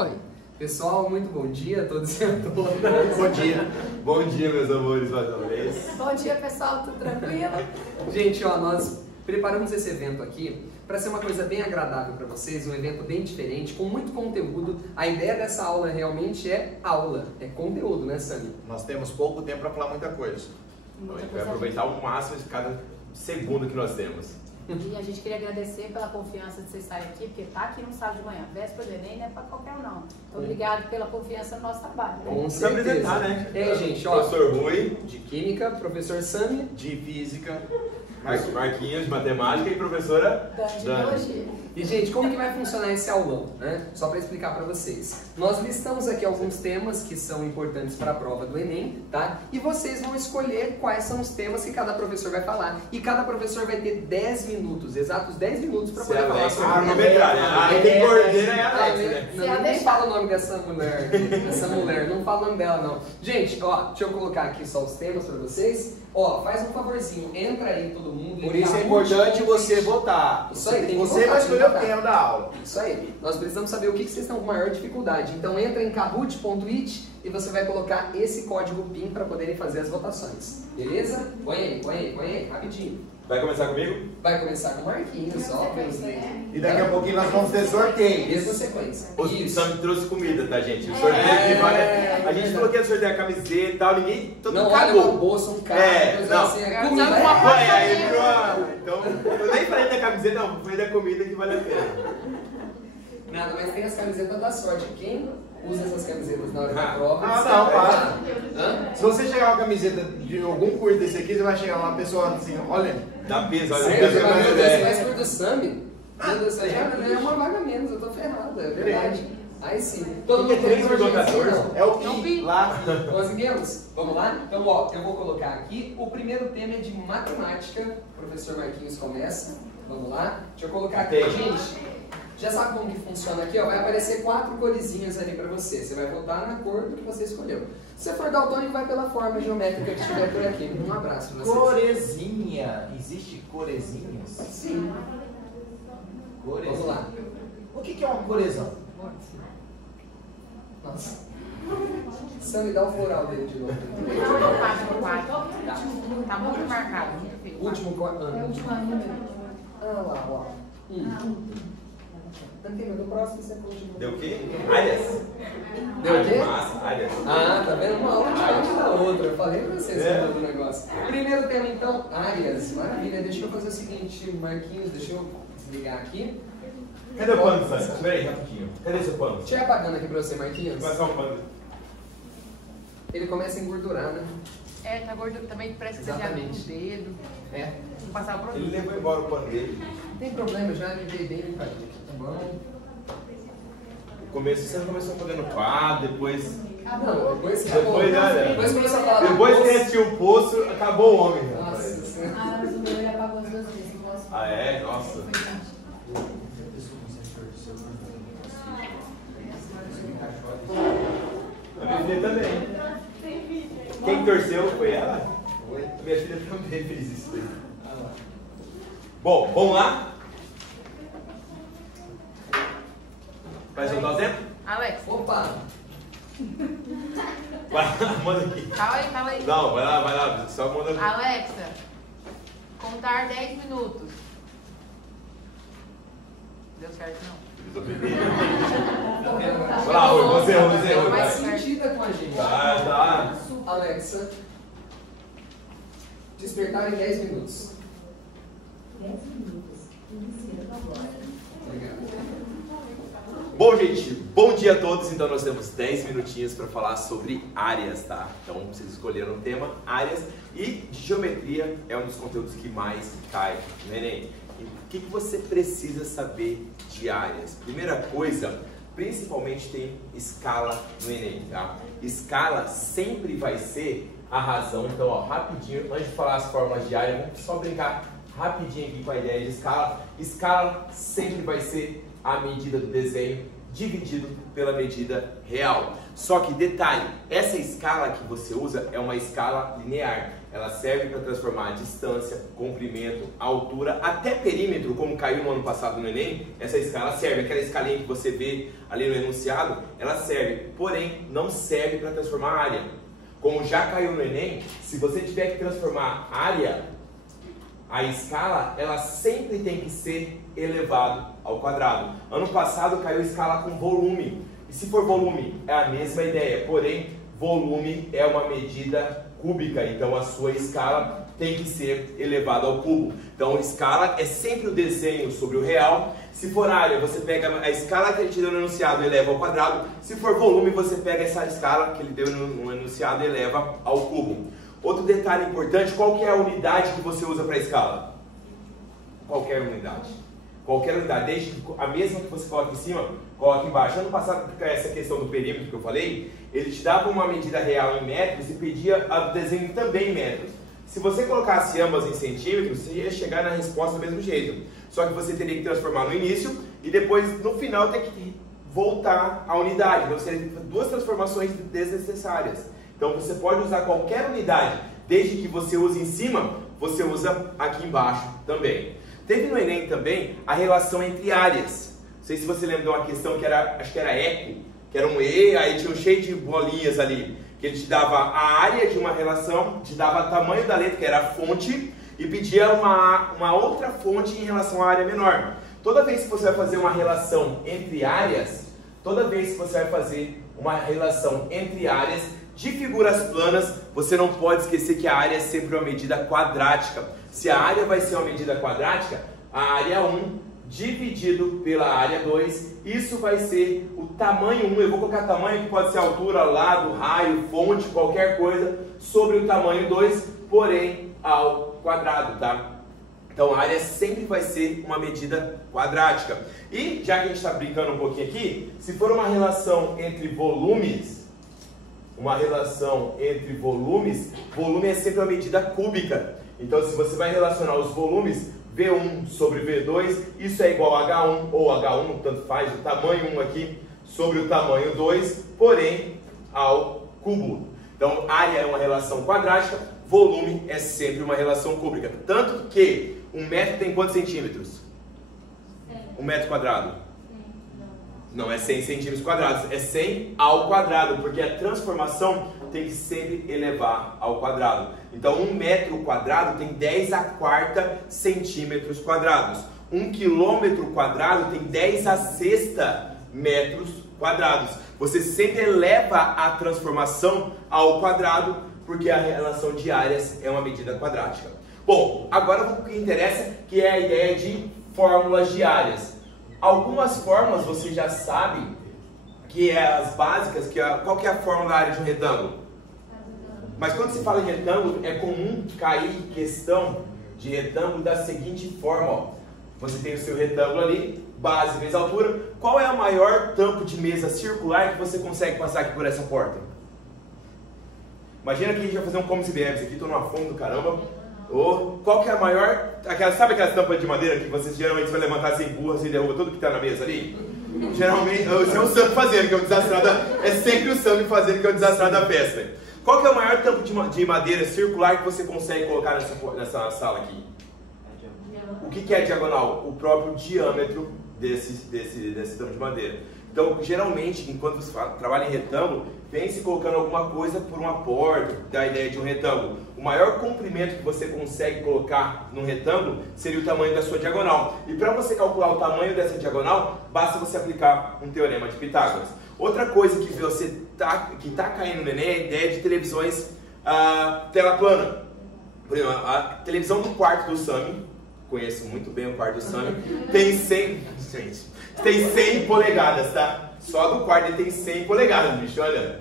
Foi. Pessoal, muito bom dia a todos e a todas. Bom dia. Bom dia, meus amores, mais uma vez. Bom dia, pessoal, tudo tranquilo? Gente, ó, nós preparamos esse evento aqui para ser uma coisa bem agradável para vocês, um evento bem diferente, com muito conteúdo. A ideia dessa aula realmente é aula, é conteúdo, né, Sami? Nós temos pouco tempo para falar muita coisa. Então a gente vai aproveitar ao máximo de cada segundo que nós temos. E a gente queria agradecer pela confiança de vocês estarem aqui, porque tá aqui no sábado de manhã, véspera do Enem, não é para qualquer um não. Então, obrigado pela confiança no nosso trabalho. Né? Com certeza. Apresentar, né? É, gente, ó, professor Rui, de Química, professor Sami, de Física, Marquinhos, de Matemática e professora Dani de Biologia. E, gente, como que vai funcionar esse aulão, né? Só para explicar para vocês. Nós listamos aqui alguns temas que são importantes para a prova do Enem, tá? E vocês vão escolher quais são os temas que cada professor vai falar. E cada professor vai ter 10 minutos, exatos 10 minutos para poder falar sobre quem coordena é a Alex, né? Não, nem fala o nome dessa mulher, não fala o nome dela, não. Gente, ó, deixa eu colocar aqui só os temas para vocês. Ó, faz um favorzinho, entra aí todo mundo. Por isso é importante você votar. Isso aí, tem que você votar, vai escolher o tema da aula. Isso aí. Nós precisamos saber o que vocês estão com maior dificuldade. Então entra em kahoot.it e você vai colocar esse código PIN para poderem fazer as votações. Beleza? Põe aí, rapidinho. Vai começar comigo? Vai começar com o Marquinhos, ó. E daqui a pouquinho nós vamos ter sorteio. Mesma sequência. O Sam trouxe comida, tá, gente? O sorteio aqui vale. A gente falou que ia sortear a camiseta e tal, ninguém. Todo mundo cagou. Olha no bolso, um cara, não. assim, comida. Então, eu nem falei da camiseta, não, falei da comida que vale a pena. Nada, mas tem as camisetas da sorte. Quem usa essas camisetas na hora da prova? Para. Se você chegar uma camiseta de algum curso desse aqui, você vai chegar uma pessoa assim, olha. Dá peso, olha. Você vai curso do Sami? Meu Deus, já é uma vaga menos, eu tô ferrado, é verdade. Aí sim. Todo mundo tem 3,14? É o PI lá. Conseguimos? Vamos lá? Então, ó, eu vou colocar aqui. O primeiro tema é de matemática. O professor Marquinhos começa. Vamos lá? Deixa eu colocar aqui, gente. Já sabe como que funciona aqui? Ó, vai aparecer 4 coresinhas ali pra você. Você vai votar na cor do que você escolheu. Se você for daltônico, vai pela forma geométrica que estiver por aqui. Um abraço pra vocês. Coresinha. Existe coresinhas? Sim. Coresinha. Vamos lá. O que é uma corezão? Nossa. Sam, me dá o floral dele de novo. Tá muito marcado. Último ano. É o último ano. Ah lá, ó. Antena do próximo você continua. Deu o quê? Áreas. Deu o quê? Massa, áreas. Ah, tá vendo? Uma aula diferente da outra. Eu falei pra vocês do negócio. Primeiro tema, então, áreas. Maravilha. Deixa eu fazer o seguinte, Marquinhos, deixa eu desligar aqui. Cadê o pano, Sandra? Espera aí, rapidinho. Cadê seu pano? Deixa eu ir apagando aqui pra você, Marquinhos. Vai passar um pano. Ele começa a engordurar, né? É, tá gordo também, parece que você já Exatamente. com o dedo. É. Vou passar o produto. Ele levou embora o pano dele. Não tem problema, eu já limpei bem limpadinho aqui, tá bom? No começo você começou fazendo pá, depois. Não, depois que Depois começou a falar. Depois que ele assistiu o poço, acabou o homem. Nossa Senhora. Ah, mas o meu ele apagou as 2 vezes. Ah, é? Nossa. A minha filha também. Quem torceu foi ela? Foi. A minha filha também fez isso daí. Bom, vamos lá? Vai soltar o tempo? Alex. Opa! Vai lá, manda aqui. Fala aí. Não, vai lá, só manda aqui. Alexa, contar 10 minutos. Deu certo não? Vai lá, Rui, você errou. Mais sentida com a gente. Tá. Alexa, despertar em 10 minutos. 10 minutos, iniciando agora. Obrigado. Bom, gente, bom dia a todos. Então nós temos 10 minutinhos para falar sobre áreas, tá? Então vocês escolheram o tema áreas e geometria é um dos conteúdos que mais cai no Enem. E o que você precisa saber de áreas? Primeira coisa, principalmente tem escala no Enem, tá? Escala sempre vai ser a razão. Então, ó, rapidinho, antes de falar as fórmulas de área, vamos só brincar rapidinho aqui com a ideia de escala. Escala sempre vai ser a medida do desenho dividido pela medida real. Só que detalhe, essa escala que você usa é uma escala linear. ela serve para transformar a distância, comprimento, altura, até perímetro, como caiu no ano passado no Enem. Essa escala serve, aquela escalinha que você vê ali no enunciado, ela serve, porém não serve para transformar a área. Como já caiu no Enem, se você tiver que transformar área, a escala, ela sempre tem que ser elevado ao quadrado. Ano passado caiu a escala com volume. E se for volume, é a mesma ideia. Porém, volume é uma medida cúbica. Então, a sua escala tem que ser elevada ao cubo. Então, escala é sempre o desenho sobre o real. Se for área, você pega a escala que ele te deu no enunciado e eleva ao quadrado. Se for volume, você pega essa escala que ele deu no enunciado e eleva ao cubo. Outro detalhe importante, qual que é a unidade que você usa para a escala? Qualquer unidade. Qualquer unidade, desde que a mesma que você coloca em cima, coloca embaixo. Ano passado, essa questão do perímetro que eu falei, ele te dava uma medida real em metros e pedia o desenho também em metros. Se você colocasse ambas em centímetros, você ia chegar na resposta do mesmo jeito. Só que você teria que transformar no início e depois, no final, ter que voltar à unidade. Então, seriam duas transformações desnecessárias. Então você pode usar qualquer unidade, desde que você use em cima, você usa aqui embaixo também. Teve no Enem também a relação entre áreas. Não sei se você lembra de uma questão que era, acho que era eco, que era um E, aí tinha um cheio de bolinhas ali, que ele te dava a área de uma relação, te dava o tamanho da letra, que era a fonte, e pedia uma outra fonte em relação à área menor. Toda vez que você vai fazer uma relação entre áreas, de figuras planas, você não pode esquecer que a área é sempre uma medida quadrática. Se a área vai ser uma medida quadrática, a área 1 dividido pela área 2, isso vai ser o tamanho 1, eu vou colocar tamanho que pode ser altura, lado, raio, fonte, qualquer coisa, sobre o tamanho 2, porém ao quadrado, tá? Então a área sempre vai ser uma medida quadrática. E já que a gente está brincando um pouquinho aqui, se for uma relação entre volumes, volume é sempre uma medida cúbica. Então, se você vai relacionar os volumes, V1 sobre V2, isso é igual a H1 ou H1, tanto faz, o tamanho 1 aqui sobre o tamanho 2, porém ao cubo. Então, área é uma relação quadrática, volume é sempre uma relação cúbica. Tanto que um metro tem quantos centímetros? 1 metro quadrado? Não é 100 centímetros quadrados, é 100 ao quadrado, porque a transformação tem que sempre elevar ao quadrado. Então, 1 metro quadrado tem 10 a quarta centímetros quadrados. 1 quilômetro quadrado tem 10 a sexta metros quadrados. Você sempre eleva a transformação ao quadrado, porque a relação de áreas é uma medida quadrática. Bom, agora o que interessa, que é a ideia de fórmulas de áreas. Algumas fórmulas você já sabe, que é as básicas, qual que é a fórmula da área de um retângulo? Mas quando se fala em retângulo, é comum cair questão de retângulo da seguinte forma, ó. Você tem o seu retângulo ali, base vezes altura. Qual é o maior tampo de mesa circular que você consegue passar aqui por essa porta? Imagina que a gente vai fazer um comes e bebes aqui, tô numa fome do caramba. Qual que é a maior... sabe aquelas tampas de madeira que você geralmente vai levantar, você empurra, você derruba tudo que está na mesa ali? Geralmente, esse é o Sam fazendo, que é o desastrado é sempre o Sam fazendo, que é o desastrado da festa. Qual que é o maior tampo de madeira circular que você consegue colocar nessa sala aqui? O que é a diagonal? O próprio diâmetro desse tampo de madeira. Então, geralmente, enquanto você trabalha em retângulo, vem se colocando alguma coisa por uma porta, da ideia de um retângulo. O maior comprimento que você consegue colocar num retângulo seria o tamanho da sua diagonal. E para você calcular o tamanho dessa diagonal, basta você aplicar um teorema de Pitágoras. Outra coisa que você que está caindo no Enem é a ideia de televisões tela plana. Por exemplo, a televisão do quarto do Sami, conheço muito bem o quarto do Sami, tem 100 polegadas, tá? Só do quarto ele tem 100 polegadas, bicho, olha.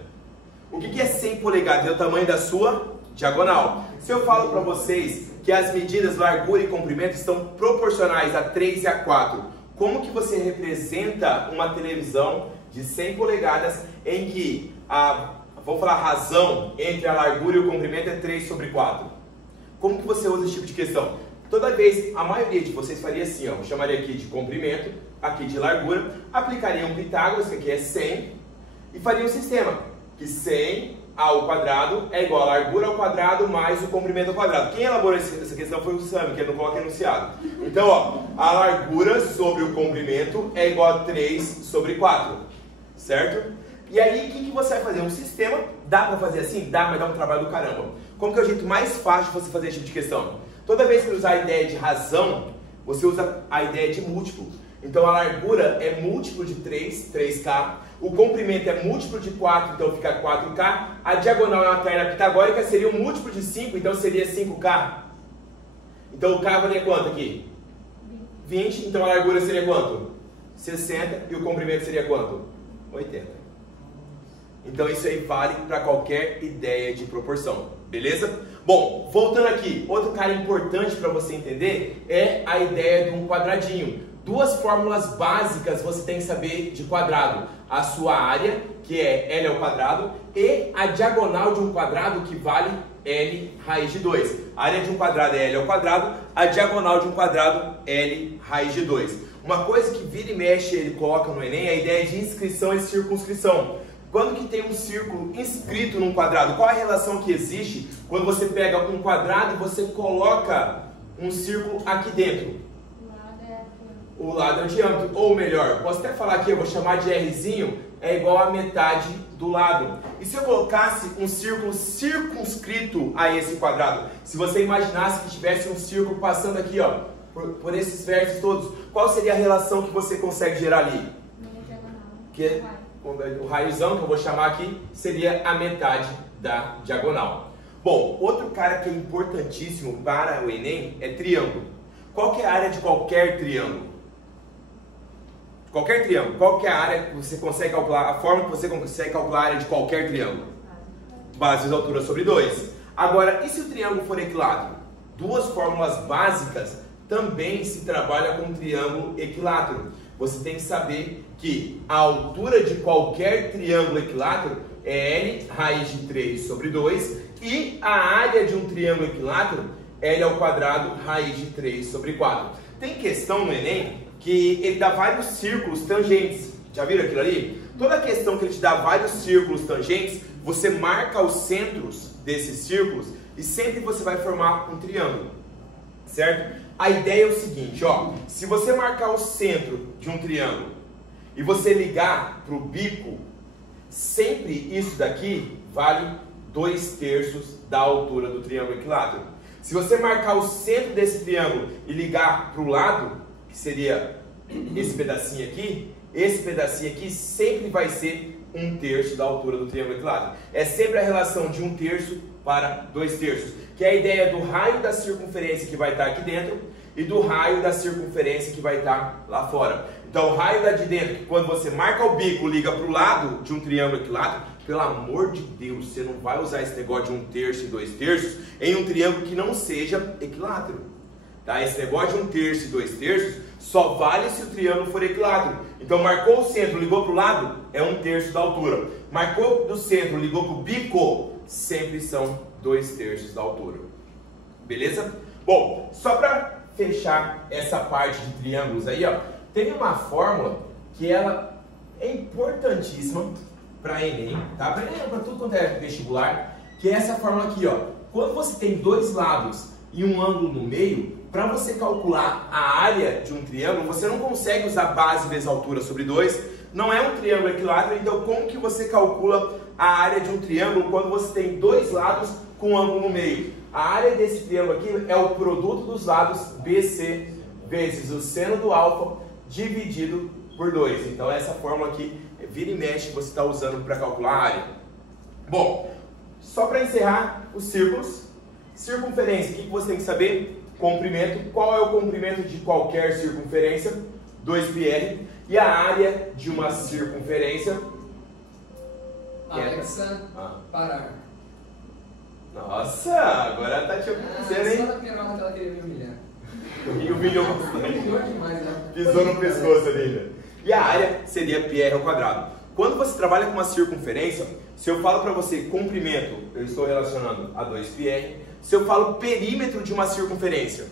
O que é 100 polegadas? É o tamanho da sua diagonal. Se eu falo para vocês que as medidas largura e comprimento estão proporcionais a 3 e a 4, como que você representa uma televisão de 100 polegadas em que vamos falar, a razão entre a largura e o comprimento é 3 sobre 4? Como que você usa esse tipo de questão? Toda vez, a maioria de vocês faria assim, ó, eu chamaria aqui de comprimento, aqui de largura, aplicaria um Pitágoras, que aqui é 100, e faria um sistema, que 100 ao quadrado é igual a largura ao quadrado mais o comprimento ao quadrado. Quem elaborou essa questão foi o Sami, que ele não coloca enunciado. Então, ó, a largura sobre o comprimento é igual a 3 sobre 4, certo? E aí, o que você vai fazer? Um sistema, dá para fazer assim? Dá, mas dá um trabalho do caramba. Como que é o jeito mais fácil de você fazer esse tipo de questão? Toda vez que você usar a ideia de razão, você usa a ideia de múltiplo. Então, a largura é múltiplo de 3, 3K. O comprimento é múltiplo de 4, então fica 4K. A diagonal é uma terna pitagórica, seria um múltiplo de 5, então seria 5K. Então, o K valia quanto aqui? 20. Então, a largura seria quanto? 60. E o comprimento seria quanto? 80. Então, isso aí vale para qualquer ideia de proporção. Beleza? Bom, voltando aqui. Outro cara importante para você entender é a ideia de um quadradinho. Duas fórmulas básicas você tem que saber de quadrado. A sua área, que é L ao quadrado, e a diagonal de um quadrado, que vale L raiz de 2. A área de um quadrado é L ao quadrado, a diagonal de um quadrado L raiz de 2. Uma coisa que vira e mexe ele coloca no Enem é a ideia de inscrição e circunscrição. Quando que tem um círculo inscrito num quadrado, qual a relação que existe quando você pega um quadrado e você coloca um círculo aqui dentro? O lado é o diâmetro, ou melhor, posso até falar aqui, eu vou chamar de Rzinho, é igual a metade do lado. E se eu colocasse um círculo circunscrito a esse quadrado? Se você imaginasse que tivesse um círculo passando aqui, ó, por esses vértices todos, qual seria a relação que você consegue gerar ali? Que o raiozão, que eu vou chamar aqui, seria a metade da diagonal. Bom, outro cara que é importantíssimo para o Enem é triângulo. Qual que é a área de qualquer triângulo? Qualquer triângulo, qual que é a área que você consegue calcular, a forma que você consegue calcular a área de qualquer triângulo? Base vezes altura sobre 2. Agora, e se o triângulo for equilátero? Duas fórmulas básicas também se trabalha com triângulo equilátero. Você tem que saber que a altura de qualquer triângulo equilátero é L raiz de 3 sobre 2 e a área de um triângulo equilátero é L ao quadrado raiz de 3 sobre 4. Tem questão no Enem que ele dá vários círculos tangentes. Já viram aquilo ali? Toda questão que ele te dá vários círculos tangentes, você marca os centros desses círculos e sempre você vai formar um triângulo, certo? A ideia é o seguinte, ó, se você marcar o centro de um triângulo e você ligar para o bico, sempre isso daqui vale 2/3 da altura do triângulo equilátero. Se você marcar o centro desse triângulo e ligar para o lado, que seria esse pedacinho aqui sempre vai ser 1/3 da altura do triângulo equilátero. É sempre a relação de 1/3 para 2/3, que é a ideia do raio da circunferência que vai estar aqui dentro e do raio da circunferência que vai estar lá fora. Então o raio da de dentro, que quando você marca o bico, liga para o lado de um triângulo equilátero, pelo amor de Deus, você não vai usar esse negócio de 1/3 e 2/3 em um triângulo que não seja equilátero. Tá? Esse negócio de 1/3 e 2/3 só vale se o triângulo for equilátero. Então marcou o centro, ligou para o lado, é 1/3 da altura. Marcou do centro, ligou para o bico, sempre são 2/3 da altura. Beleza? Bom, só para fechar essa parte de triângulos aí, ó, tem uma fórmula que ela é importantíssima para Enem, tá? Para tudo quanto é vestibular, que é essa fórmula aqui, ó. Quando você tem dois lados e um ângulo no meio, para você calcular a área de um triângulo, você não consegue usar base vezes altura sobre 2, não é um triângulo equilátero, então como que você calcula a área de um triângulo quando você tem dois lados com um ângulo no meio? A área desse triângulo aqui é o produto dos lados BC vezes o seno do alfa dividido por 2. Então essa fórmula aqui, vira e mexe, você está usando para calcular a área. Bom, só para encerrar os círculos, circunferência, o que você tem que saber? Comprimento, qual é o comprimento de qualquer circunferência? 2πr. E a área de uma circunferência? Alexa, parar. Nossa, agora tá te obedecendo, hein? Só na piroca que ela queria me humilhar. E humilhou Humilhou demais, né? pisou no pescoço ali. E a área seria πr ao quadrado. Quando você trabalha com uma circunferência, se eu falo para você comprimento, eu estou relacionando a 2πr. Se eu falo perímetro de uma circunferência,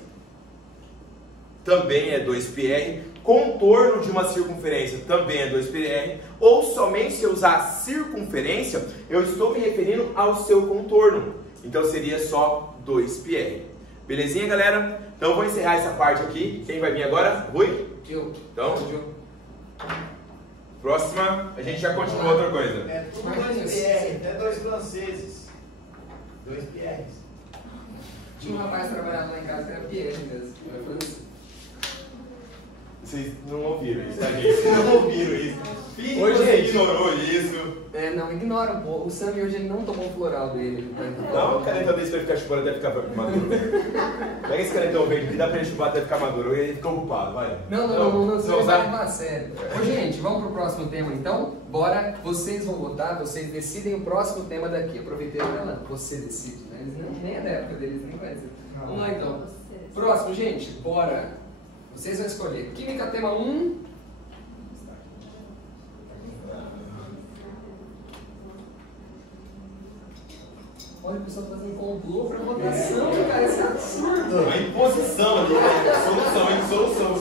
também é 2πr. contorno de uma circunferência também é 2πr, ou somente se eu usar circunferência, eu estou me referindo ao seu contorno. Então seria só 2πr. Belezinha, galera? Então eu vou encerrar essa parte aqui. Quem vai vir agora? Rui? Então, próxima, a gente já continua outra coisa. É tudo 2πr, até 2 franceses. 2πr. Tinha um rapaz trabalhando lá em casa que era Pierre mesmo. Vocês não ouviram isso, tá, gente? Vocês não ouviram isso. Finge que você ignorou isso. É, não, ignora, pô. O Sammy hoje ele não tomou o floral dele. Dá um canetão desse pra ele ficar chupando até ficar maduro. Pega esse canetão verde e dá pra ele chupar até ficar maduro. E ele fica ocupado, vai. Não, você vai levar a sério. Ô, gente, vamos pro próximo tema então? Bora, vocês vão votar, vocês decidem o próximo tema daqui. Aproveitei pra lá, você decide, né? Eles nem é da época deles, nem vai dizer. Vamos lá então. Próximo, gente, bora. Vocês vão escolher. Química, tema 1. Olha, o pessoal tá fazendo complô pra votação, cara. Isso é absurdo. Uma imposição ali, né? Solução.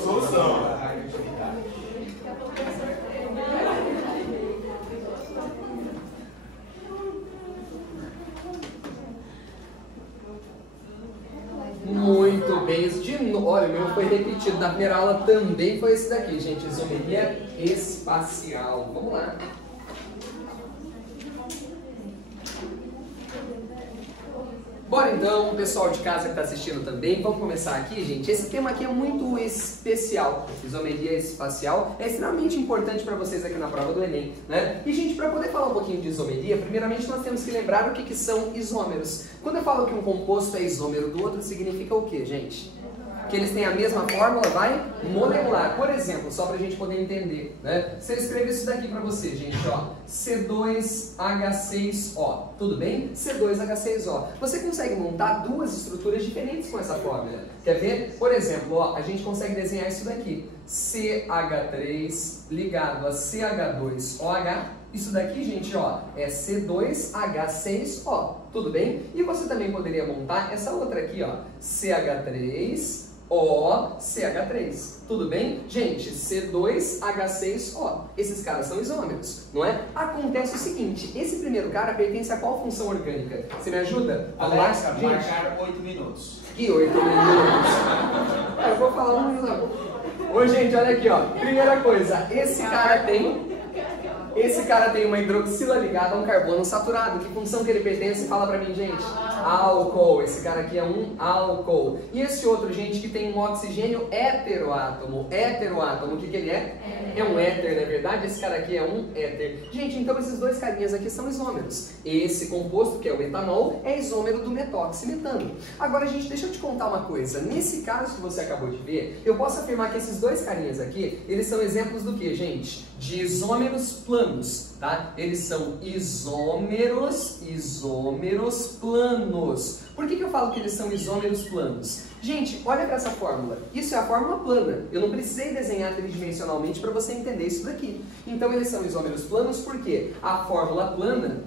Muito bem. Olha, o meu foi repetido. Na primeira aula também foi esse daqui, gente. Isometria espacial. Vamos lá. Bora então, pessoal de casa que está assistindo também, vamos começar aqui, gente. Esse tema aqui é muito especial. Isometria espacial é extremamente importante para vocês aqui na prova do Enem, né? E, gente, para poder falar um pouquinho de isometria, primeiramente nós temos que lembrar o que são isômeros. Quando eu falo que um composto é isômero do outro, significa o quê, gente? Que eles têm a mesma fórmula, vai? Molecular. Por exemplo, só para a gente poder entender, né? Se eu escrever isso daqui para você, gente, ó, C2H6O, tudo bem? C2H6O. Você consegue montar duas estruturas diferentes com essa fórmula. Quer ver? Por exemplo, ó, a gente consegue desenhar isso daqui. CH3 ligado a CH2OH. Isso daqui, gente, ó, é C2H6O, tudo bem? E você também poderia montar essa outra aqui, ó, CH3OCH3, tudo bem? Gente, C2H6O, esses caras são isômeros, não é? Acontece o seguinte, esse primeiro cara pertence a qual função orgânica? Você me ajuda? Alexa, gente, marcar 8 minutos. Que 8 minutos? Eu vou falar um minuto. Ô, gente, olha aqui, ó, primeira coisa, esse cara tem uma hidroxila ligada a um carbono saturado. Que função que ele pertence? Fala pra mim, gente. Álcool. Esse cara aqui é um álcool. E esse outro, gente, que tem um oxigênio heteroátomo. Heteroátomo, o que ele é? É um éter, não é verdade? Esse cara aqui é um éter. Gente, então esses dois carinhas aqui são isômeros. Esse composto, que é o etanol, é isômero do metóximetano. Agora, gente, deixa eu te contar uma coisa. Nesse caso que você acabou de ver, eu posso afirmar que esses dois carinhas aqui, eles são exemplos do que, gente? De isômeros planos, tá? Eles são isômeros planos. Por que eu falo que eles são isômeros planos? Gente, olha para essa fórmula. Isso é a fórmula plana. Eu não precisei desenhar tridimensionalmente para você entender isso daqui. Então eles são isômeros planos porque a fórmula plana,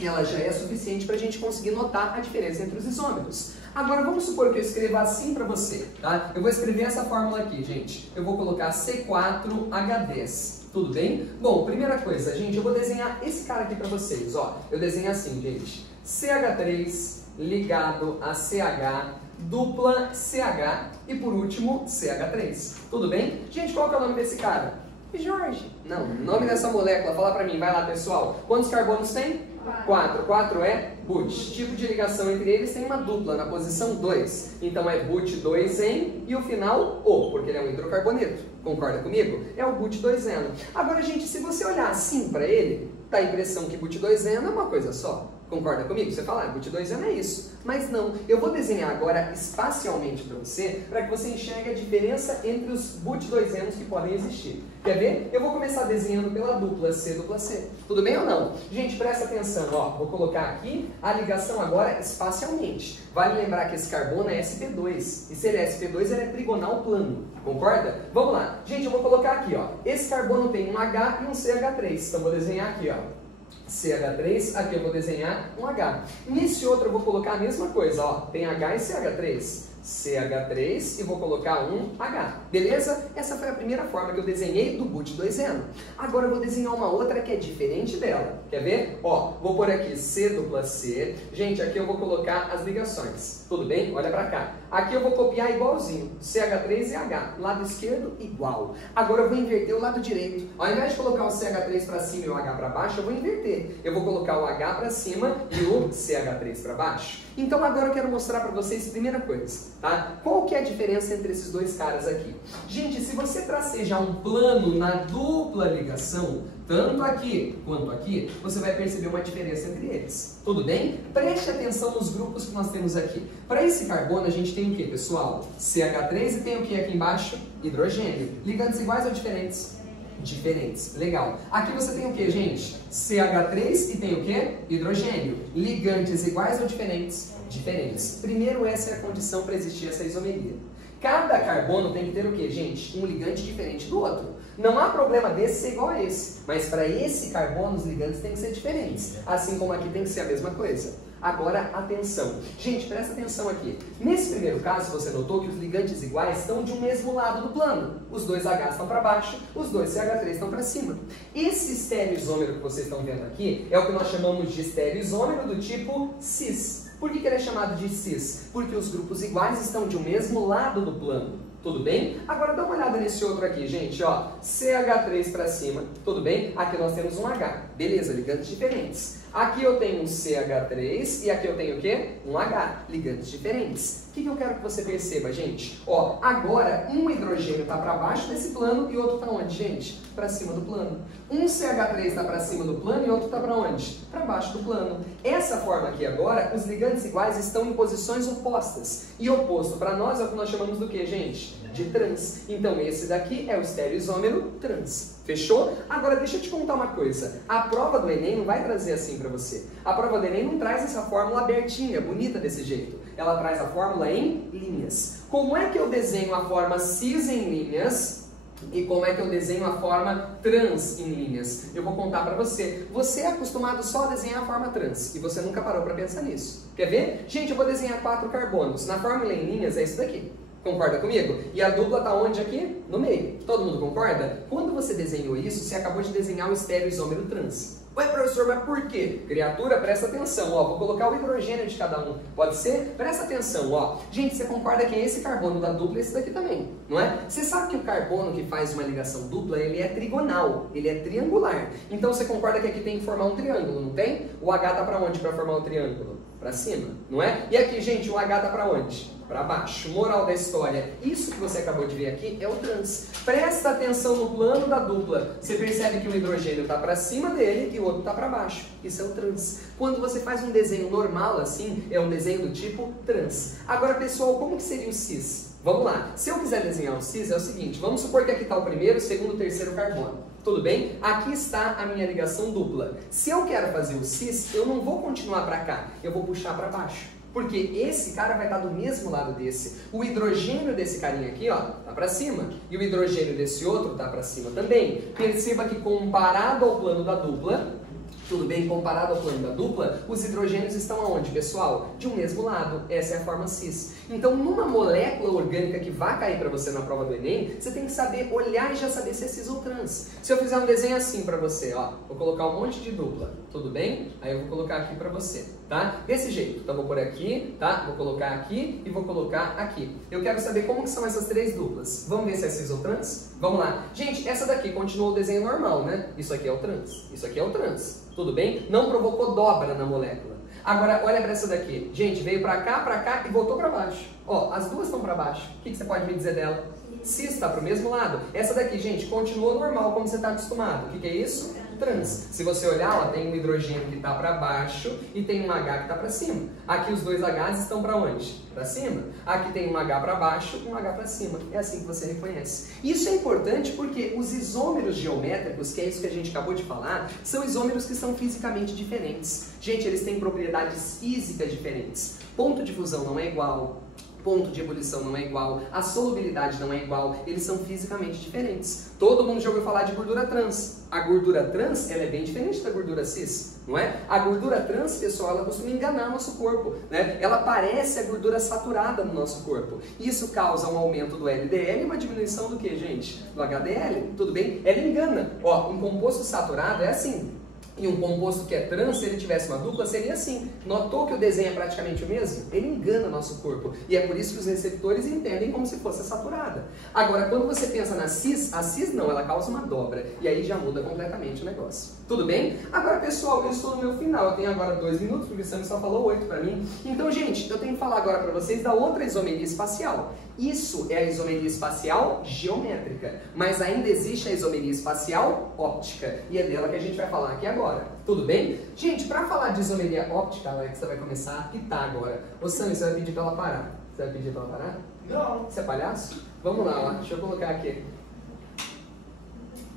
ela já é suficiente para a gente conseguir notar a diferença entre os isômeros. Agora vamos supor que eu escreva assim para você, tá? Eu vou escrever essa fórmula aqui, gente. Eu vou colocar C4H10. Tudo bem? Bom, primeira coisa, gente, eu vou desenhar esse cara aqui para vocês, ó. Eu desenho assim, gente. CH3 ligado a CH, dupla CH e por último CH3. Tudo bem? Gente, qual que é o nome desse cara? Jorge. Não, o nome dessa molécula, fala pra mim, vai lá, pessoal. Quantos carbonos tem? 4. 4 é but. Tipo de ligação entre eles tem uma dupla na posição 2. Então é but2-en e o final O, porque ele é um hidrocarboneto. Concorda comigo? É o but2-eno. Agora, gente, se você olhar assim para ele, dá a impressão que but2-eno é uma coisa só. Concorda comigo? Você fala, but2-eno é isso. Mas não, eu vou desenhar agora espacialmente para você, para que você enxergue a diferença entre os but2-enos que podem existir. Quer ver? Eu vou começar desenhando pela dupla C, dupla C. Tudo bem ou não? Gente, presta atenção, ó. Vou colocar aqui a ligação agora espacialmente. Vale lembrar que esse carbono é sp2. E se ele é sp2, ele é trigonal plano. Concorda? Vamos lá. Gente, eu vou colocar aqui, ó. Esse carbono tem um H e um CH3. Então, vou desenhar aqui, ó. CH3, aqui eu vou desenhar um H. Nesse outro eu vou colocar a mesma coisa, ó. Tem H e CH3. CH3 e vou colocar um H. Beleza? Essa foi a primeira forma que eu desenhei do but2eno. Agora eu vou desenhar uma outra que é diferente dela. Quer ver? Ó, vou pôr aqui C dupla C. Gente, aqui eu vou colocar as ligações. Tudo bem? Olha pra cá. Aqui eu vou copiar igualzinho. CH3 e H. Lado esquerdo, igual. Agora eu vou inverter o lado direito. Ao invés de colocar o CH3 para cima e o H para baixo, eu vou inverter. Eu vou colocar o H para cima e o CH3 para baixo. Então agora eu quero mostrar para vocês a primeira coisa, tá? Qual que é a diferença entre esses dois caras aqui? Gente, se você tracejar um plano na dupla ligação, tanto aqui quanto aqui, você vai perceber uma diferença entre eles. Tudo bem? Preste atenção nos grupos que nós temos aqui. Para esse carbono a gente tem o que, pessoal? CH3 e tem o que aqui embaixo? Hidrogênio. Ligantes iguais ou diferentes? Diferentes. Legal. Aqui você tem o que, gente? CH3 e tem o que? Hidrogênio. Ligantes iguais ou diferentes? Diferentes. Primeiro, essa é a condição para existir essa isomeria. Cada carbono tem que ter o que, gente? Um ligante diferente do outro. Não há problema desse ser igual a esse, mas para esse carbono os ligantes têm que ser diferentes. Assim como aqui tem que ser a mesma coisa. Agora, atenção. Gente, presta atenção aqui. Nesse primeiro caso, você notou que os ligantes iguais estão de um mesmo lado do plano. Os dois H estão para baixo, os dois CH3 estão para cima. Esse estereoisômero que vocês estão vendo aqui é o que nós chamamos de estereoisômero do tipo cis. Por que ele é chamado de cis? Porque os grupos iguais estão de um mesmo lado do plano. Tudo bem? Agora dá uma olhada nesse outro aqui, gente, ó. CH3 para cima, tudo bem? Aqui nós temos um H. Beleza, ligantes diferentes. Aqui eu tenho um CH3 e aqui eu tenho o quê? Um H, ligantes diferentes. O que eu quero que você perceba, gente? Ó, agora um hidrogênio está para baixo desse plano e outro está onde, gente? Para cima do plano. Um CH3 está para cima do plano e outro está para onde? Para baixo do plano. Essa forma aqui agora, os ligantes iguais estão em posições opostas. E oposto para nós é o que nós chamamos do que, gente? De trans. Então esse daqui é o estereoisômero trans. Fechou? Agora deixa eu te contar uma coisa. A prova do Enem não vai trazer assim para você. A prova do Enem não traz essa fórmula abertinha, bonita desse jeito. Ela traz a fórmula em linhas. Como é que eu desenho a forma cis em linhas? E como é que eu desenho a forma trans em linhas? Eu vou contar para você. Você é acostumado só a desenhar a forma trans e você nunca parou para pensar nisso. Quer ver? Gente, eu vou desenhar 4 carbonos. Na fórmula em linhas é isso daqui. Concorda comigo? E a dupla está onde aqui? No meio. Todo mundo concorda? Quando você desenhou isso, você acabou de desenhar o estereoisômero trans. Ué, professor, mas por quê? Criatura, presta atenção, ó. Vou colocar o hidrogênio de cada um. Pode ser? Presta atenção, ó. Gente, você concorda que esse carbono da dupla é esse daqui também, não é? Você sabe que o carbono que faz uma ligação dupla, ele é trigonal, ele é triangular. Então você concorda que aqui tem que formar um triângulo, não tem? O H tá para onde para formar um triângulo? Para cima, não é? E aqui, gente, o H tá para onde? Para baixo. Moral da história, isso que você acabou de ver aqui é o trans. Presta atenção no plano da dupla. Você percebe que o hidrogênio está para cima dele e o outro está para baixo. Isso é o trans. Quando você faz um desenho normal assim, é um desenho do tipo trans. Agora, pessoal, como que seria o cis? Vamos lá. Se eu quiser desenhar um cis, é o seguinte. Vamos supor que aqui está o primeiro, o segundo, o terceiro carbono. Tudo bem? Aqui está a minha ligação dupla. Se eu quero fazer o cis, eu não vou continuar para cá. Eu vou puxar para baixo. Porque esse cara vai estar do mesmo lado desse. O hidrogênio desse carinha aqui, ó, tá para cima. E o hidrogênio desse outro tá para cima também. Perceba que comparado ao plano da dupla, tudo bem? Comparado ao plano da dupla, os hidrogênios estão aonde, pessoal? De um mesmo lado. Essa é a forma cis. Então, numa molécula orgânica que vai cair para você na prova do Enem, você tem que saber olhar e já saber se é cis ou trans. Se eu fizer um desenho assim para você, ó, vou colocar um monte de dupla, tudo bem? Aí eu vou colocar aqui para você, tá? Desse jeito. Então, vou pôr aqui, tá? Vou colocar aqui e vou colocar aqui. Eu quero saber como que são essas 3 duplas. Vamos ver se é cis ou trans? Vamos lá. Gente, essa daqui continuou o desenho normal, né? Isso aqui é o trans. Isso aqui é o trans. Tudo bem? Não provocou dobra na molécula. Agora, olha para essa daqui. Gente, veio para cá e voltou para baixo. Ó, as duas estão para baixo. O que você pode me dizer dela? Cis está para o mesmo lado. Essa daqui, gente, continua normal, como você está acostumado. O que é isso? Trans. Se você olhar, ó, tem um hidrogênio que está para baixo e tem um H que está para cima. Aqui os dois Hs estão para onde? Para cima. Aqui tem um H para baixo e um H para cima. É assim que você reconhece. Isso é importante porque os isômeros geométricos, que é isso que a gente acabou de falar, são isômeros que são fisicamente diferentes. Gente, eles têm propriedades físicas diferentes. Ponto de fusão não é igual. ponto de ebulição não é igual, a solubilidade não é igual, eles são fisicamente diferentes. Todo mundo já ouviu falar de gordura trans. A gordura trans, ela é bem diferente da gordura cis, não é? A gordura trans, pessoal, ela costuma enganar o nosso corpo, né? Ela parece a gordura saturada no nosso corpo. Isso causa um aumento do LDL e uma diminuição do que, gente? Do HDL, tudo bem? Ela engana. Ó, um composto saturado é assim. E um composto que é trans, se ele tivesse uma dupla, seria assim. Notou que o desenho é praticamente o mesmo? Ele engana nosso corpo. E é por isso que os receptores entendem como se fosse saturada. Agora, quando você pensa na cis, a cis não, ela causa uma dobra. E aí já muda completamente o negócio. Tudo bem? Agora, pessoal, eu estou no meu final. Eu tenho agora 2 minutos, porque o Sam só falou 8 para mim. Então, gente, eu tenho que falar agora para vocês da outra isomeria espacial. Isso é a isomeria espacial geométrica, mas ainda existe a isomeria espacial óptica, e é dela que a gente vai falar aqui agora. Tudo bem? Gente, para falar de isomeria óptica, a Alexa vai começar a apitar agora. Ô Sam, você vai pedir para ela parar. Você vai pedir para ela parar? Não. Você é palhaço? Vamos lá, ó. Deixa eu colocar aqui.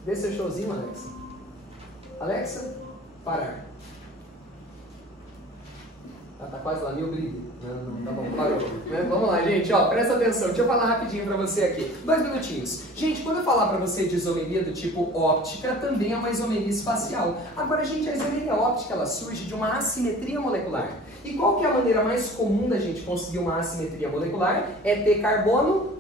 Dê seu showzinho, Alexa. Alexa, parar. Tá quase lá, meu brilho. Não, tá bom, parou. Vamos lá, gente, ó, presta atenção. Deixa eu falar rapidinho pra você aqui. 2 minutinhos. Gente, quando eu falar pra você de isomeria do tipo óptica, também é uma isomeria espacial. Agora, gente, a isomeria óptica, ela surge de uma assimetria molecular. E qual que é a maneira mais comum da gente conseguir uma assimetria molecular? É ter carbono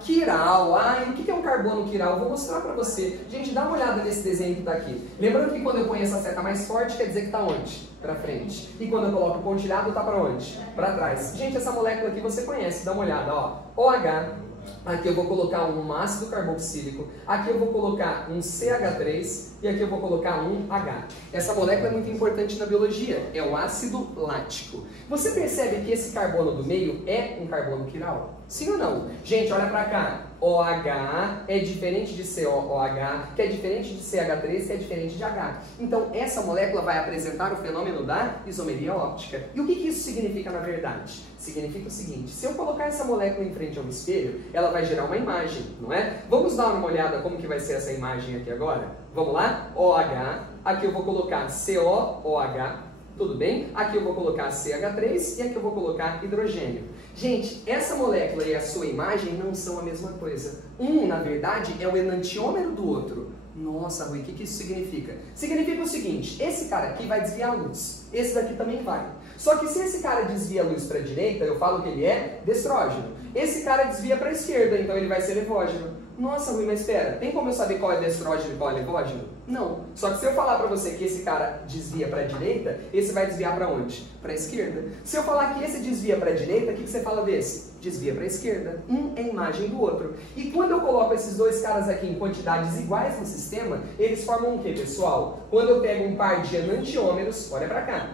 quiral. Ah, e o que é um carbono quiral? Vou mostrar pra você. Gente, dá uma olhada nesse desenho que tá aqui. Lembrando que quando eu ponho essa seta mais forte, quer dizer que tá onde? Pra frente. E quando eu coloco o pontilhado, tá pra onde? Pra trás. Gente, essa molécula aqui você conhece, dá uma olhada, ó. OH. Aqui eu vou colocar um ácido carboxílico, aqui eu vou colocar um CH3 e aqui eu vou colocar um H. Essa molécula é muito importante na biologia, é o ácido lático. Você percebe que esse carbono do meio é um carbono quiral? Sim ou não? Gente, olha pra cá. OH é diferente de COOH, que é diferente de CH3, que é diferente de H. Então, essa molécula vai apresentar o fenômeno da isomeria óptica. E o que isso significa na verdade? Significa o seguinte, se eu colocar essa molécula em frente a um espelho, ela vai gerar uma imagem, não é? Vamos dar uma olhada como que vai ser essa imagem aqui agora? Vamos lá? OH, aqui eu vou colocar COOH, tudo bem? Aqui eu vou colocar CH3 e aqui eu vou colocar hidrogênio. Gente, essa molécula e a sua imagem não são a mesma coisa. Um, na verdade, é o enantiômero do outro. Nossa, Rui, o que isso significa? Significa o seguinte, esse cara aqui vai desviar a luz, esse daqui também vai. Só que se esse cara desvia a luz para a direita, eu falo que ele é destrógeno. Esse cara desvia para a esquerda, então ele vai ser levógeno. Nossa, Rui, mas espera, tem como eu saber qual é destrógeno e qual é levógeno? Não. Só que se eu falar para você que esse cara desvia para a direita, esse vai desviar para onde? Para a esquerda. Se eu falar que esse desvia para a direita, o que você fala desse? Desvia para a esquerda. Um é a imagem do outro. E quando eu coloco esses dois caras aqui em quantidades iguais no sistema, eles formam o que, pessoal? Quando eu pego um par de enantiômeros, olha para cá,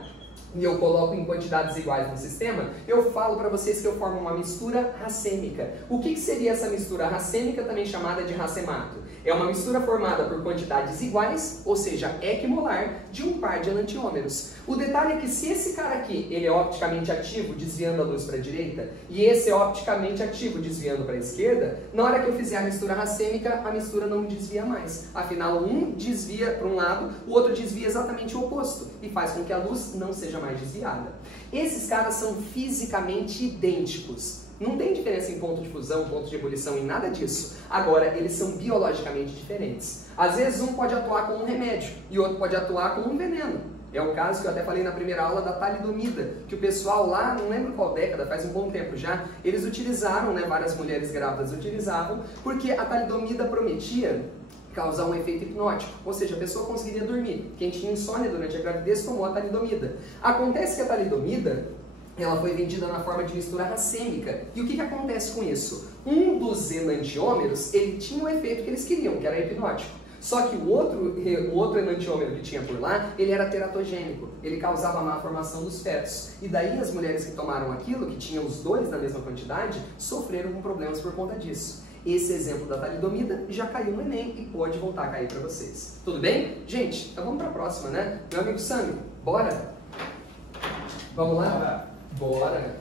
e eu coloco em quantidades iguais no sistema, eu falo para vocês que eu formo uma mistura racêmica. O que seria essa mistura racêmica, também chamada de racemato? É uma mistura formada por quantidades iguais, ou seja, equimolar, de um par de enantiômeros. O detalhe é que se esse cara aqui, ele é opticamente ativo, desviando a luz para a direita, e esse é opticamente ativo, desviando para a esquerda, na hora que eu fizer a mistura racêmica, a mistura não desvia mais. Afinal, um desvia para um lado, o outro desvia exatamente o oposto, e faz com que a luz não seja mais desviada. Esses caras são fisicamente idênticos. Não tem diferença em ponto de fusão, ponto de ebulição, em nada disso. Agora, eles são biologicamente diferentes. Às vezes um pode atuar como um remédio e o outro pode atuar como um veneno. É o caso que eu até falei na primeira aula da talidomida, que o pessoal lá, não lembro qual década, faz um bom tempo já, eles utilizaram, né, várias mulheres grávidas utilizavam, porque a talidomida prometia causar um efeito hipnótico, ou seja, a pessoa conseguiria dormir. Quem tinha insônia durante a gravidez tomou a talidomida. Acontece que a talidomida, ela foi vendida na forma de mistura racêmica. E o que acontece com isso? Um dos enantiômeros, ele tinha o efeito que eles queriam, que era hipnótico. Só que o outro enantiômero que tinha por lá, ele era teratogênico. Ele causava a má formação dos fetos. E daí as mulheres que tomaram aquilo, que tinham os dois na mesma quantidade, sofreram com problemas por conta disso. Esse exemplo da talidomida já caiu no Enem e pode voltar a cair para vocês. Tudo bem? Gente, então vamos para a próxima, né? Meu amigo Sandro, bora? Vamos lá? Bora!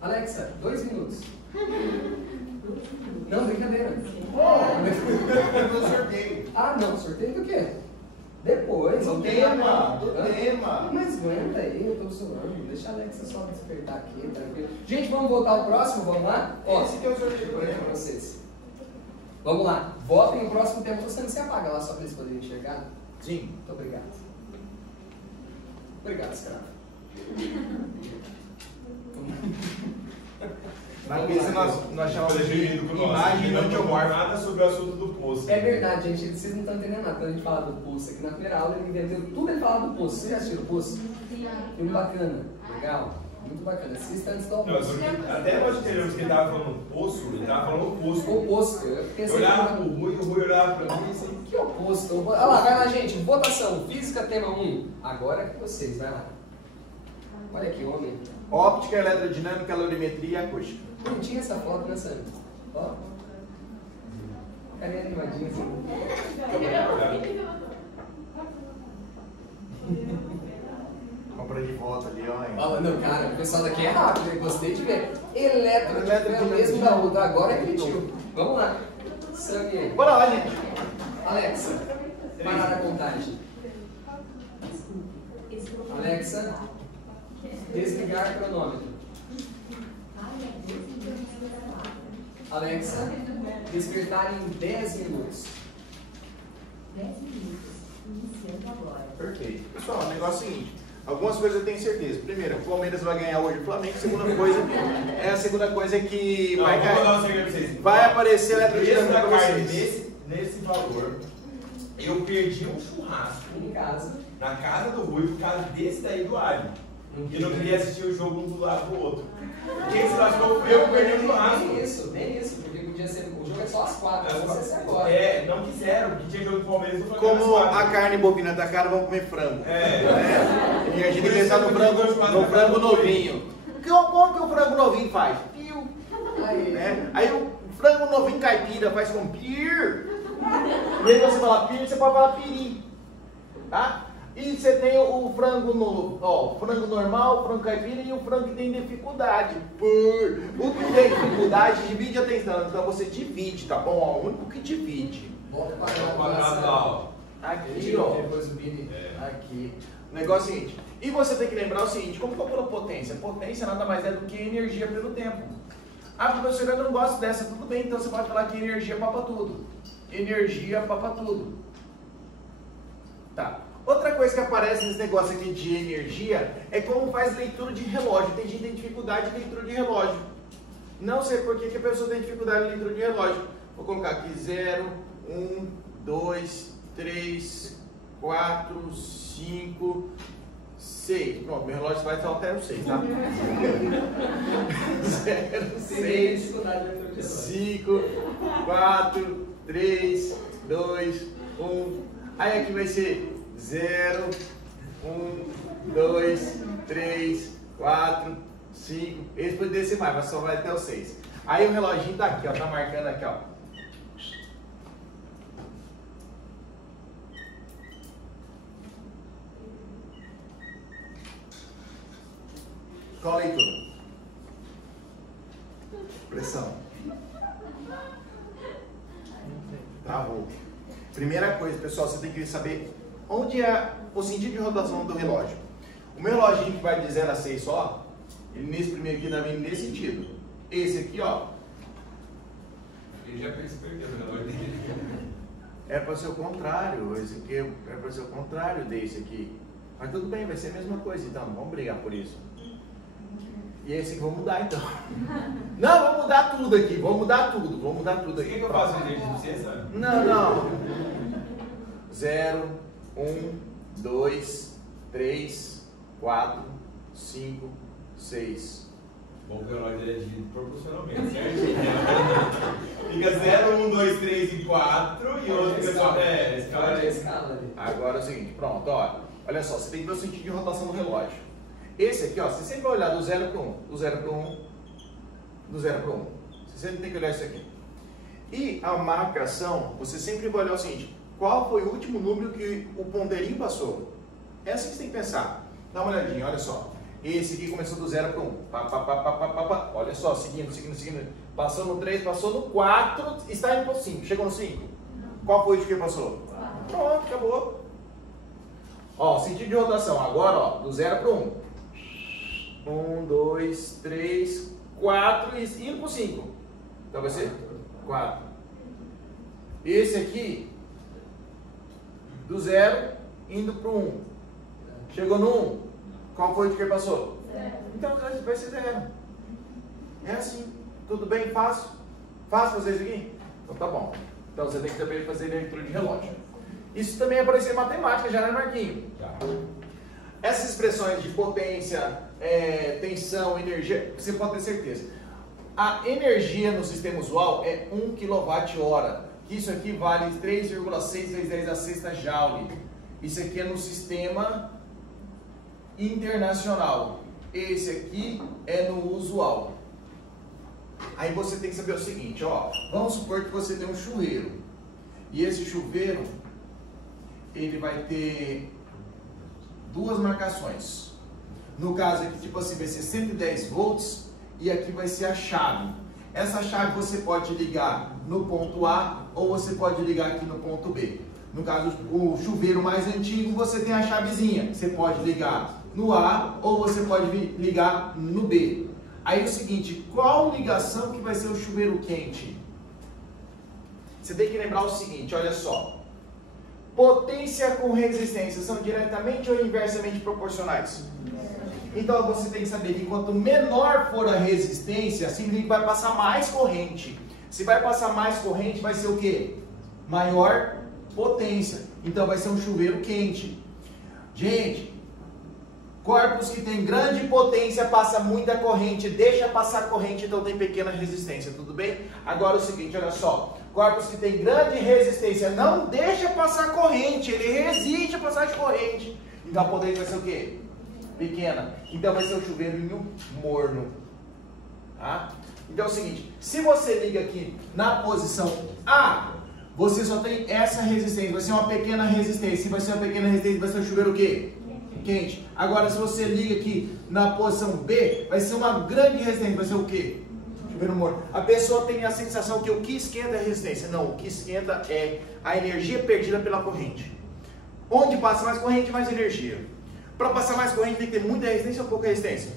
Alexa, 2 minutos. Não, brincadeira. No sorteio. Ah, não, sorteio do quê? Depois, Do não tem tema, nada. do tema. Mas aguenta aí, eu tô zoando. Deixa a Alexa só despertar aqui, tranquilo. Gente, vamos voltar ao próximo, vamos lá? Ó, Esse que é o sorteio por aí pra vocês. Vamos lá, votem o próximo tema. Você não se apaga lá só pra eles poderem enxergar? Sim. Muito obrigado. Obrigado, escravo. Na mesa nós chamamos de imagem não tinha antiomorfa. nada sobre o assunto do poço. É verdade, gente, vocês não estão entendendo nada. Quando a gente fala do Poço aqui na primeira aula, ele inventou tudo, ele falava do Poço. Vocês já assistiram o Poço? Filme bacana, legal, muito bacana. Assista antes do almoço. Até nós entendemos que ele estava falando poço, ele estava falando oposto. O oposto, eu Eu pensei olhava pro Rui, o Rui olhava pra mim assim. que oposto? Olha lá, vai lá, gente, votação, física, tema 1. Agora é com vocês, vai lá. Olha aqui, homem. Óptica, eletrodinâmica, calorimetria e acústica. Não tinha essa foto, né, Sandro? Ó. Carinha animadinha assim. Compra de volta ali, ó. hein? Fala, não, cara, o pessoal daqui é rápido, eu gostei de ver. Eletrodinâmica é o mesmo da outra, agora é repetido. Vamos lá. Sammy. Bora lá, gente. Alexa, parar a contagem. Desculpe, Alexa, desligar cronômetro. Alexa, despertar em 10 minutos. 10 minutos, iniciando agora. Perfeito. Pessoal, o negócio é o seguinte. Algumas coisas eu tenho certeza. Primeiro, o Palmeiras vai ganhar hoje o Flamengo. A segunda coisa é que Não, vai, vou dar um segredo pra vocês. vai aparecer O preço eletrodinâmica da pra carne vocês. nesse valor, eu perdi um churrasco Em casa. na casa do Rui por causa desse daí do alho. E não queria assistir o jogo um do lado do outro. Quem se lascou foi eu que perdi o churrasco. Nem isso, porque podia ser. O jogo é só às 4, não sei se é agora. É, não quiseram, porque tinha jogo do Palmeiras no Flamengo. Como a carne bovina tá cara, vamos comer frango. É. E a gente tem que pensar no frango novinho. Como que o frango novinho faz? Piu. Aí, Né? Aí o frango novinho caipira faz com pir. E aí você fala pir, você pode falar piri. Tá? E você tem o frango novo, ó, o frango normal, o frango caipira e o frango que tem dificuldade. O que tem dificuldade, divide a atenção. Então você divide, tá bom? Ó, o único que divide. volta para O quadrado lá, ó. Aqui, ó. Depois o Bini. Aqui. O negócio é o seguinte. E você tem que lembrar o seguinte, como calcula potência? Potência nada mais é do que energia pelo tempo. Ah, professora, eu não gosto dessa. Tudo bem, então você pode falar que energia papa tudo. Energia papa tudo. Tá. Outra coisa que aparece nesse negócio aqui de energia é como faz leitura de relógio. Tem gente que tem dificuldade de leitura de relógio. Não sei por que a pessoa tem dificuldade de leitura de relógio. Vou colocar aqui 0, 1, 2, 3, 4, 5, 6. Pronto, meu relógio vai só até o 6, tá? 0, 6, 5, 4, 3, 2, 1. Aí aqui vai ser 0, 1, 2, 3, 4, 5. Esse pode descer mais, mas só vai até o 6. Aí o reloginho tá aqui, ó, tá marcando aqui, ó. Qual a leitura? Pressão. Travou. Primeira coisa, pessoal, você tem que saber onde é o sentido de rotação do relógio. O meu reloginho que vai de 0 a 6 só, ele nesse primeiro aqui tá vindo nesse sentido. Esse aqui, ó, Ele já perdeu o relógio dele. é para ser o contrário. Esse aqui é para ser o contrário desse aqui. Mas tudo bem, vai ser a mesma coisa, então não vamos brigar por isso. E esse aqui vamos mudar então. Não, vamos mudar tudo aqui, vamos mudar tudo O aqui. que eu faço com exercício pra você, sabe? Não. 0, 1, 2, 3, 4, 5, 6. Bom que o relógio é de proporcionalmente, certo? Fica 0, 1, 2, 3 e 4 e o outro fica só. Escala de escala ali. Agora é o seguinte, pronto, ó. Olha só, você tem que ver o sentido de rotação do relógio. Esse aqui, ó, você sempre vai olhar do 0 para 1, do 0 para 1, do 0 para 1. Você sempre tem que olhar isso aqui. E a marcação, você sempre vai olhar o seguinte, qual foi o último número que o ponteirinho passou? É assim que você tem que pensar. Dá uma olhadinha, olha só. Esse aqui começou do 0 para 1. Olha só, seguindo. Passou no 3, passou no 4, está indo para o 5. Chegou no 5. Qual foi o que passou? Pronto, acabou. Ó, sentido de rotação. Agora, ó, do 0 para 1. 1, 2, 3, 4 e indo para o 5. Então vai ser 4. Esse aqui, do 0, indo para o 1. Chegou no 1. Qual foi o que passou? 0. Então vai ser 0. É assim. Tudo bem? Fácil? Fácil fazer isso aqui? Então tá bom. Então você tem que também fazer leitura de relógio. Isso também é aparecer em matemática, já, né, Marquinho? Tá. Essas expressões de potência, tensão, energia, você pode ter certeza. A energia no sistema usual é 1 kWh. Isso aqui vale 3,6 vezes 10 a sexta joule. Isso aqui é no sistema internacional. Esse aqui é no usual. Aí você tem que saber o seguinte, ó. Vamos supor que você tem um chuveiro. E esse chuveiro, ele vai ter duas marcações. No caso aqui, tipo assim, vai ser 110 volts e aqui vai ser a chave. Essa chave você pode ligar no ponto A ou você pode ligar aqui no ponto B. No caso, o chuveiro mais antigo, você tem a chavezinha. Você pode ligar no A ou você pode ligar no B. Aí é o seguinte, qual ligação que vai ser o chuveiro quente? Você tem que lembrar o seguinte, olha só. Potência com resistência são diretamente ou inversamente proporcionais? Então você tem que saber que quanto menor for a resistência, significa que vai passar mais corrente. Se vai passar mais corrente, vai ser o quê? Maior potência. Então vai ser um chuveiro quente. Gente, corpos que tem grande potência passa muita corrente, deixa passar corrente, então tem pequena resistência, tudo bem? Agora o seguinte, olha só. Corpos que tem grande resistência não deixa passar corrente, ele resiste a passar de corrente. Então a potência vai ser o quê? Pequena. Então vai ser um chuveirinho morno. Tá? Então é o seguinte, se você liga aqui na posição A, você só tem essa resistência, vai ser uma pequena resistência. Se vai ser uma pequena resistência, vai ser um chuveiro o quê? Quente. Agora se você liga aqui na posição B, vai ser uma grande resistência, vai ser o quê? Chuveiro morno. A pessoa tem a sensação que o que esquenta é a resistência. Não, o que esquenta é a energia perdida pela corrente. Onde passa mais corrente, mais energia. Para passar mais corrente tem que ter muita resistência ou pouca resistência?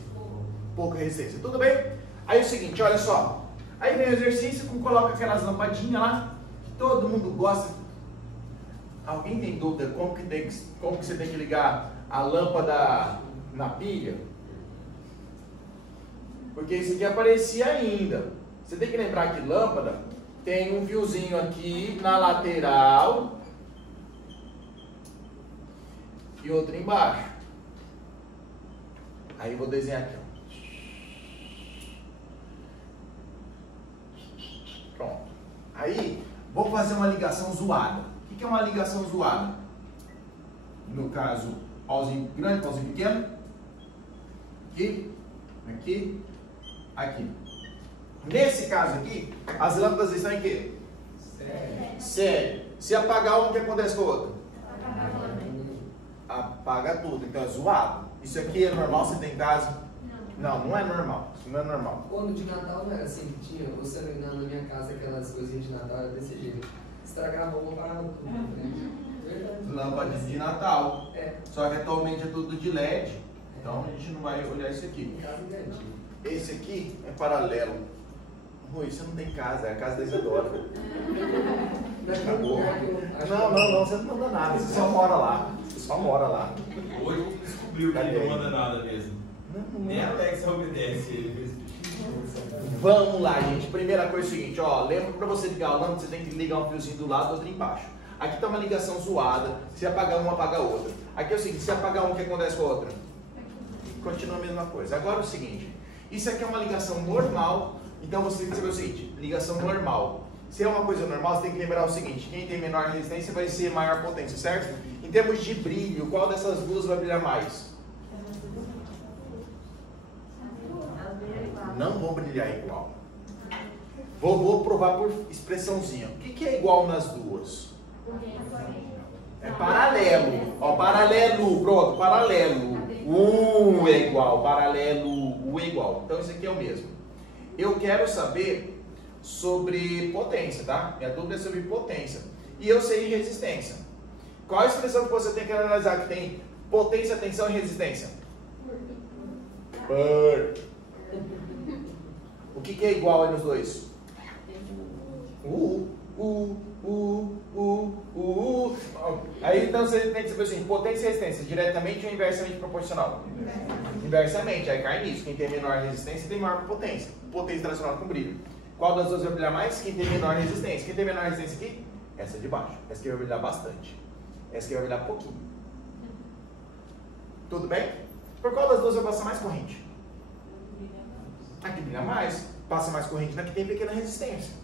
Pouca resistência. Tudo bem? Aí é o seguinte, olha só. Aí vem o exercício, coloca aquelas lampadinhas lá. Todo mundo gosta. Alguém tem dúvida como que você tem que ligar a lâmpada na pilha? Porque isso aqui aparecia ainda. Você tem que lembrar que lâmpada tem um fiozinho aqui na lateral e outro embaixo. Aí eu vou desenhar aqui, ó. Pronto. Aí vou fazer uma ligação zoada. O que é uma ligação zoada? No caso, pauzinho grande, pauzinho pequeno. Aqui, aqui, aqui. Nesse caso aqui, as lâmpadas estão em quê? Sério. Se apagar uma, o que acontece com a outra? Apaga tudo. Então é zoado. Isso aqui é normal? Você tem em casa? Não, não é normal. Isso não é normal. Quando de Natal não era assim, tinha, você na minha casa, aquelas coisinhas de Natal era desse jeito. Estragava uma, parava tudo na frente. Lâmpadas de Natal. É. Só que atualmente é tudo de LED. Então a gente não vai olhar isso aqui. Em casa é antigo. Esse aqui é paralelo. Rui, você não tem casa, é a casa da Isadora. Acabou. Não, você não manda nada, você só mora lá. Você só mora lá. Hoje descobriu que ele não manda nada mesmo. Nem a Alexa obedece. Vamos lá, gente. Primeira coisa é o seguinte, ó. Lembra que pra você ligar a lâmpada, você tem que ligar um fiozinho do lado e outro embaixo. Aqui tá uma ligação zoada. Se apagar uma, apaga a outra. Aqui é o seguinte, se apagar uma, o que acontece com a outra? Continua a mesma coisa. Agora é o seguinte, isso aqui é uma ligação normal. Então você tem que saber o seguinte, ligação normal. Se é uma coisa normal, você tem que lembrar o seguinte, quem tem menor resistência vai ser maior potência, certo? Em termos de brilho, qual dessas duas vai brilhar mais? Não vão brilhar igual. Vou provar por expressãozinha. O que é igual nas duas? É paralelo. Ó, paralelo, pronto, paralelo. É igual, paralelo, é igual. Então isso aqui é o mesmo. Eu quero saber sobre potência, tá? Minha dúvida é sobre potência. E eu sei resistência. Qual a expressão que você tem que analisar? Que tem Potência, tensão e resistência. Por. O que é igual aí nos dois? Aí então você tem que saber assim, potência e resistência, diretamente ou inversamente proporcional? Inversamente, aí cai nisso. Quem tem menor resistência tem maior potência. Potência relacionada com brilho. Qual das duas vai brilhar mais? Quem tem menor resistência. Quem tem menor resistência aqui? Essa de baixo. Essa aqui vai brilhar bastante. Essa aqui vai brilhar pouquinho. Tudo bem? Por qual das duas vai passar mais corrente? Aqui brilha mais. Passa mais corrente na que tem pequena resistência.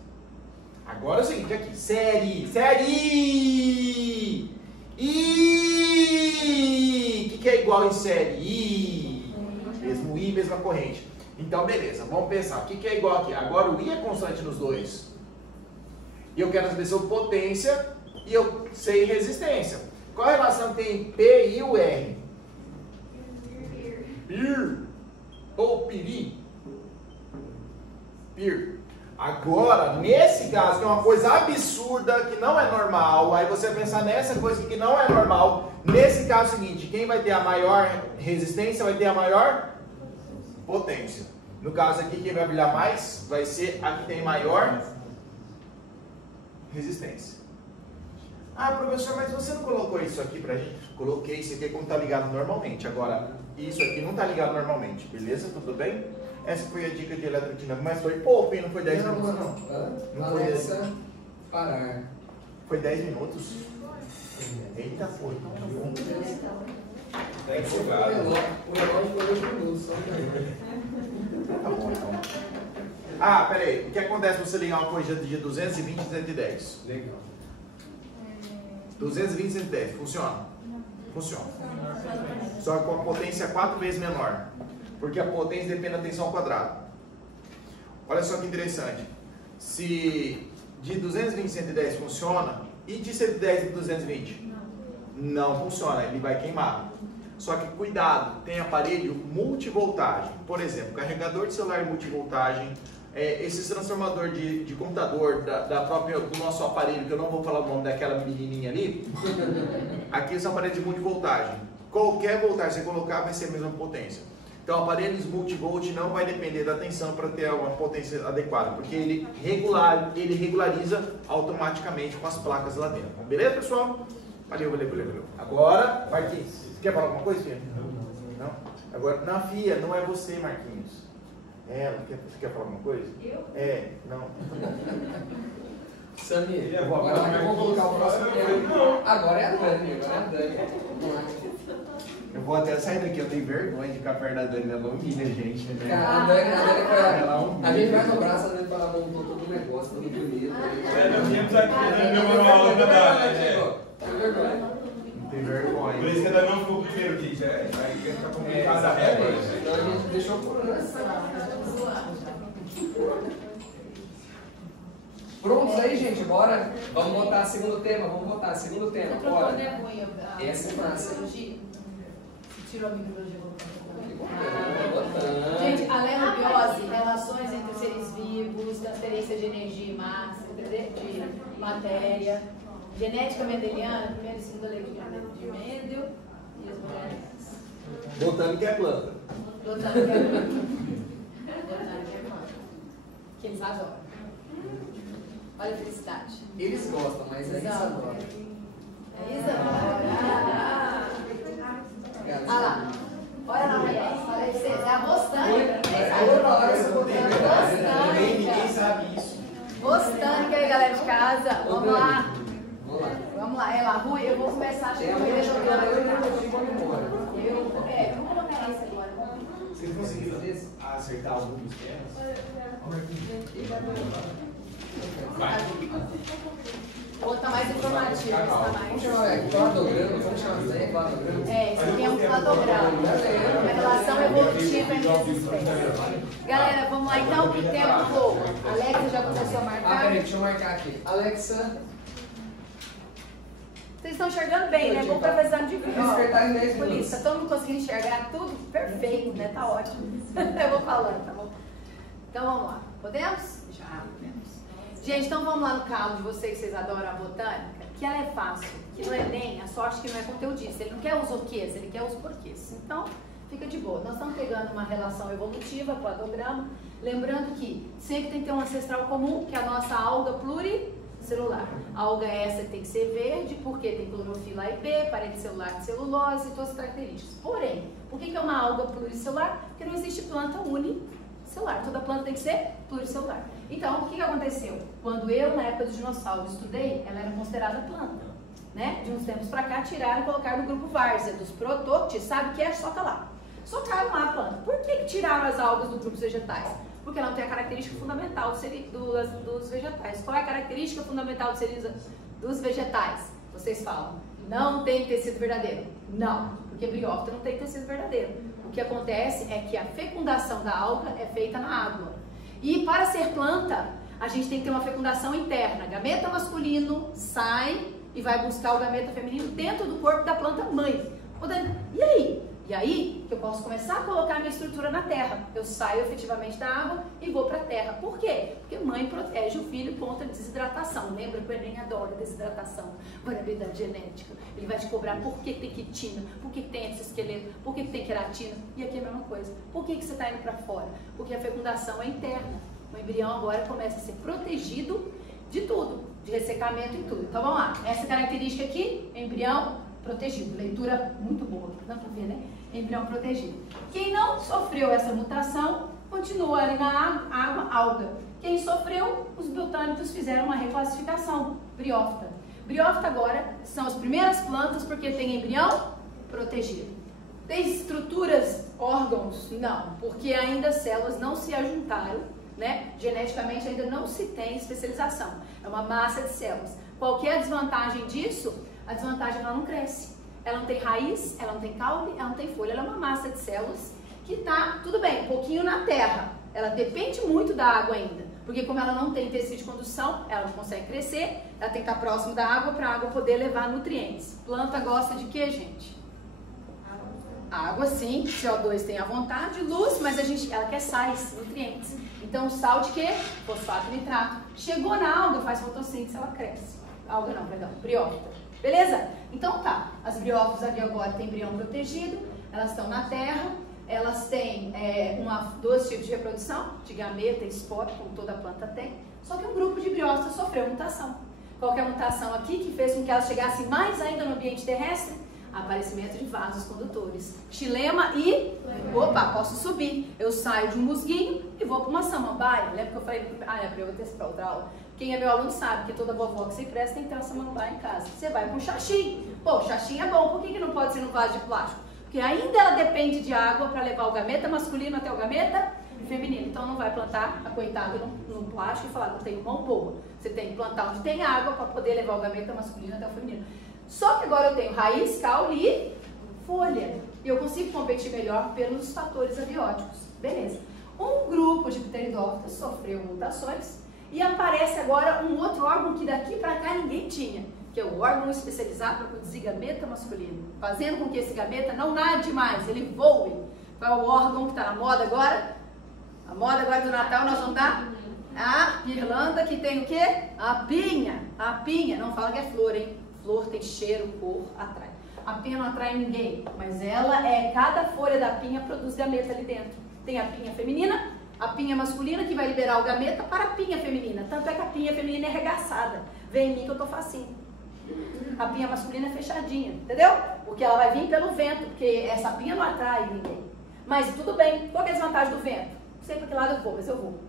Agora é o seguinte, aqui. Série! I! O que é igual em série? I! Mesmo I, mesma corrente. Então, beleza. Vamos pensar. O que é igual aqui? Agora o I é constante nos dois. E eu quero saber sobre potência e eu sei resistência. Qual a relação tem P e o R? Pir. Ou piri. Pir. Agora, nesse caso, que é uma coisa absurda, que não é normal, aí você vai pensar nessa coisa que não é normal. Nesse caso é o seguinte, quem vai ter a maior resistência vai ter a maior potência. No caso aqui, quem vai brilhar mais vai ser a que tem maior resistência. Ah, professor, mas você não colocou isso aqui pra gente? Coloquei, isso aqui é como está ligado normalmente. Agora, isso aqui não está ligado normalmente, beleza? Tudo bem? Essa foi a dica de eletroquímica, mas foi pouco, hein? Não foi 10 minutos, não. Não foi Alexa, parar. Foi 10 minutos? Eita, foi. Tá empolgado. O relógio foi 2 minutos, só Tá bom, então. Ah, peraí. O que acontece se você ligar uma coisa de 220 e 110? Legal. 220 e 110. Funciona? Funciona. Só que com a potência 4 vezes menor. Porque a potência depende da tensão ao quadrado. Olha só que interessante. Se de 220 e 110 funciona, e de 110 e 220? Não funciona, ele vai queimar. Só que cuidado, tem aparelho multivoltagem. Por exemplo, carregador de celular multivoltagem, esses transformador de computador do nosso aparelho, que eu não vou falar o nome daquela menininha ali. Aqui são aparelhos de multivoltagem. Qualquer voltagem que você colocar vai ser a mesma potência. Então, aparelhos multivolt não vai depender da tensão para ter uma potência adequada, porque ele regulariza automaticamente com as placas lá dentro. Beleza, pessoal? Valeu. Agora, Marquinhos, você quer falar alguma coisa, filha? Não? Agora, na FIA, não é você, Marquinhos. Você quer falar alguma coisa? Eu? Não. Samir, agora eu vou colocar o próximo tema. Agora é a Dani, Vamos lá. Eu vou até sair daqui, eu tenho vergonha de ficar perto da Dani, ela humilha a gente, né? Cara, a Dani foi a gente vai no braço, a Dani foi lá, montou todo o negócio, todo bonito. Nós tínhamos aqui, né? Deu uma aula da Dani. Não tem vergonha. Por isso que a Dani não ficou o primeiro, gente. Aí fica complicado a régua. Então a gente deixou por antes. Prontos aí, gente? Bora? Vamos botar segundo tema, bora. Essa é massa. Tirou a microbiologia. Gente, a lerrobiose, relações entre seres vivos, transferência de energia e massa, de matéria, genética mendeliana, primeira e segunda lei de Mendel e as mulheres. Botânica é planta. Botânica é planta. Que eles adoram. Olha a felicidade. Eles gostam, mas eles adoram. Eles adoram. Olha lá. Olha lá, Maria. Olha aí, vocês. É a bostânica. Ninguém sabe isso. Bostânica aí, galera de casa. Vamos lá. Ela, Rui, eu vou começar a chegar no vamos colocar isso agora. Vocês conseguiram acertar algum dos temas? Outro mais informativo, Vamos chamar cladograma, vamos chamar Zé cladograma. Isso aqui é um cladograma. Uma relação evolutiva entre as espécies. Galera, vamos lá então, que tempo vou. Alexa já começou a marcar. Peraí, deixa eu marcar aqui. Alexa. Vocês estão enxergando bem, né? Vou professor de vídeo. Despertar em 10 Por minutos. isso, tá todo mundo conseguindo enxergar tudo perfeito, né? Tá ótimo. Eu vou falando, tá bom? Então vamos lá. Podemos? Já podemos. Gente, então vamos lá no carro de vocês adoram a botânica. que ela é fácil, que no Enem, a sorte que não é conteudista, ele não quer os oquês, ele quer os porquês. Então, fica de boa. Nós estamos pegando uma relação evolutiva, cladograma, lembrando que sempre tem que ter um ancestral comum, que é a nossa alga pluricelular. A alga essa tem que ser verde, porque tem clorofila A e B, parede celular de celulose e todas as características. Porém, por que é uma alga pluricelular? Porque não existe planta unicelular. Toda planta tem que ser pluricelular. Então, o que aconteceu? Quando eu, na época dos dinossauros, estudei, ela era considerada planta. Né? De uns tempos pra cá, tiraram e colocaram no grupo Várzea, dos protóctis, sabe o que é? Soca lá. Socaram lá a planta. Por que tiraram as algas do grupo vegetais? Porque ela não tem a característica fundamental dos vegetais. Qual é a característica fundamental dos vegetais? Vocês falam, não tem tecido verdadeiro. Não, porque briófita não tem tecido verdadeiro. O que acontece é que a fecundação da alga é feita na água. E para ser planta, a gente tem que ter uma fecundação interna. Gameta masculino sai e vai buscar o gameta feminino dentro do corpo da planta mãe. E aí? E aí que eu posso começar a colocar minha estrutura na terra. Eu saio efetivamente da água e vou para a terra. Por quê? Porque mãe protege o filho contra desidratação. Lembra que o Enem adora desidratação, variabilidade genética. Ele vai te cobrar por que tem quitina, por que tem exoesqueleto, por que tem queratina. E aqui é a mesma coisa. Por que você está indo para fora? Porque a fecundação é interna. O embrião agora começa a ser protegido de tudo, de ressecamento e tudo. Então vamos lá. Essa característica aqui, embrião protegido. Leitura muito boa, dá para ver, né? Embrião protegido. Quem não sofreu essa mutação, continua ali na água, alga. Quem sofreu, os botânicos fizeram uma reclassificação, briófita. Briófita agora são as primeiras plantas porque tem embrião protegido. Tem estruturas, órgãos? Não, porque ainda as células não se ajuntaram, né? Geneticamente ainda não se tem especialização. É uma massa de células. Qual que é a desvantagem disso? A desvantagem é que ela não cresce. Ela não tem raiz, ela não tem caule, ela não tem folha. Ela é uma massa de células que está, tudo bem, um pouquinho na terra. Ela depende muito da água ainda. Porque como ela não tem tecido de condução, ela não consegue crescer. Ela tem que estar próximo da água para a água poder levar nutrientes. Planta gosta de quê, gente? Água, sim. CO2 tem à vontade, luz, mas ela quer sais, nutrientes. Então, sal de quê? Fosfato e nitrato. Chegou na alga, faz fotossíntese, ela cresce. Alga não, perdão, briófita. Beleza? Então tá, as briófitas ali agora têm embrião protegido, elas estão na terra, elas têm dois tipos de reprodução, de gameta e esporo, como toda planta tem, só que um grupo de briófitas sofreu mutação. Qual que é a mutação aqui que fez com que elas chegassem mais ainda no ambiente terrestre? Aparecimento de vasos condutores, xilema e, opa, posso subir, eu saio de um musguinho e vou para uma samambaia. Lembra que eu falei, eu vou ter essa outra aula. Quem é meu aluno sabe que toda vovó que se presta tem que ter uma samambaia em casa. Você vai para um xaxim, pô, xaxim é bom, por que não pode ser no vaso de plástico? Porque ainda ela depende de água para levar o gameta masculino até o gameta feminino. Então não vai plantar a coitada no plástico e falar, não tenho mão boa. Você tem que plantar onde tem água para poder levar o gameta masculino até o feminino. Só que agora eu tenho raiz, caule e folha. E eu consigo competir melhor pelos fatores abióticos. Beleza. Um grupo de pteridófitas sofreu mutações e aparece agora um outro órgão que daqui para cá ninguém tinha, que é o órgão especializado para produzir gameta masculino, fazendo com que esse gameta não nade mais, ele voe. Qual é o órgão que está na moda agora? A moda agora do Natal nós vamos dar a guirlanda que tem o quê? A pinha. A pinha, não fala que é flor, hein? Flor tem cheiro, cor, atrai. A pinha não atrai ninguém, mas cada folha da pinha produz gameta ali dentro. Tem a pinha feminina, a pinha masculina que vai liberar o gameta para a pinha feminina. Tanto é que a pinha feminina é arregaçada. Vem em mim que eu tô facinho. A pinha masculina é fechadinha, entendeu? Porque ela vai vir pelo vento, porque essa pinha não atrai ninguém. Mas tudo bem, qual que é a desvantagem do vento? Não sei para que lado eu vou, mas eu vou.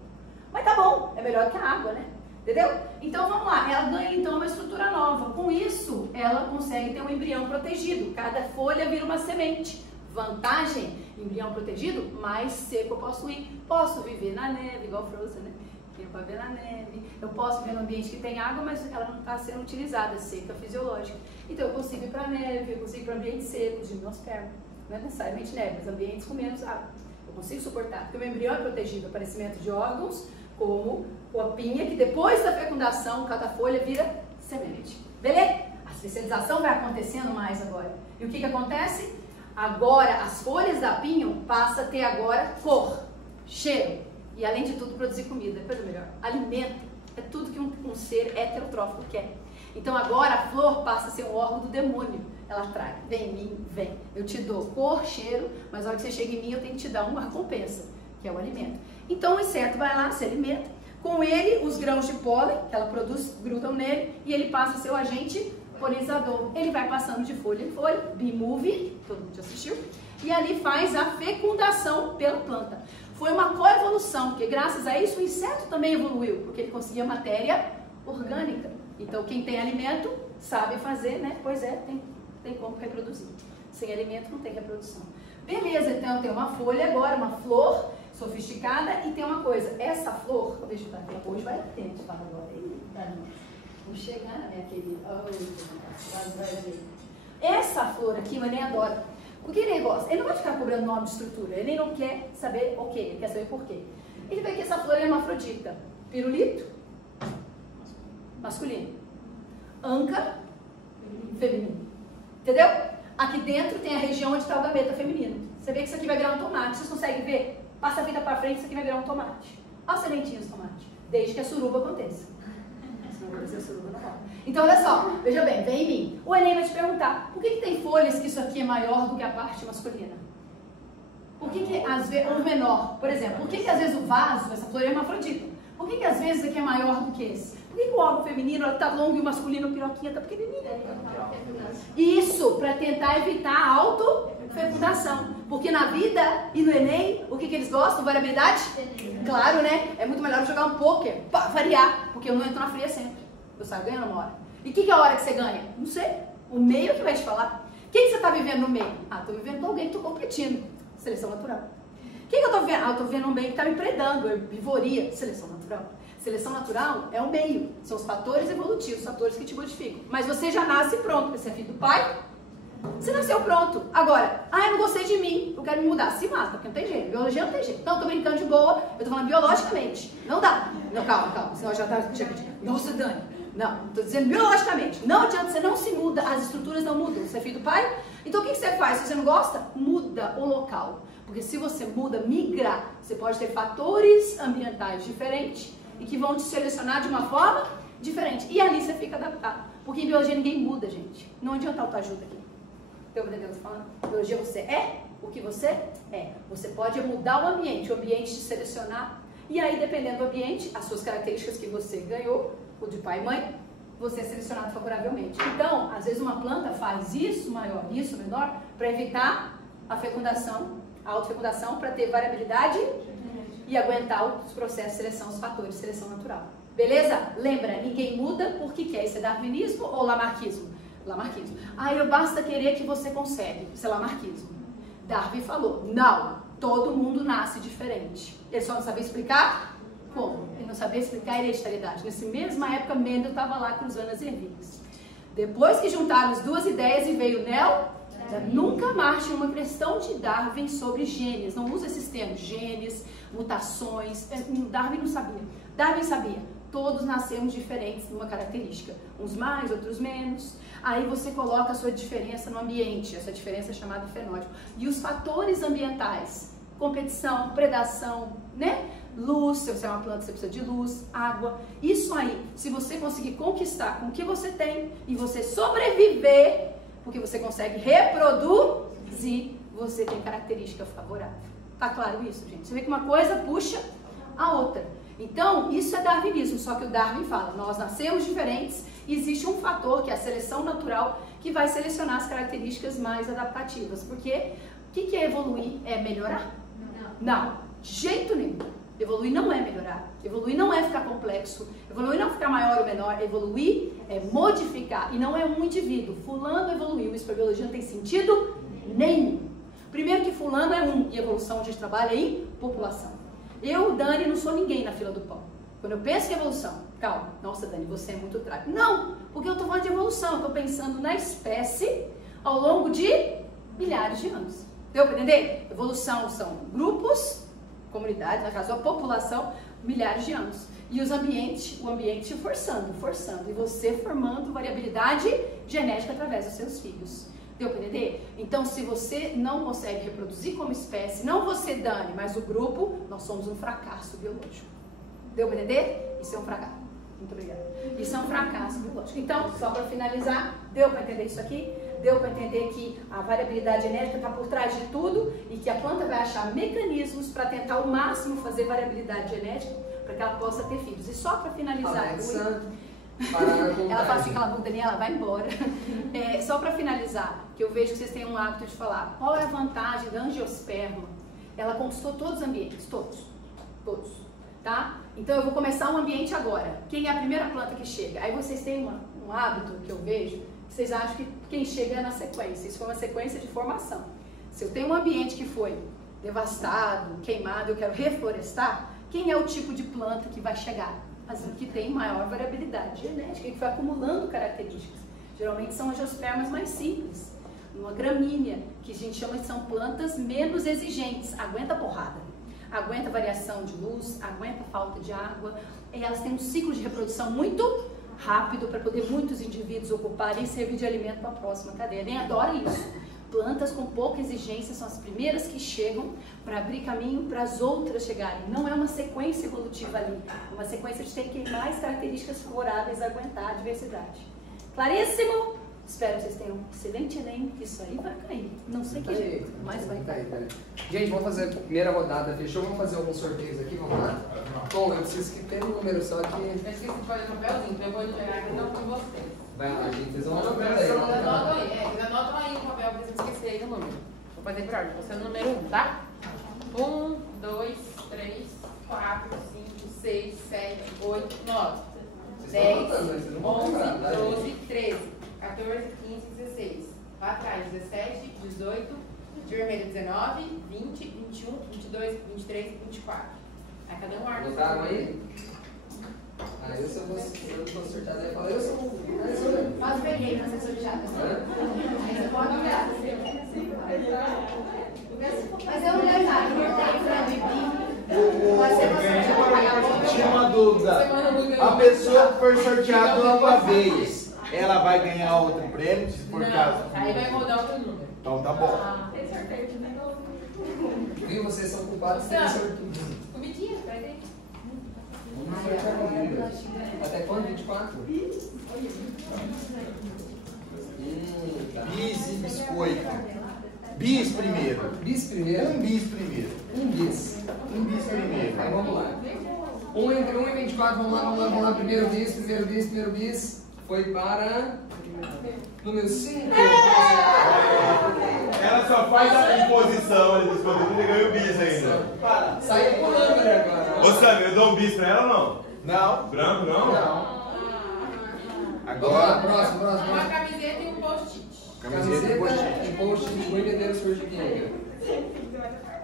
Mas tá bom, é melhor que a água, né? Entendeu? Então vamos lá, ela ganha então uma estrutura nova. Com isso, ela consegue ter um embrião protegido. Cada folha vira uma semente. Vantagem, embrião protegido, mais seco eu posso ir. Posso viver na neve, igual Frozen, né? Quem vai ver na neve. Eu posso viver num ambiente que tem água, mas ela não está sendo utilizada, seca fisiológica. Então eu consigo ir para a neve, eu consigo ir para ambientes secos, gimnosperma. Não é necessariamente neve, mas ambientes com menos água. Eu consigo suportar, porque o meu embrião é protegido. Aparecimento de órgãos, como a pinha, que depois da fecundação, cada folha vira semente. Beleza? A especialização vai acontecendo mais agora. E o que acontece? Agora, as folhas da pinha passam a ter agora cor, cheiro e, além de tudo, produzir comida. Coisa melhor. Alimento é tudo que um ser heterotrófico quer. Então agora a flor passa a ser um órgão do demônio. Ela atrai, vem em mim, vem. Eu te dou cor, cheiro, mas na hora que você chega em mim eu tenho que te dar uma recompensa, que é o alimento. Então o inseto vai lá, se alimenta. Com ele, os grãos de pólen que ela produz grudam nele e ele passa a ser o agente polinizador. Ele vai passando de folha em folha, bee moving, todo mundo já assistiu, e ali faz a fecundação pela planta. Foi uma coevolução, porque graças a isso o inseto também evoluiu, porque ele conseguia matéria orgânica. Então quem tem alimento sabe fazer, né? Pois é, tem como reproduzir. Sem alimento não tem reprodução. Beleza, então eu tenho uma folha agora, uma flor sofisticada e tem uma coisa, essa flor, deixa eu ver aqui, hoje vai ter, gente fala agora, vamos chegar, né, minha querida, essa flor aqui o Enem adora, porque ele gosta, ele não vai ficar cobrando nome de estrutura, ele não quer saber o quê, ele quer saber por quê. Ele vê que essa flor é hermafrodita, pirulito, masculino, anca, feminino, entendeu? Aqui dentro tem a região onde está o gameta feminino, você vê que isso aqui vai virar um tomate, vocês conseguem ver? Passa a vida para frente, isso aqui vai virar um tomate. Olha as sementinhas do tomate. Desde que a suruba aconteça. Senão vai ser suruba não. Então, olha só. Veja bem, vem em mim. O Enem vai te perguntar, por que tem folhas que isso aqui é maior do que a parte masculina? Por que às vezes, ou menor? Por exemplo, por que às vezes o vaso, essa flor é hermafrodita? Por que às vezes aqui é maior do que esse? Por que o órgão feminino está longo e o masculino, a piroquinha, está pequenininha? Isso, para tentar evitar a autofecundação. Porque na vida e no Enem, o que eles gostam? Variabilidade? Claro, né? É muito melhor jogar um pôquer, para variar, porque eu não entro na fria sempre. Eu saio ganhando uma hora. E o que é a hora que você ganha? Não sei. O meio que vai te falar. O que você está vivendo no meio? Ah, estou vivendo com alguém que estou competindo. Seleção natural. O que eu estou vivendo? Ah, estou vivendo um meio que está me predando. Herbivoria. Seleção natural. Seleção natural é um meio. São os fatores evolutivos, os fatores que te modificam. Mas você já nasce pronto. Você é filho do pai. Você nasceu pronto. Agora, eu não gostei de mim, eu quero me mudar. Se mata, porque não tem jeito. Biologia não tem jeito. Então, eu tô brincando de boa, eu tô falando biologicamente. Não dá. Não, calma. Senão já tá... Nossa, Dani. Não, tô dizendo biologicamente. Não adianta, você não se muda, as estruturas não mudam. Você é filho do pai? Então, o que você faz? Se você não gosta, muda o local. Porque se você muda, migra, você pode ter fatores ambientais diferentes e que vão te selecionar de uma forma diferente. E ali você fica adaptado. Porque em biologia ninguém muda, gente. Não adianta autoajuda aqui. Então, Deus falando, biologia você é o que você é. Você pode mudar o ambiente te selecionar. E aí, dependendo do ambiente, as suas características que você ganhou, o de pai e mãe, você é selecionado favoravelmente. Então, às vezes uma planta faz isso maior, isso menor, para evitar a fecundação, a autofecundação, para ter variabilidade e aguentar os processos de seleção, os fatores de seleção natural. Beleza? Lembra, ninguém muda porque quer. Isso é darwinismo ou lamarquismo? Lamarquismo. Eu basta querer que você consegue. Isso é lamarquismo. Darwin falou, não, todo mundo nasce diferente. Ele só não sabia explicar como. Ele não sabia explicar a hereditariedade. Nessa mesma época, Mendel estava lá cruzando as ervilhas. Depois que juntaram as duas ideias e veio o Neo, nunca mais tinha uma questão de Darwin sobre genes. Não usa esses termos, genes, mutações. Darwin não sabia. Darwin sabia. Todos nascemos diferentes numa característica. Uns mais, outros menos. Aí você coloca a sua diferença no ambiente. Essa diferença é chamada fenótipo. E os fatores ambientais. Competição, predação, né? Luz, se você é uma planta, você precisa de luz, água. Isso aí, se você conseguir conquistar com o que você tem e você sobreviver, porque você consegue reproduzir, você tem característica favorável. Tá claro isso, gente? Você vê que uma coisa puxa a outra. Então, isso é darwinismo, só que o Darwin fala, nós nascemos diferentes, existe um fator, que é a seleção natural, que vai selecionar as características mais adaptativas. Porque o que é evoluir? É melhorar? Não, de jeito nenhum. Evoluir não é melhorar, evoluir não é ficar complexo, evoluir não é ficar maior ou menor, evoluir é modificar, e não é um indivíduo. Fulano evoluiu, isso para a biologia não tem sentido nenhum. Primeiro que fulano é um, e evolução a gente trabalha em população. Eu, Dani, não sou ninguém na fila do pão. Quando eu penso em evolução, calma, nossa Dani, você é muito trágico. Não, porque eu estou falando de evolução, eu estou pensando na espécie ao longo de milhares de anos. Deu para entender? Evolução são grupos, comunidades, no caso a população, milhares de anos. E o ambiente forçando, e você formando variabilidade genética através dos seus filhos. Deu para entender? Então, se você não consegue reproduzir como espécie, não você, Dani, mas o grupo, nós somos um fracasso biológico. Deu para entender? Isso é um fracasso. Muito obrigada. Isso é um fracasso biológico. Então, só para finalizar, deu para entender isso aqui? Deu para entender que a variabilidade genética está por trás de tudo e que a planta vai achar mecanismos para tentar ao máximo fazer variabilidade genética para que ela possa ter filhos. E só para finalizar... Ela fala assim, aquela Daniela, ela vai embora. Só para finalizar, que eu vejo que vocês têm um hábito de falar, qual é a vantagem da angiosperma? Ela conquistou todos os ambientes, todos, tá? Então eu vou começar um ambiente agora. Quem é a primeira planta que chega? Aí vocês têm um hábito que eu vejo, que vocês acham que quem chega é na sequência. Isso foi uma sequência de formação. Se eu tenho um ambiente que foi devastado, queimado, eu quero reflorestar, quem é o tipo de planta que vai chegar? As que tem maior variabilidade genética, que foi acumulando características. Geralmente são angiospermas mais simples. Uma gramínea, que a gente chama de são plantas menos exigentes, aguenta porrada, aguenta variação de luz, aguenta falta de água, e elas têm um ciclo de reprodução muito rápido para poder muitos indivíduos ocuparem e servir de alimento para a próxima cadeia. Nem adora isso. Plantas com pouca exigência são as primeiras que chegam para abrir caminho para as outras chegarem. Não é uma sequência evolutiva ali, é uma sequência de ter mais características favoráveis a aguentar a diversidade. Claríssimo? Espero que vocês tenham um excelente Enem, que isso aí vai cair. Não sei que jeito, mas vai cair. Gente, vamos fazer a primeira rodada, fechou? Vamos fazer alguns sorteios aqui, vamos lá? Bom, eu preciso que tenha um número só aqui. Eu esqueci de fazer o papelzinho, então eu vou entregar aqui não com vocês. Vai lá, gente, vocês vão anotar aí. Vocês anotam aí o papel pra vocês esquecerem do número. Vou fazer por ordem, você é o número 1, tá? 1, 2, 3, 4, 5, 6, 7, 8, 9, 10, 11, 12, 13. 14, 15, 16. Lá atrás, 17, 18, de vermelho 19, 20, 21, 22, 23, 24. Aí cada um marca. Anotaram aí? Aí eu só vou sortear, daí eu falo, eu sou Mas peguei para ser sorteada. Aí você pode olhar. Mas eu não lembro nada, Tinha uma dúvida. A pessoa que foi sorteada uma vez, ela vai ganhar outro prêmio, se por caso? Aí vai rodar outro número. Então tá bom. Tem sorteio de novo. Viu? Vocês são culpados de terem sortudo. Comidinha, traz aí. Vamos sortear comida. Até quando? 24? Tá. Bis e biscoito. Bis primeiro. Bis primeiro? Um bis primeiro. Um bis. Um bis primeiro. Aí vamos lá. 1 e 24, vamos lá. Primeiro bis. Foi para número 5. Ela só faz a imposição ali dos conteúdos e ganha o bis ainda. Saiu pulando ali agora. Ô Sam, eu dou um bis pra ela ou não? Não. Branco não? Não. Agora. Próximo. Uma camiseta e um post-it. Camiseta e post-it. Post-it. Vou entender o surgidinho aqui.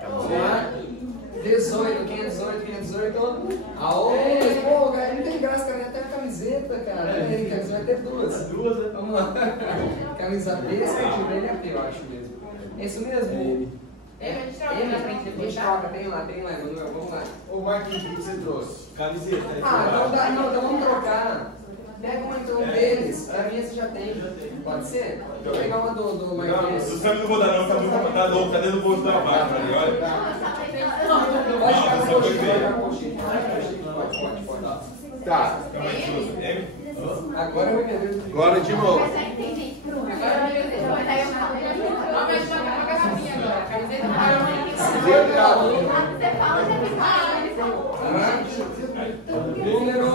Vamos lá. 18, quem é 18? Aô, pô, cara, não tem graça, cara, até a camiseta, cara. Aí, cara, você vai ter duas. Duas, né? Vamos lá. Camisa B, esse dele é P, eu acho mesmo. É isso mesmo? A gente troca Ele, na frente a depois, gente tá? troca, tem lá, Emanuel, vamos lá. Ô Marquinhos, o que você trouxe? Camiseta. Então vamos trocar. Pega um deles, pra mim esse já tem. Pode ser? Vou pegar uma do Não, Marquinhos. do Sam não vou dar não, tá dentro do bolso da vaca ali, olha. Pode ficar no post-it, pode. Tá. Agora eu vou entender. Agora de novo. Agora vai jogar uma garrafinha agora. Camiseta Número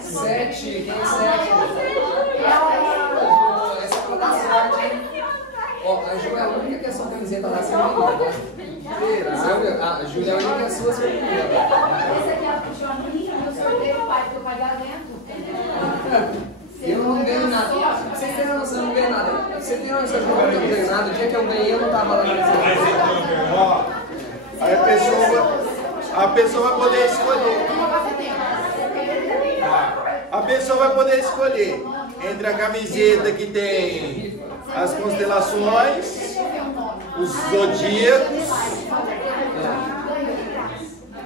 7. Quem é 7? Essa é pra dar sorte, hein? Ó, a Ju é a única que é só camiseta lá, você não vai. A Júlia é a única que é sua certeza. Esse aqui é o Joaninho, eu sorteio o pai do pagamento. Eu não ganho nada. Você tem noção, eu não ganho nada. Você tem noção, eu não ganho nada. O dia que eu ganhei, eu não tava lá na Ó, aí a pessoa vai poder escolher. A pessoa vai poder escolher entre a camiseta que tem as constelações, os zodíacos,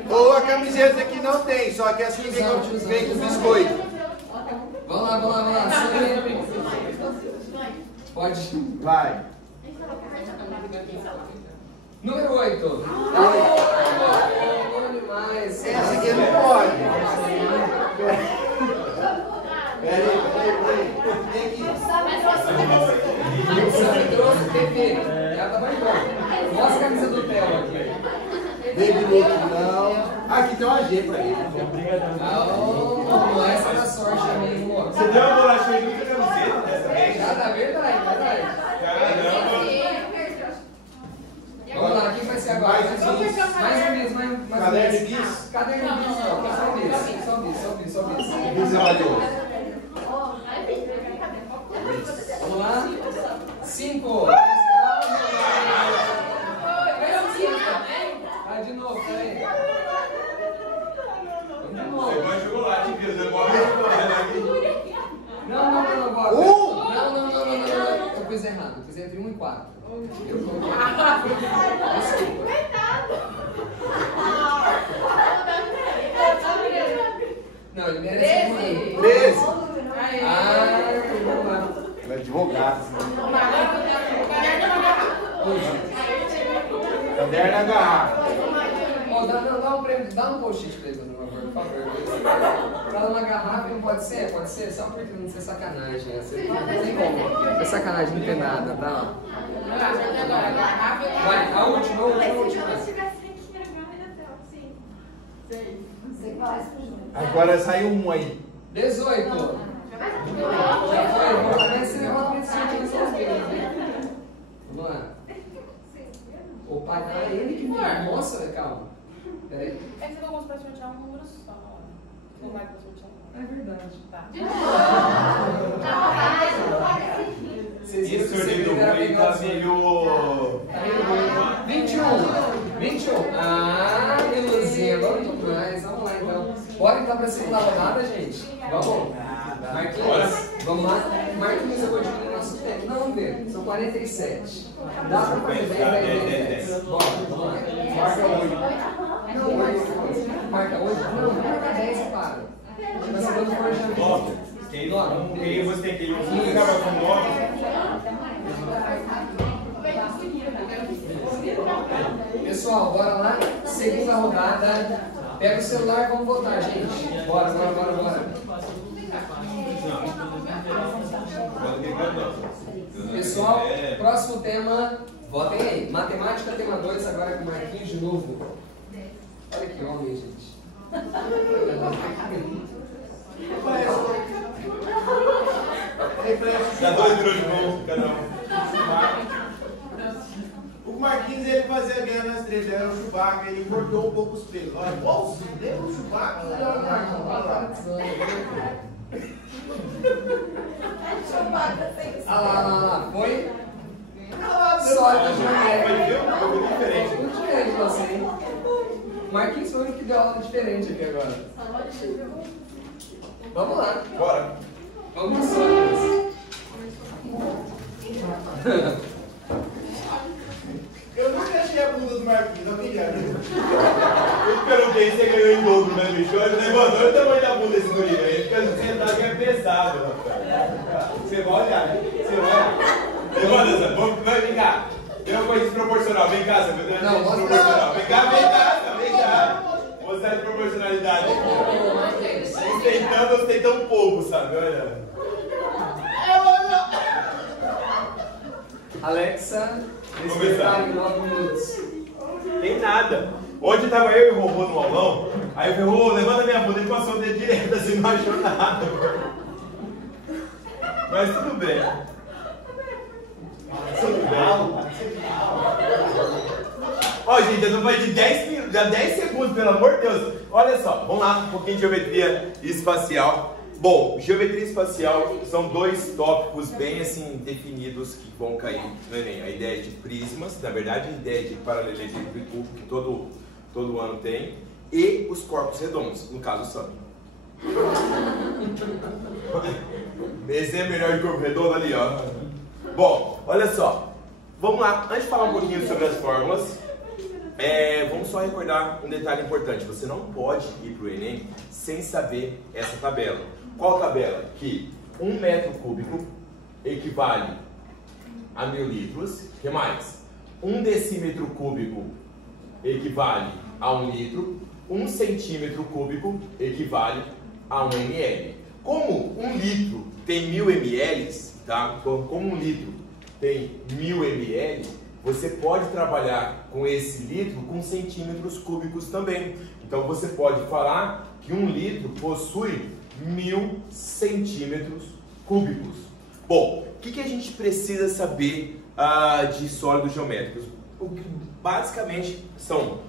ou a camiseta que não tem, só que assim vem com biscoito. Vamos lá. Pode. Vai. Número 8. Bom demais. Essa aqui não pode. Você me trouxe TV. Já tá mais bom. Mostra a camisa do Theo aqui. Baby Look, não. Aqui tem uma G pra ele. Oh, essa da sorte também, amor. Você deu uma bolachinha junto com a camiseta dessa vez? Já tá verdade. Caramba. Vamos lá, quem vai ser agora? Mais um bis, mais Caderno de bis? Caderno de bis, só bis. Bis valioso. Vamos lá. 5. Vai de novo, peraí. Vamos de novo. Você gosta de chocolate, viu? Você gosta de chocolate aqui. Não, bora. Não. Eu fiz errado. Eu fiz entre 1 e 4. Eu coloquei. Desculpa. Não, ele merece 13. vamos lá. Ele é advogado. Caderno na garrafa. Ó, dá um prêmio, dá um post-it pra ele, por favor. Tá numa garrafa, não pode ser? Pode ser? Só porque não ser sacanagem, né? Não tem como. É sacanagem, não tem nada, tá? Vai, a última. Agora saiu um aí. 18. Já foi, vai ser realmente vamos lá. O pai tá ele que me. Nossa, calma. Peraí. É que você não gosta pra sortear um número só. Não vai pra sortear. É verdade. Tá. Esse sorteio do Rui tá meio... 21. Ah, que luzinha. Vamos demais. Vamos lá então. Bora então pra segunda rodada, gente. Vamos. Marquinhos, vamos lá. Marquinhos, eu vou diminuir nosso tempo. Não, vamos ver. São 47. Dá pra fazer 10. Bora, vamos lá. Marca 8. Não, marca 8. Não, marca 10 e para. Na segunda for já. Quem você tem que ir? Você ficava com 9. Pessoal, bora lá. Segunda rodada. Pega o celular e vamos votar, gente. Bora. Pessoal, próximo tema. Votem aí. Matemática, tema 2, agora com o Marquinhos de novo. Olha que homem, gente. Dá 2 minutos de novo, cada um. O Marquinhos, ele fazia guerra nas três, era o Chewbacca, ele cortou um pouco os pelos. Olha, nossa, lembra o Chewbacca? Ah lá. Foi? Foi diferente. Muito diferente você, hein? Marquinhos foi o único que deu aula diferente aqui agora. Vamos lá. Bora. Vamos de Sócrates. Eu nunca achei a bunda do Marquinhos, não me engano. Eu te perguntei se você ganhou em dobro, né, bicho? Ele levantou o tamanho da bunda desse guri, né? Ele fica sentado que é pesado, rapaz. Você vai olhar, né? Você vai olhar. Levanta, vem cá. Tem uma coisa desproporcional. Vem cá, você vai ter uma coisa desproporcional. Vem cá. Mostrar a desproporcionalidade aqui, ó. Uns tem tanto, outros tem tão pouco, sabe? Olha. Alexa, Começar. em 9 minutos. Tem nada. Ontem tava eu e o robô no aulão, aí eu falei, ô, levanta minha bunda, ele passou o dedo direto assim, não achou nada. Mas tudo bem. Ó, gente, eu não falei de 10 segundos, pelo amor de Deus. Olha só, vamos lá, um pouquinho de geometria espacial. Bom, geometria espacial são 2 tópicos bem assim definidos que vão cair no Enem. A ideia de prismas, na verdade a ideia de paralelismo cubo que todo ano tem, e os corpos redondos, no caso o SAM. Exemplo melhor de corpo redondo ali, ó. Bom, olha só, vamos lá, antes de falar um pouquinho sobre as fórmulas, vamos só recordar um detalhe importante. Você não pode ir para o Enem sem saber essa tabela. Qual tabela? Que 1 metro cúbico equivale a 1000 litros. O que mais? 1 decímetro cúbico equivale a 1 litro. 1 centímetro cúbico equivale a 1 ml. Como 1 litro tem 1000 ml, tá? Então, como 1 litro tem 1000 ml, você pode trabalhar com esse litro com centímetros cúbicos também. Então você pode falar que 1 litro possui 1000 centímetros cúbicos. Bom, o que a gente precisa saber de sólidos geométricos? Basicamente são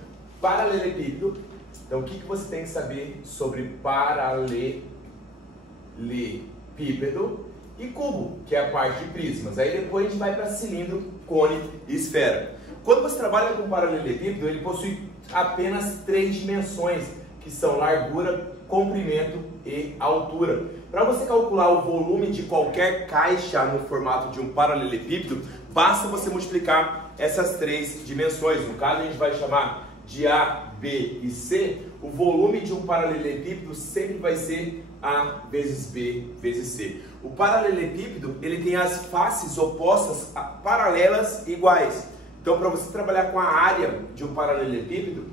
paralelepípedo. Então o que você tem que saber sobre paralelepípedo e cubo, que é a parte de prismas. Aí depois a gente vai para cilindro, cone e esfera. Quando você trabalha com paralelepípedo, ele possui apenas 3 dimensões, que são largura, comprimento e altura. Para você calcular o volume de qualquer caixa no formato de um paralelepípedo, basta você multiplicar essas 3 dimensões. No caso, a gente vai chamar de A, B e C. O volume de um paralelepípedo sempre vai ser A vezes B vezes C. O paralelepípedo, ele tem as faces opostas paralelas iguais. Então, para você trabalhar com a área de um paralelepípedo,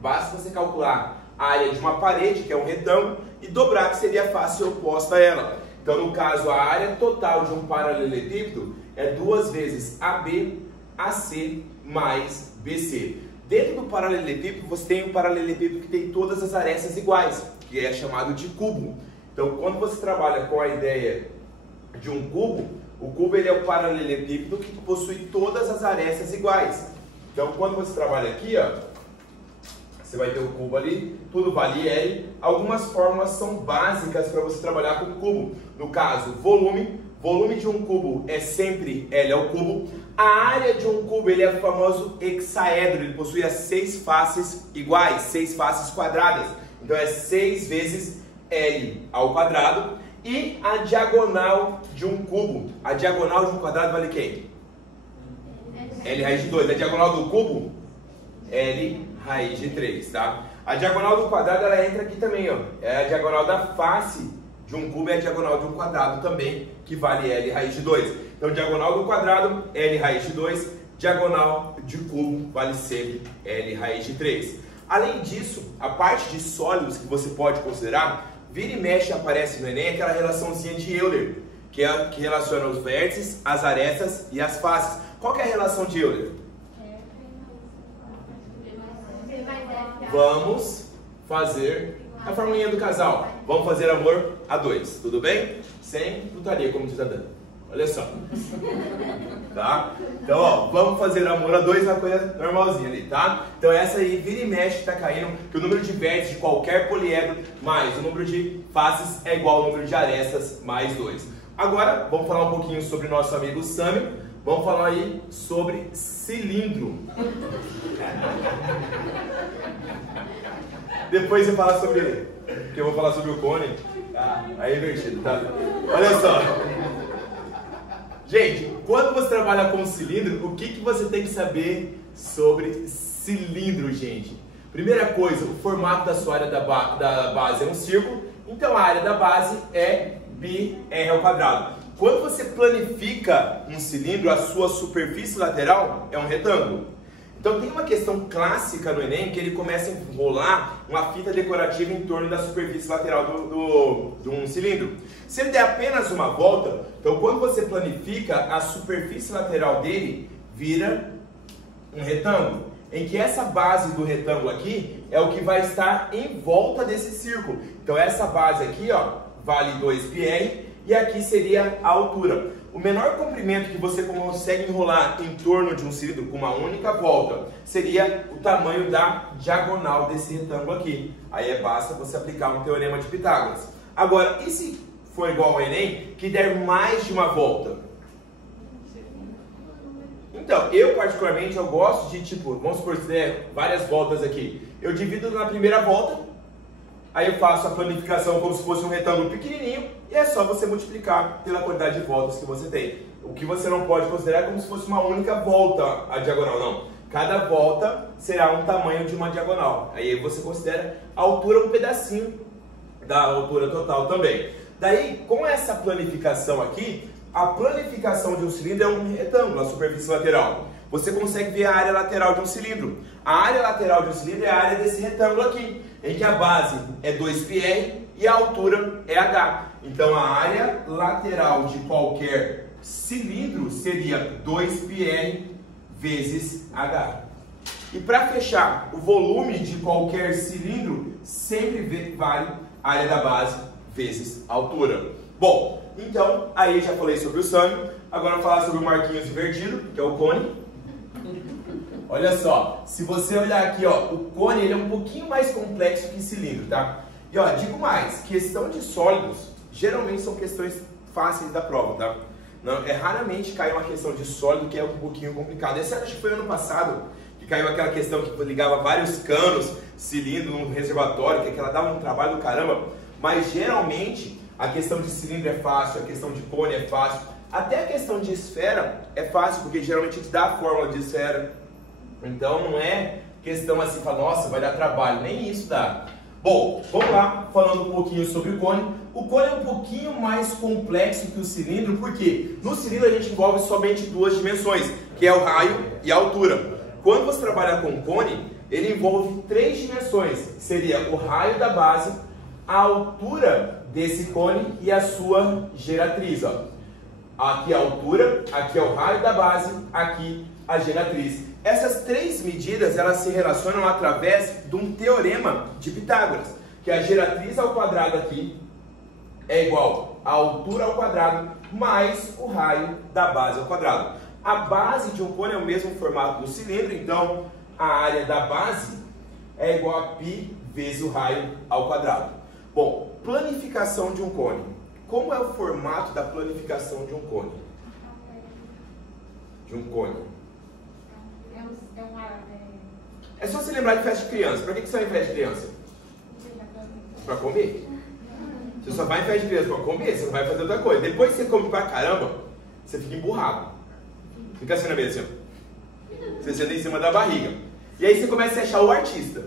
basta você calcular a área de uma parede, que é um retângulo, e dobrar, que seria a face oposta a ela. Então, no caso, a área total de um paralelepípedo é 2 vezes AB, AC mais BC. Dentro do paralelepípedo, você tem um paralelepípedo que tem todas as arestas iguais, que é chamado de cubo. Então, quando você trabalha com a ideia de um cubo, o cubo ele é o paralelepípedo que possui todas as arestas iguais. Então, quando você trabalha aqui, ó, você vai ter o cubo ali, tudo vale L. Algumas fórmulas são básicas para você trabalhar com o cubo. No caso, volume. Volume de um cubo é sempre L ao cubo. A área de um cubo ele é o famoso hexaedro. Ele possui as 6 faces iguais, 6 faces quadradas. Então é 6 vezes L ao quadrado. E a diagonal de um cubo. A diagonal de um quadrado vale quem? L raiz de 2. A diagonal do cubo? L raiz de 3, tá? A diagonal do quadrado ela entra aqui também, ó. É a diagonal da face de um cubo, é a diagonal de um quadrado também, que vale L raiz de 2. Então, diagonal do quadrado, L raiz de 2. Diagonal de cubo vale sempre L raiz de 3. Além disso, a parte de sólidos que você pode considerar, vira e mexe aparece no Enem aquela relaçãozinha de Euler, que relaciona os vértices, as arestas e as faces. Qual que é a relação de Euler? Vamos fazer a formulinha do casal. Vamos fazer amor a 2, tudo bem? Sem putaria, como diz a Dani. Olha só. Tá? Então, ó, vamos fazer amor a 2, uma coisa normalzinha ali, tá? Então essa aí, vira e mexe, tá caindo, que o número de vértices de qualquer poliedro mais o número de faces é igual ao número de arestas mais 2. Agora, vamos falar um pouquinho sobre o nosso amigo Sami. Vamos falar aí sobre cilindro. Depois você fala sobre ele, que eu vou falar sobre o cone. Aí é invertido, tá? Olha só. Gente, quando você trabalha com cilindro, o que você tem que saber sobre cilindro, gente? Primeira coisa, o formato da sua área da base é um círculo, então a área da base é πr ao quadrado. Quando você planifica um cilindro, a sua superfície lateral é um retângulo. Então tem uma questão clássica no Enem que ele começa a enrolar uma fita decorativa em torno da superfície lateral de um cilindro. Se ele der apenas uma volta, então quando você planifica, a superfície lateral dele vira um retângulo, em que essa base do retângulo aqui é o que vai estar em volta desse círculo. Então essa base aqui, ó, vale 2πr e aqui seria a altura. O menor comprimento que você consegue enrolar em torno de um cilindro com uma única volta seria o tamanho da diagonal desse retângulo aqui. Aí basta você aplicar um teorema de Pitágoras. Agora, e se for igual ao Enem, que der mais de uma volta? Então, eu particularmente, eu gosto de, tipo, vamos supor que der várias voltas aqui. Eu divido na primeira volta, aí eu faço a planificação como se fosse um retângulo pequenininho, e é só você multiplicar pela quantidade de voltas que você tem. O que você não pode considerar é como se fosse uma única volta a diagonal, não. Cada volta será um tamanho de uma diagonal. Aí você considera a altura um pedacinho da altura total também. Daí, com essa planificação aqui, a planificação de um cilindro é um retângulo, a superfície lateral. Você consegue ver a área lateral de um cilindro. A área lateral de um cilindro é a área desse retângulo aqui, em que a base é 2πr e a altura é h. Então a área lateral de qualquer cilindro seria 2πr vezes H. E para fechar, o volume de qualquer cilindro sempre vale a área da base vezes a altura. Bom, então, aí já falei sobre o SAMI, agora eu vou falar sobre o Marquinhos invertido, que é o cone. Olha só, se você olhar aqui, ó, o cone ele é um pouquinho mais complexo que cilindro, tá? E ó, digo mais, questão de sólidos, geralmente são questões fáceis da prova, tá? Não, raramente cai uma questão de sólido que é um pouquinho complicado. Esse acho que foi ano passado, que caiu aquela questão que ligava vários canos, cilindro num reservatório, que ela dava um trabalho do caramba, mas geralmente a questão de cilindro é fácil, a questão de cone é fácil, até a questão de esfera é fácil, porque geralmente a gente dá a fórmula de esfera, então não é questão assim, fala, nossa, vai dar trabalho, nem isso dá. Bom, vamos lá, falando um pouquinho sobre o cone. O cone é um pouquinho mais complexo que o cilindro, porque no cilindro a gente envolve somente duas dimensões, que é o raio e a altura. Quando você trabalha com cone, ele envolve três dimensões, que seria o raio da base, a altura desse cone e a sua geratriz. Ó. Aqui a altura, aqui é o raio da base, aqui a geratriz. Essas três medidas elas se relacionam através de um teorema de Pitágoras, que a geratriz ao quadrado aqui é igual à altura ao quadrado mais o raio da base ao quadrado. A base de um cone é o mesmo formato do cilindro, então a área da base é igual a π vezes o raio ao quadrado. Bom, planificação de um cone. Como é o formato da planificação de um cone? É só você lembrar de festa de criança. Para que você vai em festa de criança? Para comer. Você só vai em festa de criança para comer, você não vai fazer outra coisa. Depois que você come pra caramba, você fica emburrado. Fica assim na mesa, assim, ó. Você senta em cima da barriga. E aí você começa a achar o artista.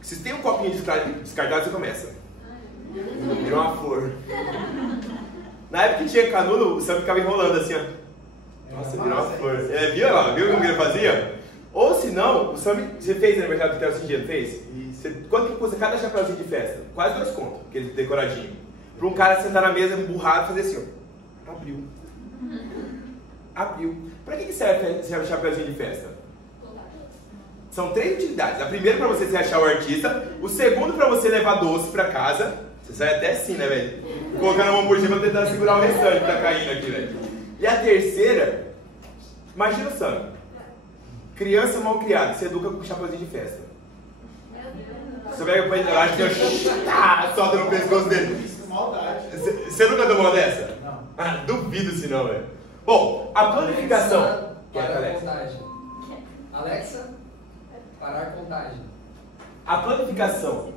Se tem um copinho descartado, você começa. Virou uma flor. Na época que tinha canudo, o Sam ficava enrolando assim, ó. Nossa, virou uma flor. Viu lá? Viu como ele fazia? Ou se não, o Sam, você fez aniversário do Theo Cindia, não fez? Quanto que custa cada chapéuzinho de festa? Quase 2 contos, aquele decoradinho. Para um cara sentar na mesa, emburrado, fazer assim, ó. Abriu. Para que serve esse chapéuzinho de festa? São 3 utilidades. A primeira para você se achar o artista. O segundo para você levar doce para casa. Você sai até assim, né, velho? Colocando a mão por cima tentando segurar o restante que tá caindo aqui, velho. E a terceira, imagina o Sam. Criança mal criada, você educa com chapéuzinho de festa. Você pega pra ele lá e solta no pescoço dele. Você nunca tomou uma dessa? Não. Ah, duvido se não, velho. Bom, a planificação. Parar a contagem. Alexa, parar a contagem. A planificação.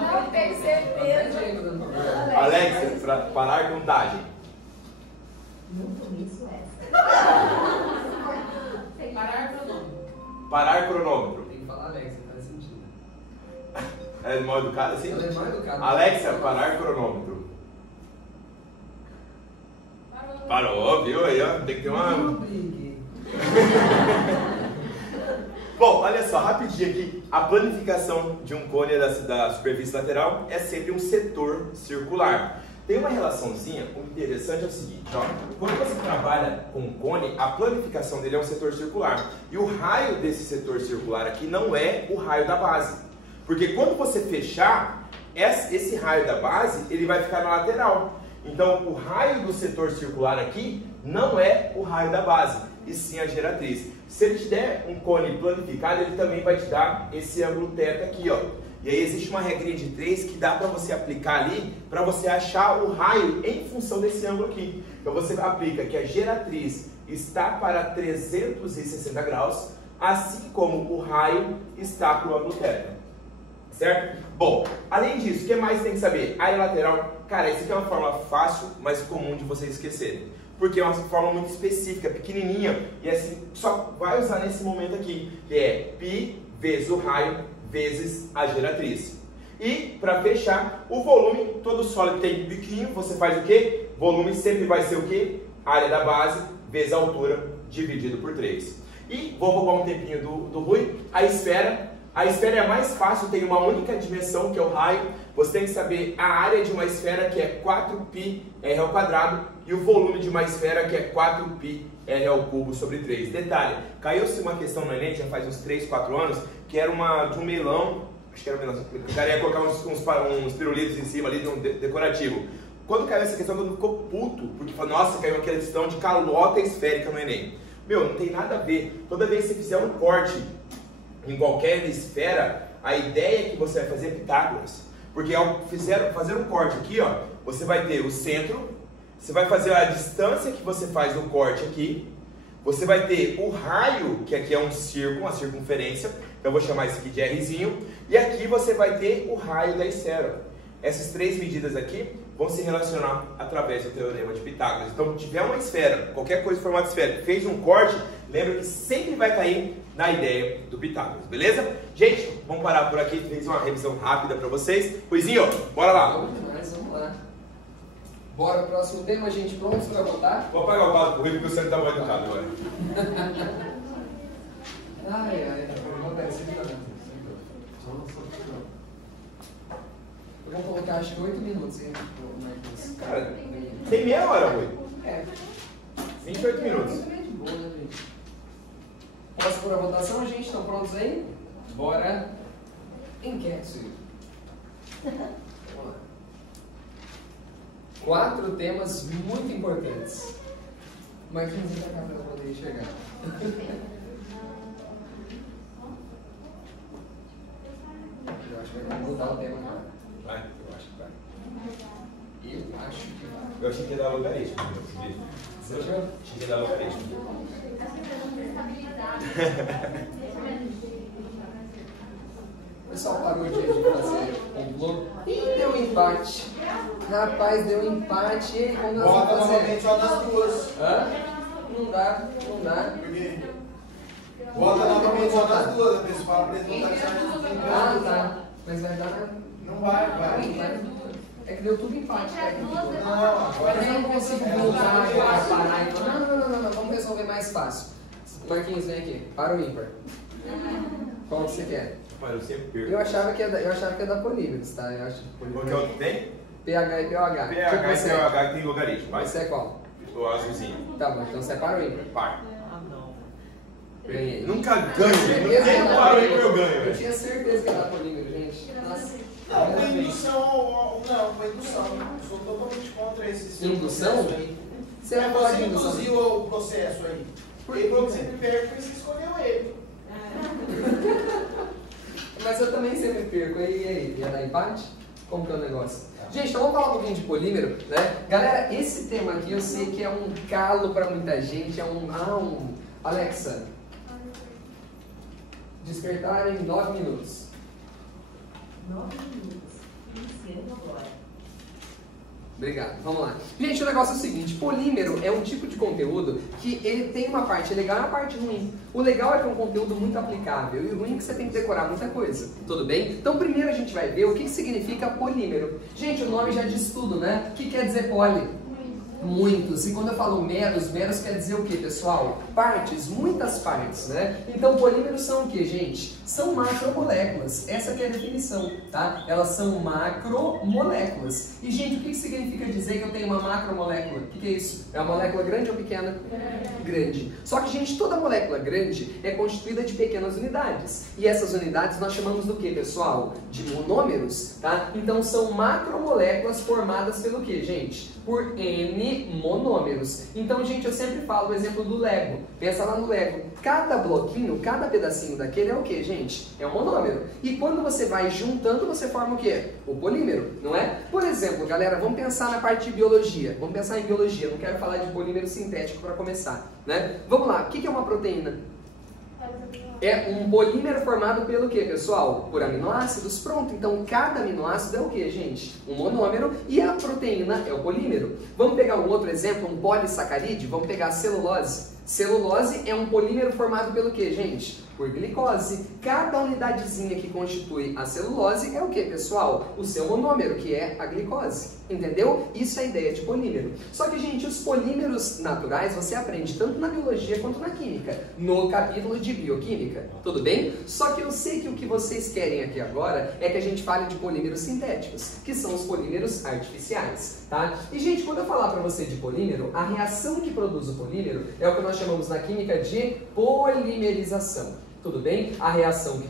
Não tem certeza. Alexa, parar a contagem. No começo essa. Parar cronômetro. Parar cronômetro. Tem que falar Alexa, tá sentindo. É mal educado assim? Ela é mal educada. Alexa, parar cronômetro. Parou, viu aí, ó? Tem que ter uma... Não brigue. Bom, olha só, rapidinho aqui. A planificação de um cone da superfície lateral é sempre um setor circular. Tem uma relaçãozinha, o interessante é o seguinte, ó. Quando você trabalha com um cone, a planificação dele é um setor circular. E o raio desse setor circular aqui não é o raio da base. Porque quando você fechar, esse raio da base, ele vai ficar na lateral. Então, o raio do setor circular aqui não é o raio da base, e sim a geratriz. Se ele te der um cone planificado, ele também vai te dar esse ângulo θ aqui, ó. E aí existe uma regrinha de 3 que dá para você aplicar ali, para você achar o raio em função desse ângulo aqui. Então você aplica que a geratriz está para 360 graus, assim como o raio está para o ângulo θ. Certo? Bom, além disso, o que mais tem que saber? Área lateral, cara, isso aqui é uma fórmula fácil, mas comum de vocês esquecerem. Porque é uma fórmula muito específica, pequenininha, e assim, só vai usar nesse momento aqui, que é π vezes o raio vezes a geratriz. E, para fechar, o volume, todo sólido tem biquinho, você faz o quê? Volume sempre vai ser o quê? Área da base vezes a altura dividido por 3. E, vou roubar um tempinho do Rui, a esfera, A esfera é mais fácil, tem uma única dimensão, que é o raio. Você tem que saber a área de uma esfera, que é 4πr ao quadrado, e o volume de uma esfera, que é 4πr ao cubo sobre 3. Detalhe, caiu-se uma questão no Enem, já faz uns 3, 4 anos, que era de um meilão, acho que era um meilão, o cara ia colocar uns pirulitos em cima ali de um decorativo. Quando caiu essa questão, todo mundo ficou puto, porque falou, nossa, caiu aquela questão de calota esférica no Enem. Meu, não tem nada a ver. Toda vez que você fizer um corte em qualquer esfera, a ideia é que você vai fazer Pitágoras. Porque ao fazer um corte aqui, ó, você vai ter o centro, você vai fazer a distância que você faz do corte aqui, você vai ter o raio, que aqui é um círculo, uma circunferência, então eu vou chamar isso aqui de Rzinho, e aqui você vai ter o raio da esfera. Essas três medidas aqui vão se relacionar através do teorema de Pitágoras. Então, se tiver uma esfera, qualquer coisa em formato esférico, fez um corte, lembra que sempre vai cair na ideia do Pitágoras, beleza? Gente, vamos parar por aqui, fiz uma revisão rápida para vocês. Ruizinho, bora lá. Vamos lá. Bora, próximo tema, gente, prontos para votar? Vou apagar o quadro pro Rui, porque você não tá mais educado agora. Ai, vou aparecer aqui. Vamos colocar, acho que 8 minutos, hein? Cara, tem meia hora, Rui. É. 28 minutos. É de boa, né, gente? Posso por a votação, gente? Estão prontos aí? Bora. Enquete. Vamos lá. 4 temas muito importantes. Marquinhos, vem pra cá para eu poder enxergar. Eu acho que vai mudar o tema, cara. Vai, eu acho que vai. Eu acho que vai. Eu achei que ia dar logaritmo. Você achou? Achei que ia dar logaritmo. O pessoal parou de fazer complô. Ih, deu empate. Rapaz, deu empate. E aí, como nós Bota vamos fazer? novamente só nas duas. Hã? Não dá, não dá. Bota novamente só nas duas, a pessoa fala pra eles não Ah, tá. Mas vai dar. Não vai, Não vai. vai. É que deu tudo empate técnico. Não, Agora eu não consigo voltar agora. agora, parar e falar, não, vamos resolver mais fácil. Marquinhos, vem aqui. Para o ímpar. Qual que você quer? Mas eu sempre perco. Eu achava que ia dar polímeros, tá? Eu acho que Qual que é o que tem? PH e POH. PH e você PH que tem logaritmo. Vai. Você é qual? O azulzinho. Tá bom, então separa o ímpar. Par. Ganhei. Nunca ganho, certeza velho. que ia Nem dar parou aí polímero. que eu ganho, Eu velho. tinha certeza que ia dar polímero, gente. Nossa. Não, foi indução, não, foi indução. Eu sou totalmente contra esse Indução? processo aí. Você vai falar de indução? Você induziu o processo aí. Ele falou que sempre perde porque você escolheu ele. Mas eu também sempre perco. E aí, ia dar empate? Como que é o negócio? Gente, então vamos falar um pouquinho de polímero, né? Galera, esse tema aqui eu sei que é um calo para muita gente, Alexa, despertar em 9 minutos. 9 minutos. Iniciando agora. Obrigado, vamos lá. Gente, o negócio é o seguinte, polímero é um tipo de conteúdo que ele tem uma parte legal e uma parte ruim. O legal é que é um conteúdo muito aplicável e o ruim é que você tem que decorar muita coisa, tudo bem? Então primeiro a gente vai ver o que significa polímero. Gente, o nome já diz tudo, né? O que quer dizer poli? Muitos. E quando eu falo meros quer dizer o que, pessoal? Partes, muitas partes, né? Então polímeros são o que, gente? São macromoléculas. Essa que é a definição, tá? Elas são macromoléculas. E, gente, o que significa dizer que eu tenho uma macromolécula? O que é isso? É uma molécula grande ou pequena? Grande. Só que, gente, toda molécula grande é constituída de pequenas unidades. E essas unidades nós chamamos do que, pessoal? De monômeros, tá? Então são macromoléculas formadas pelo que, gente? Por N monômeros. Então, gente, eu sempre falo o exemplo do Lego. Pensa lá no Lego. Cada bloquinho, cada pedacinho daquele é o que, gente? É um monômero. E quando você vai juntando, você forma o quê? O polímero, não é? Por exemplo, galera, vamos pensar na parte de biologia. Vamos pensar em biologia. Não quero falar de polímero sintético para começar, né? Vamos lá. O que é uma proteína? É um polímero formado pelo que, pessoal? Por aminoácidos. Pronto, então cada aminoácido é o que, gente? Um monômero e a proteína é o polímero. Vamos pegar um outro exemplo, um polissacarídeo? Vamos pegar a celulose. Celulose é um polímero formado pelo quê, gente? Por glicose. Cada unidadezinha que constitui a celulose é o que, pessoal? O seu monômero, que é a glicose. Entendeu? Isso é a ideia de polímero. Só que, gente, os polímeros naturais você aprende tanto na biologia quanto na química, no capítulo de bioquímica. Tudo bem? Só que eu sei que o que vocês querem aqui agora é que a gente fale de polímeros sintéticos, que são os polímeros artificiais, tá? E, gente, quando eu falar para você de polímero, a reação que produz o polímero é o que nós chamamos na química de polimerização. Tudo bem? A reação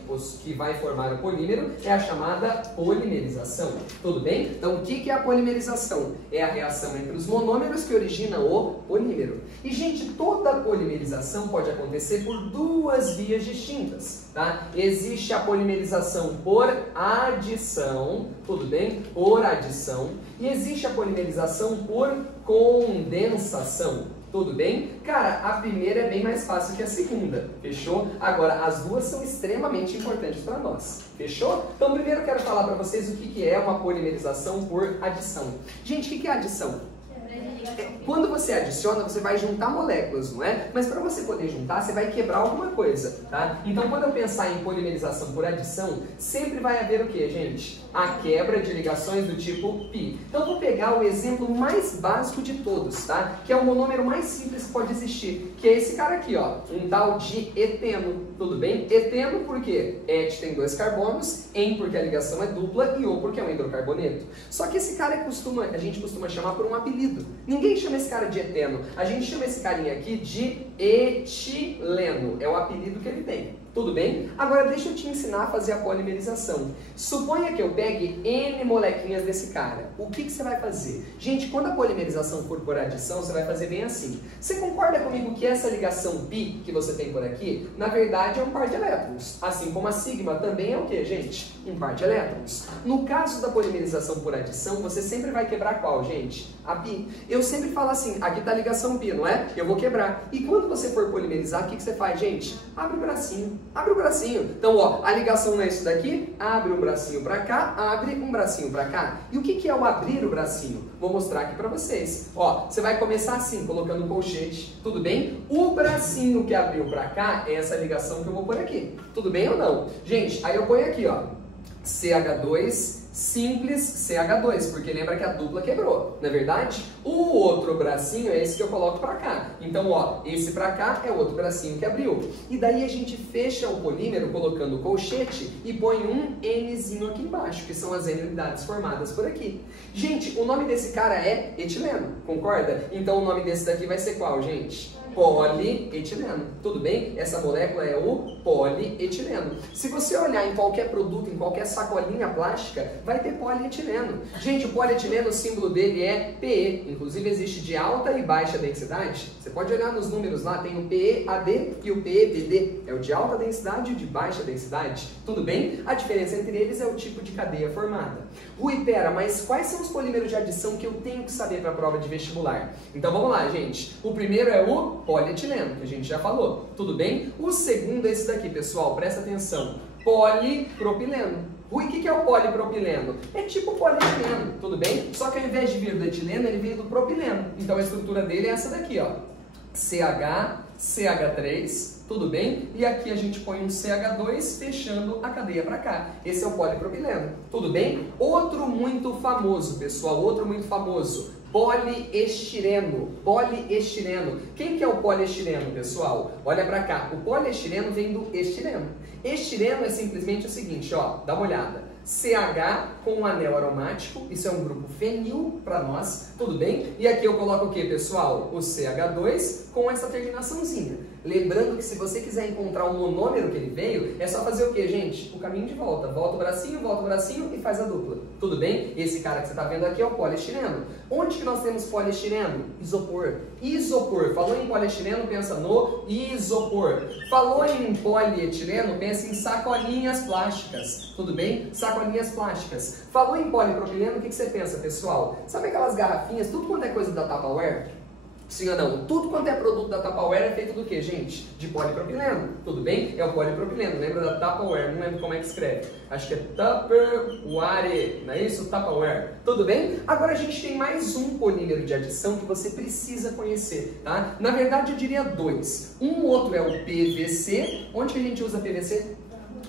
que vai formar o polímero é a chamada polimerização. Tudo bem? Então, o que é a polimerização? É a reação entre os monômeros que origina o polímero. E, gente, toda polimerização pode acontecer por duas vias distintas, tá? Existe a polimerização por adição, tudo bem? Por adição. E existe a polimerização por condensação. Tudo bem? Cara, a primeira é bem mais fácil que a segunda, fechou? Agora, as duas são extremamente importantes para nós, fechou? Então, primeiro eu quero falar para vocês o que é uma polimerização por adição. Gente, o que é adição? Quando você adiciona, você vai juntar moléculas, não é? Mas para você poder juntar, você vai quebrar alguma coisa, tá? Então, quando eu pensar em polimerização por adição, sempre vai haver o que, gente? A quebra de ligações do tipo π. Então, eu vou pegar o exemplo mais básico de todos, tá? Que é o monômero mais simples que pode existir, que é esse cara aqui, ó, um tal de eteno, tudo bem? Eteno por quê? Et tem 2 carbonos, en porque a ligação é dupla e O porque é um hidrocarboneto. Só que esse cara a gente costuma chamar por um apelido. Ninguém chama esse cara de eteno, a gente chama esse carinha aqui de etileno, é o apelido que ele tem. Tudo bem? Agora deixa eu te ensinar a fazer a polimerização. Suponha que eu pegue N molequinhas desse cara. O que você vai fazer? Gente, quando a polimerização for por adição, você vai fazer bem assim. Você concorda comigo que essa ligação π que você tem por aqui, na verdade é um par de elétrons. Assim como a sigma também é o que, gente? Um par de elétrons. No caso da polimerização por adição, você sempre vai quebrar qual, gente? A π. Eu sempre falo assim, aqui está a ligação π, não é? Eu vou quebrar. E quando você for polimerizar, o que você faz, gente? Abre o bracinho. Abre o bracinho. Então, ó, a ligação não é isso daqui? Abre um bracinho para cá, abre um bracinho para cá. E o que é o abrir o bracinho? Vou mostrar aqui para vocês. Ó, você vai começar assim, colocando um colchete, tudo bem? O bracinho que abriu para cá é essa ligação que eu vou pôr aqui. Tudo bem ou não? Gente, aí eu ponho aqui, ó, CH2 simples CH2, porque lembra que a dupla quebrou, não é verdade? O outro bracinho é esse que eu coloco pra cá. Então, ó, esse pra cá é o outro bracinho que abriu. E daí a gente fecha o polímero colocando o colchete e põe um Nzinho aqui embaixo, que são as N unidades formadas por aqui. Gente, o nome desse cara é etileno, concorda? Então o nome desse daqui vai ser qual, gente? Polietileno, tudo bem? Essa molécula é o polietileno. Se você olhar em qualquer produto, em qualquer sacolinha plástica, vai ter polietileno. Gente, o polietileno, o símbolo dele é PE. Inclusive existe de alta e baixa densidade. Você pode olhar nos números lá, tem o PEAD e o PEBD. É o de alta densidade e o de baixa densidade. Tudo bem? A diferença entre eles é o tipo de cadeia formada. Rui, pera, mas quais são os polímeros de adição que eu tenho que saber para a prova de vestibular? Então vamos lá, gente. O primeiro é o polietileno, que a gente já falou. Tudo bem? O segundo é esse daqui, pessoal. Presta atenção. Polipropileno. Rui, o que é o polipropileno? É tipo polietileno, tudo bem? Só que ao invés de vir do etileno, ele veio do propileno. Então a estrutura dele é essa daqui, ó. CH, CH3, tudo bem? E aqui a gente põe um CH2 fechando a cadeia para cá. Esse é o polipropileno, tudo bem? Outro muito famoso, pessoal, outro muito famoso. Poliestireno. Poliestireno. Quem que é o poliestireno, pessoal? Olha para cá. O poliestireno vem do estireno. Estireno é simplesmente o seguinte, ó. Dá uma olhada. CH com um anel aromático, isso é um grupo fenil para nós, tudo bem? E aqui eu coloco o que, pessoal? O CH2 com essa terminaçãozinha. Lembrando que se você quiser encontrar o monômero que ele veio, é só fazer o que, gente? O caminho de volta. Volta o bracinho e faz a dupla. Tudo bem? Esse cara que você está vendo aqui é o poliestireno. Onde que nós temos poliestireno? Isopor. Isopor. Falou em poliestireno, pensa no isopor. Falou em polietileno, pensa em sacolinhas plásticas. Tudo bem? Sacolinhas plásticas. Falou em polipropileno, o que você pensa, pessoal? Sabe aquelas garrafinhas, tudo quanto é coisa da Tupperware? Sim ou não? Tudo quanto é produto da Tupperware é feito do que, gente? De polipropileno. Tudo bem? É o polipropileno. Lembra da Tupperware? Não lembro como é que escreve. Acho que é Tupperware. Não é isso? Tupperware. Tudo bem? Agora a gente tem mais um polímero de adição que você precisa conhecer, tá? Na verdade eu diria dois. Um outro é o PVC. Onde que a gente usa PVC?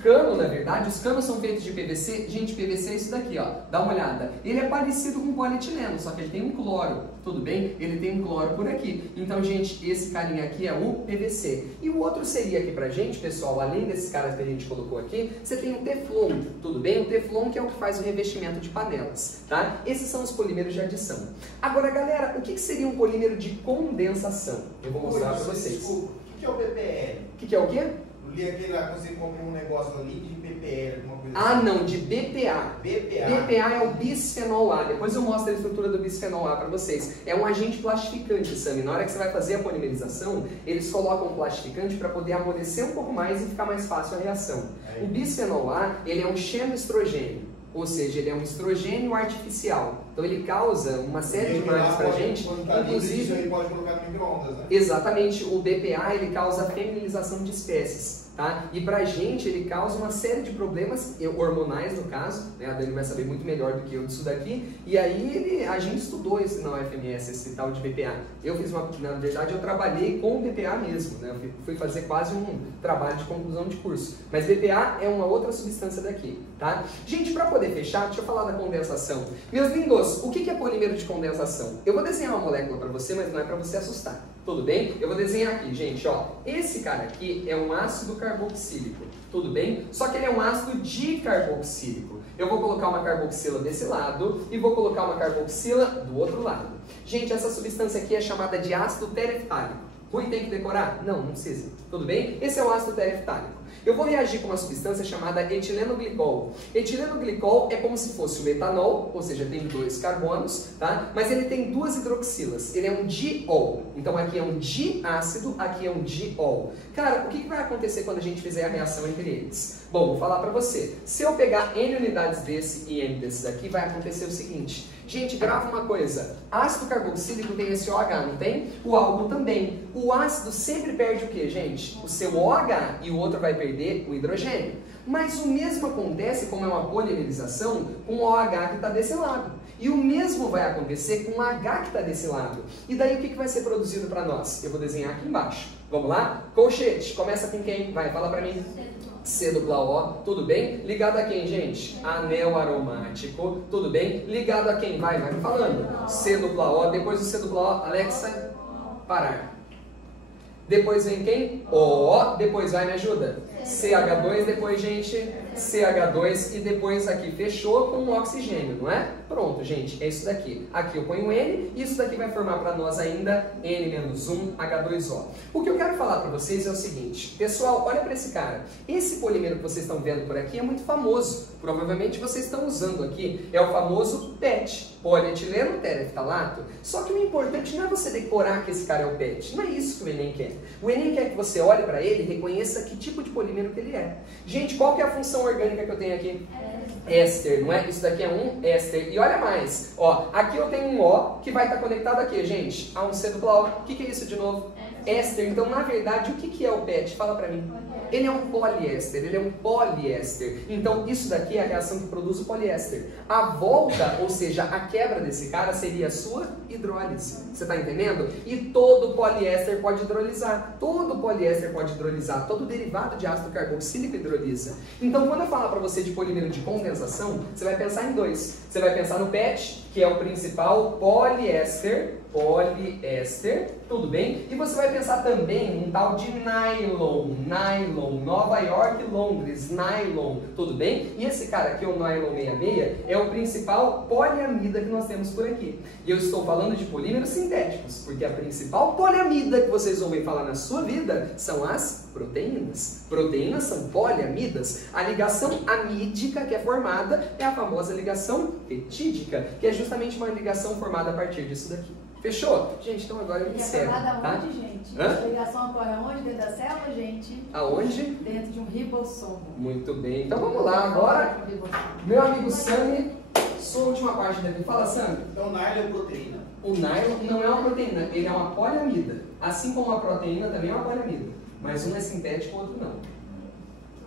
Cano, na verdade, os canos são feitos de PVC. Gente, PVC é isso daqui, ó. Dá uma olhada. Ele é parecido com polietileno, só que ele tem um cloro. Tudo bem? Ele tem um cloro por aqui. Então, gente, esse carinha aqui é o PVC. E o outro seria aqui pra gente, pessoal, além desses caras que a gente colocou aqui, você tem o Teflon. Tudo bem? O Teflon que é o que faz o revestimento de panelas, tá? Esses são os polímeros de adição. Agora, galera, o que seria um polímero de condensação? Eu vou mostrar pra vocês. Desculpa, o que é o PPL? O que é o quê? Eu li aquele lá que você compra um negócio ali de PPL, alguma coisa Ah, assim. não, de BPA. BPA é o bisfenol A. Depois eu mostro a estrutura do bisfenol A para vocês. É um agente plastificante, Sami. Na hora que você vai fazer a polimerização, eles colocam um plastificante para poder amolecer um pouco mais e ficar mais fácil a reação. O bisfenol A, ele é um xenoestrogênio. Ou seja, ele é um estrogênio artificial. Então ele causa uma série de males pra gente, inclusive... Isso aí pode colocar no micro-ondas, né? Exatamente, o BPA ele causa a feminilização de espécies, tá? E pra gente ele causa uma série de problemas hormonais no caso, né? A Dani vai saber muito melhor do que eu disso daqui. E aí a gente estudou isso na UFMS, esse tal de BPA. Eu fiz na verdade eu trabalhei com o BPA mesmo, né? Eu fui fazer quase um trabalho de conclusão de curso. Mas BPA é uma outra substância daqui, tá? Gente, pra poder fechar, deixa eu falar da condensação. Meus lindos, o que é polímero de condensação? Eu vou desenhar uma molécula para você, mas não é para você assustar. Tudo bem? Eu vou desenhar aqui, gente, ó. Esse cara aqui é um ácido carboxílico. Tudo bem? Só que ele é um ácido dicarboxílico. Eu vou colocar uma carboxila desse lado e vou colocar uma carboxila do outro lado. Gente, essa substância aqui é chamada de ácido tereftálico. Rui tem que decorar? Não, não precisa. Tudo bem? Esse é o ácido tereftálico. Eu vou reagir com uma substância chamada etilenoglicol. Etilenoglicol é como se fosse o metanol, ou seja, tem 2 carbonos, tá? Mas ele tem 2 hidroxilas. Ele é um diol. Então aqui é um diácido, aqui é um diol. Cara, o que vai acontecer quando a gente fizer a reação entre eles? Bom, vou falar pra você. Se eu pegar N unidades desse e N desses aqui, vai acontecer o seguinte. Gente, grava uma coisa. Ácido carboxílico tem esse OH, não tem? O álcool também. O ácido sempre perde o quê, gente? O seu OH e o outro vai perder o hidrogênio. Mas o mesmo acontece, como é uma polimerização, com o OH que está desse lado. E o mesmo vai acontecer com o H que está desse lado. E daí o que vai ser produzido para nós? Eu vou desenhar aqui embaixo. Vamos lá? Colchete. Começa com quem? Vai, fala para mim. C dupla O, tudo bem? Ligado a quem, gente? Anel aromático, tudo bem? Ligado a quem? Vai me falando. C dupla O, depois do C dupla O, Alexa, parar. Depois vem quem? O, depois vai, me ajuda. CH2, depois, gente, CH2 e depois aqui fechou com um oxigênio, não é? Pronto, gente, é isso daqui. Aqui eu ponho N e isso daqui vai formar para nós ainda N-1, H2O. O que eu quero falar para vocês é o seguinte, pessoal, olha para esse cara. Esse polímero que vocês estão vendo por aqui é muito famoso. Provavelmente vocês estão usando aqui. É o famoso PET, polietileno tereftalato. Só que o importante não é você decorar que esse cara é o PET. Não é isso que o Enem quer. O Enem quer que você olhe para ele e reconheça que tipo de polímero que ele é. Gente, qual que é a função orgânica que eu tenho aqui? Éster, não é? Isso daqui é um éster. E olha mais, ó, aqui eu tenho um O que vai estar conectado aqui, gente, a um C dupla O. O que é isso de novo? Éster. Então, na verdade, o que é o PET? Fala pra mim. Ele é um poliéster, ele é um poliéster. Então, isso daqui é a reação que produz o poliéster. A volta, ou seja, a quebra desse cara seria a sua hidrólise. Você tá entendendo? E todo poliéster pode hidrolisar. Todo poliéster pode hidrolisar. Todo derivado de ácido carboxílico hidrolisa. Então, quando eu falar pra você de polímero de condensação, você vai pensar em dois. Você vai pensar no PET, que é o principal poliéster, tudo bem? E você vai pensar também um tal de nylon, Nova York, Londres, nylon, tudo bem? E esse cara aqui, o nylon 66, é o principal poliamida que nós temos por aqui. E eu estou falando de polímeros sintéticos, porque a principal poliamida que vocês ouvem falar na sua vida são as proteínas. Proteínas são poliamidas. A ligação amídica que é formada é a famosa ligação peptídica, que é justamente uma ligação formada a partir disso daqui. Fechou? Gente, então agora eu encerro, tá? Aonde, gente? Hã? A ligação ocorre aonde? Dentro da célula, gente? Aonde? Dentro de um ribossomo. Muito bem. Então vamos lá agora. Meu amigo Sami, sua última parte dele. Fala, Sami. Então, nylon é proteína. O nylon não é uma proteína, ele é uma poliamida. Assim como a proteína também é uma poliamida. Mas um é sintético, o outro não.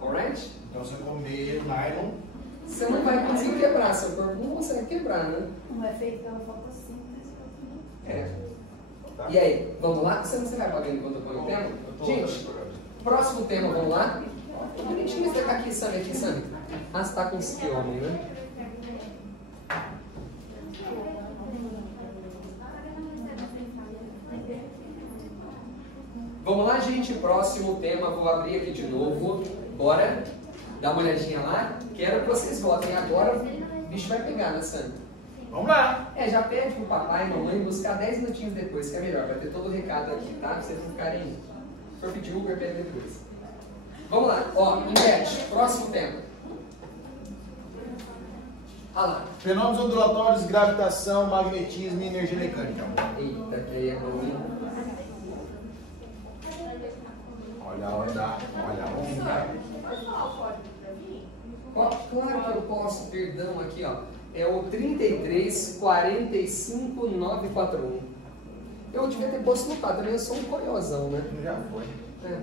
Alright? Então, se eu comer nylon, Você não vai conseguir quebrar, seu corpo não consegue quebrar, né? Um é feito pela fotossíntese, outro não. É. tá? E aí, vamos lá? Você vai pagando enquanto eu ponho o tema? Gente, próximo tema, vamos lá? Bonitinho esse aqui, Sammy. Ah, você tá com ciúme, né? Vamos lá, gente, próximo tema, vou abrir aqui de novo. Bora dar uma olhadinha lá. Quero que vocês votem agora. O bicho vai pegar, né, Sammy? Vamos lá. Já pede pro papai e mamãe buscar 10 minutinhos depois, que é melhor. Vai ter todo o recado aqui, tá? Pra vocês não ficarem... Se for pedir Uber, pede depois. Vamos lá. Ó, inverte. Próximo tema. Olha lá. Fenômenos ondulatórios, gravitação, magnetismo e energia mecânica. Eita, que aí é bom, hein? Olha a onda, olha a onda. Ó, claro que eu posso, perdão, aqui, ó. É o 3345941. Eu devia ter posto no quadro, também eu sou um curiosão, né? Já foi. É.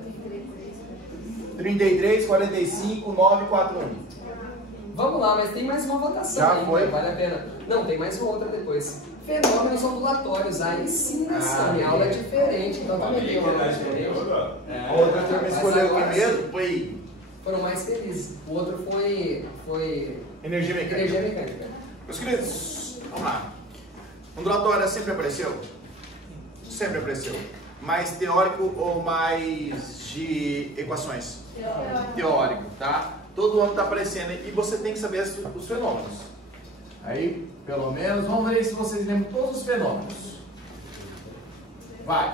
33, 45, 941. Vamos lá, mas tem mais uma votação Já ainda, foi? vale a pena. Não, tem mais outra depois. Fenômenos ondulatórios, aí sim, essa minha aula é diferente, então também tem uma mais diferente. A outra turma Mas escolheu agora primeiro, sim, foi foram mais felizes. O outro foi energia mecânica. energia mecânica. Meus queridos, vamos lá. Ondulatória sempre apareceu? Sempre apareceu. Mais teórico ou mais de equações? Teórico, tá? Todo ano está aparecendo e você tem que saber os fenômenos. Aí, pelo menos, vamos ver se vocês lembram todos os fenômenos. Vai.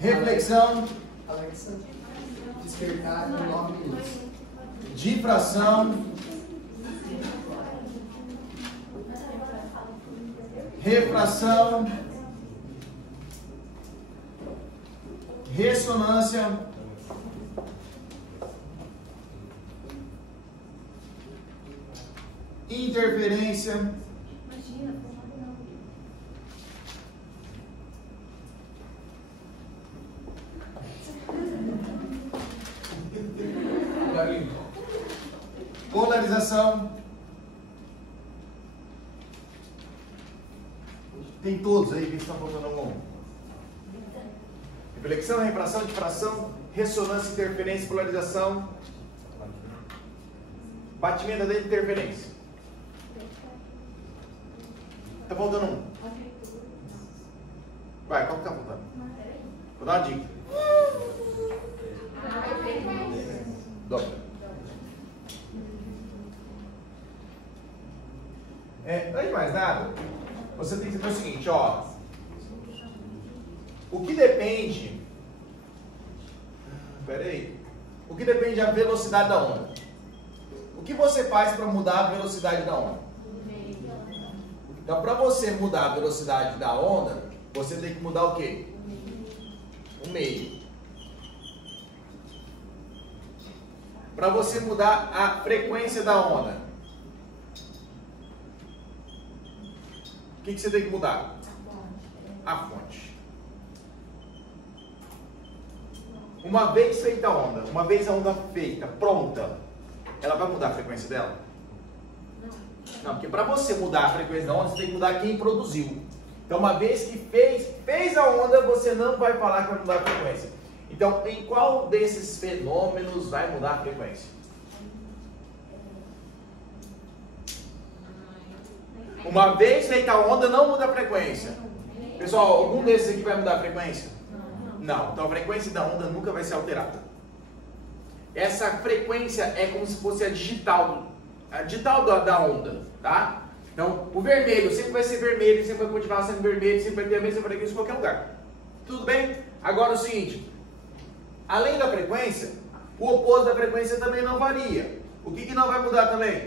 Reflexão, Alexa, despertar em 9 minutos. difração, refração, ressonância, interferência, polarização. Tem todos aí que estão faltando algum. Reflexão, refração, difração, ressonância, interferência, polarização, batimento da interferência. Tá faltando um. Vai, qual que tá faltando? Vou dar uma dica. Dobra. Antes de mais nada, você tem que saber o seguinte, ó. O que depende... Pera aí. O que depende da velocidade da onda? O que você faz para mudar a velocidade da onda? Então, para você mudar a velocidade da onda, você tem que mudar o quê? O meio. Para você mudar a frequência da onda, o que você tem que mudar? A fonte. Uma vez feita a onda, uma vez a onda feita, pronta, ela vai mudar a frequência dela? Não, porque para você mudar a frequência da onda, você tem que mudar quem produziu. Então, uma vez que fez a onda, você não vai falar que vai mudar a frequência. Então, em qual desses fenômenos vai mudar a frequência? Uma vez feita a onda, não muda a frequência. Pessoal, algum desses aqui vai mudar a frequência? Não. Então, a frequência da onda nunca vai ser alterada. Essa frequência é como se fosse a digital da onda, tá? Então, o vermelho sempre vai ser vermelho, sempre vai continuar sendo vermelho, sempre vai ter a mesma frequência em qualquer lugar. Tudo bem? Agora o seguinte, além da frequência, o oposto da frequência também não varia. O que não vai mudar também?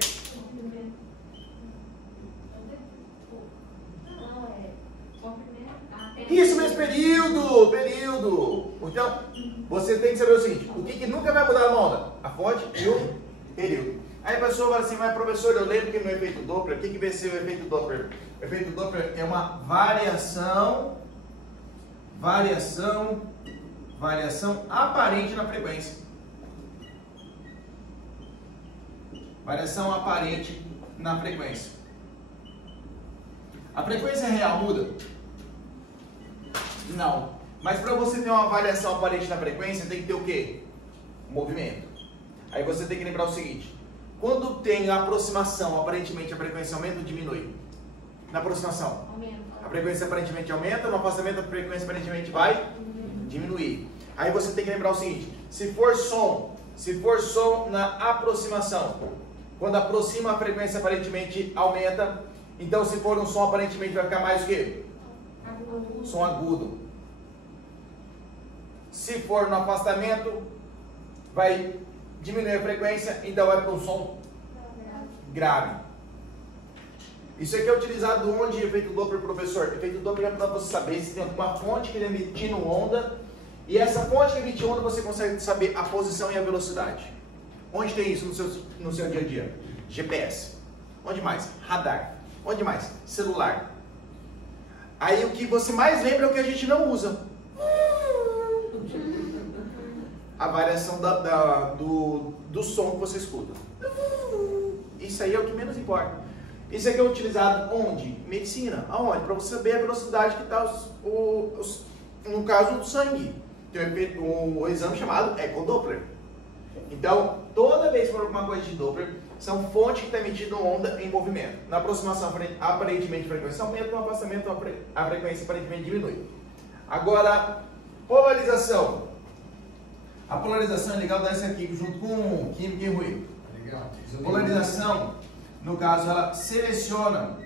Isso mesmo, período. Então, você tem que saber o seguinte, o que nunca vai mudar na onda? A fonte e o período. Aí a pessoa fala assim, mas professor, eu lembro que no efeito Doppler, o que vai ser o efeito Doppler? O efeito Doppler é uma variação aparente na frequência. Variação aparente na frequência. A frequência real muda? Não. Mas para você ter uma variação aparente na frequência, tem que ter o quê? Movimento. Aí você tem que lembrar o seguinte: quando tem a aproximação, aparentemente a frequência aumenta ou diminui? Na aproximação, a frequência aparentemente aumenta, no afastamento a frequência aparentemente vai diminuir. Aí você tem que lembrar o seguinte: se for som na aproximação, quando aproxima a frequência aparentemente aumenta, então se for um som aparentemente vai ficar mais o quê? Som agudo. Se for no afastamento, vai diminuir a frequência, então vai para um som grave. Isso aqui é utilizado onde? Efeito Doppler, professor? Efeito Doppler é para você saber se tem uma fonte que está emitindo onda, e essa fonte que emite onda você consegue saber a posição e a velocidade. Onde tem isso no seu dia a dia? GPS. Onde mais? Radar. Onde mais? Celular. Aí o que você mais lembra é o que a gente não usa. A variação do som que você escuta. Isso aí é o que menos importa. Isso aqui é utilizado onde? Medicina. Aonde? Para você saber a velocidade que está no caso do sangue. Tem um exame chamado ecodoppler. Então, toda vez que for alguma coisa de Doppler, são fontes que estão emitindo onda em movimento. Na aproximação, aparentemente a frequência aumenta, no afastamento a frequência aparentemente diminui. Agora, polarização. A polarização é legal dessa aqui, junto com química e ruído. Legal. Polarização, no caso, ela seleciona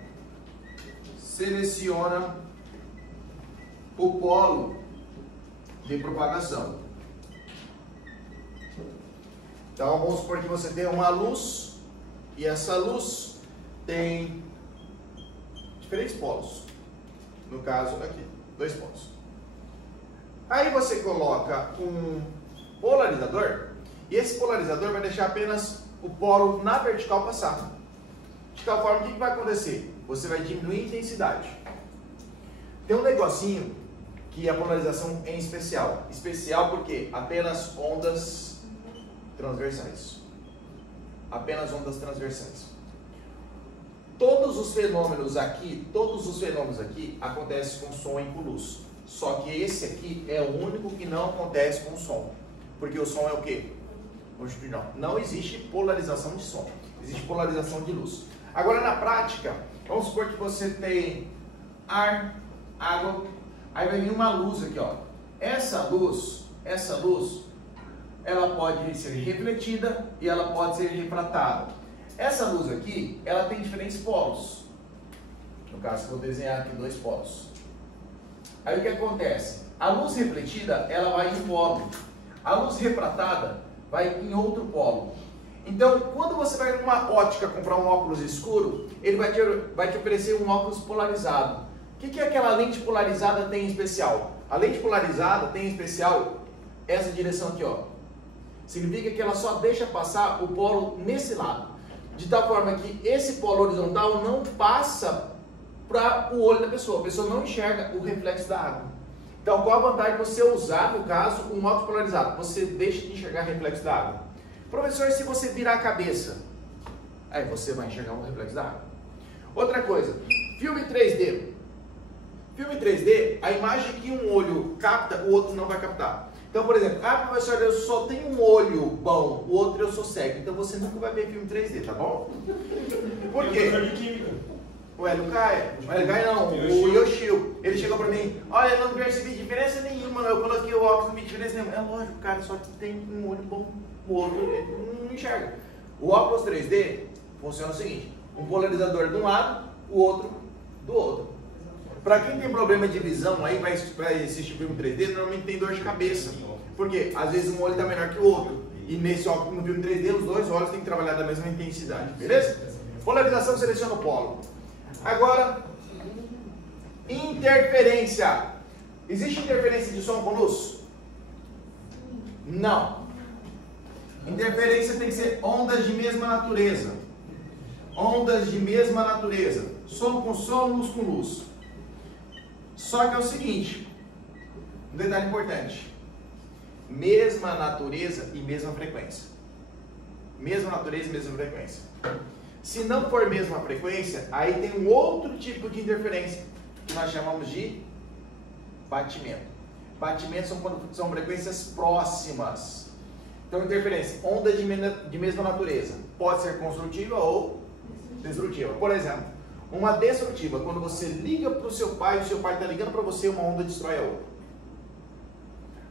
o polo de propagação. Então, vamos supor que você tem uma luz, e essa luz tem diferentes polos. No caso aqui, 2 polos. Aí você coloca um polarizador, e esse polarizador vai deixar apenas o polo na vertical passar. De tal forma, o que vai acontecer? Você vai diminuir a intensidade. Tem um negocinho que a polarização é especial. Especial porque apenas ondas transversais. Apenas ondas transversais. Todos os fenômenos aqui acontecem com som e com luz. Só que esse aqui é o único que não acontece com som. Porque o som é o quê? Não existe polarização de som. Existe polarização de luz. Agora, na prática, vamos supor que você tem ar, água, aí vai vir uma luz aqui, ó. Essa luz, ela pode ser refletida e ela pode ser refratada. Essa luz aqui, ela tem diferentes polos. No caso, eu vou desenhar aqui 2 polos. Aí o que acontece? A luz refletida, ela vai em um polo. A luz refratada vai em outro polo. Então, quando você vai numa ótica comprar um óculos escuro, ele vai te oferecer um óculos polarizado. O que aquela lente polarizada tem em especial? A lente polarizada tem em especial essa direção aqui, ó. Significa que ela só deixa passar o polo nesse lado. De tal forma que esse polo horizontal não passa para o olho da pessoa. A pessoa não enxerga o reflexo da água. Então, qual a vantagem de você usar, no caso, um óculos polarizado? Você deixa de enxergar o reflexo da água. Professor, se você virar a cabeça, aí você vai enxergar um reflexo da água. Outra coisa, filme 3D. Filme 3D, a imagem que um olho capta, o outro não vai captar. Então, por exemplo, professor, eu só tenho um olho bom, o outro eu sou cego. Então você nunca vai ver filme 3D, tá bom? Por quê? O Hélio Caia. O Hélio Caia não, o Yoshio. Ele chegou pra mim, olha, eu não percebi diferença nenhuma, eu coloquei o óculos, não vi diferença nenhuma. É lógico, cara, só que tem um olho bom, o outro ele não enxerga. O óculos 3D funciona o seguinte, um polarizador de um lado, o outro do outro. Para quem tem problema de visão, aí vai assistir filme 3D, normalmente tem dor de cabeça. Porque às vezes um olho está menor que o outro. E nesse óculos, no filme 3D, os 2 olhos têm que trabalhar da mesma intensidade. Beleza? Polarização seleciona o polo. Agora, interferência. Existe interferência de som com luz? Não. Interferência tem que ser ondas de mesma natureza. Ondas de mesma natureza. som com som, luz com luz. Só que é o seguinte, um detalhe importante. Mesma natureza e mesma frequência. Mesma natureza e mesma frequência. Se não for mesma frequência, aí tem um outro tipo de interferência, que nós chamamos de batimento. Batimentos são frequências próximas. Então, interferência, onda de mesma natureza, pode ser construtiva ou destrutiva. Por exemplo, uma destrutiva, quando você liga para o seu pai, o seu pai está ligando para você, uma onda destrói a outra.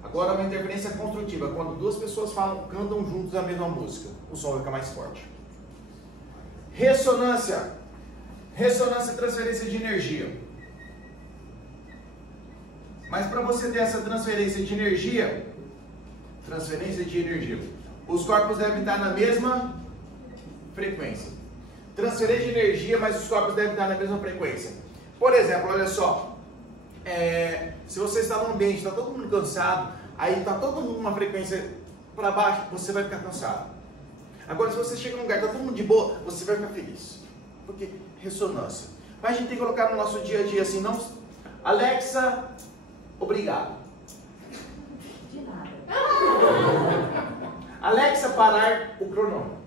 Agora, uma interferência construtiva, quando duas pessoas cantam juntos a mesma música, o som vai ficar mais forte. Ressonância. Ressonância é transferência de energia. Mas para você ter essa transferência de energia, os corpos devem estar na mesma frequência. Transferência de energia, mas os corpos devem estar na mesma frequência. Por exemplo, olha só, se você está num ambiente, está todo mundo cansado, aí está todo mundo numa frequência para baixo, você vai ficar cansado. Agora, se você chega num lugar, está todo mundo de boa, você vai ficar feliz. Porque ressonância. Mas a gente tem que colocar no nosso dia a dia assim, não... Alexa, obrigado. De nada. Alexa, parar o cronômetro.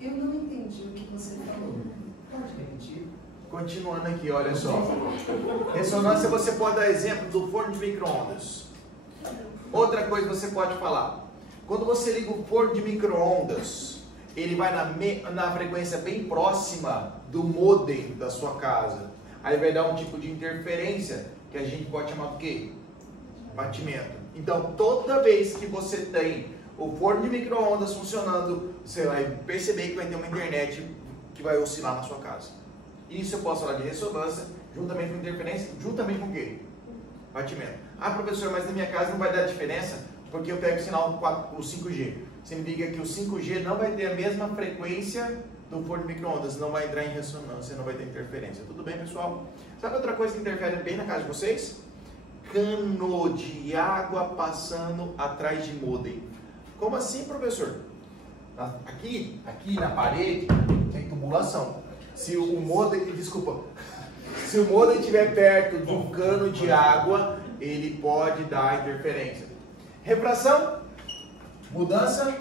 Eu não entendi o que você falou. Pode repetir? Continuando aqui, olha só. Ressonância, você pode dar exemplo do forno de micro-ondas. Outra coisa que você pode falar. Quando você liga o forno de micro-ondas, ele vai na frequência bem próxima do modem da sua casa. Aí vai dar um tipo de interferência que a gente pode chamar de quê? Batimento. Então, toda vez que você tem o forno de micro-ondas funcionando, você vai perceber que vai ter uma internet que vai oscilar na sua casa. Isso eu posso falar de ressonância, juntamente com interferência, juntamente com o quê? Batimento. Ah, professor, mas na minha casa não vai dar diferença, porque eu pego o sinal o 5G. Significa que o 5G não vai ter a mesma frequência do forno de micro-ondas, não vai entrar em ressonância, não vai ter interferência. Tudo bem, pessoal? Sabe outra coisa que interfere bem na casa de vocês? Cano de água passando atrás de modem. Como assim, professor? Aqui na parede tem tubulação. Se o modem estiver perto de um cano de água, ele pode dar interferência. Refração, mudança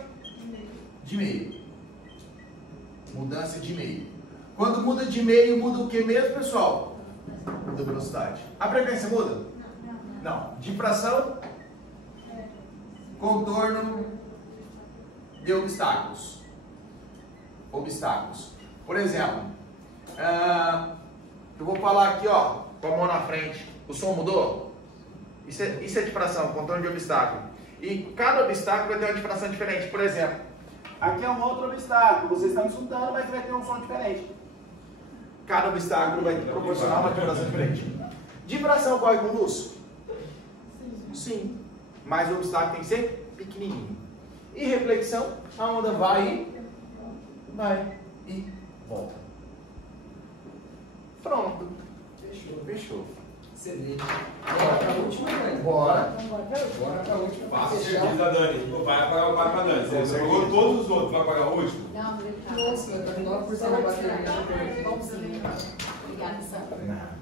de meio. Mudança de meio. Quando muda de meio, muda o que mesmo, pessoal? Muda a velocidade. A frequência muda? Não. Difração, contorno de obstáculos. Por exemplo, eu vou falar aqui, ó, com a mão na frente. O som mudou? Isso é difração, contorno de obstáculo. E cada obstáculo vai ter uma difração diferente. Por exemplo, aqui é um outro obstáculo. Você está me escutando, mas vai ter um som diferente. Cada obstáculo vai proporcionar uma difração diferente. Difração corre com luz? Sim. Mas o obstáculo tem que ser pequenininho. E reflexão, a onda vai e volta. Pronto. Fechou. Excelente. Bora para a última, né? Bora. Bora para a última. Passa o serviço da Dani. Vai pagar para a Dani. Você pagou todos os outros, vai pagar o último? Não, ele tá. Nossa, tá com 9% da bateria. Bonzinho. Obrigada, Sandra.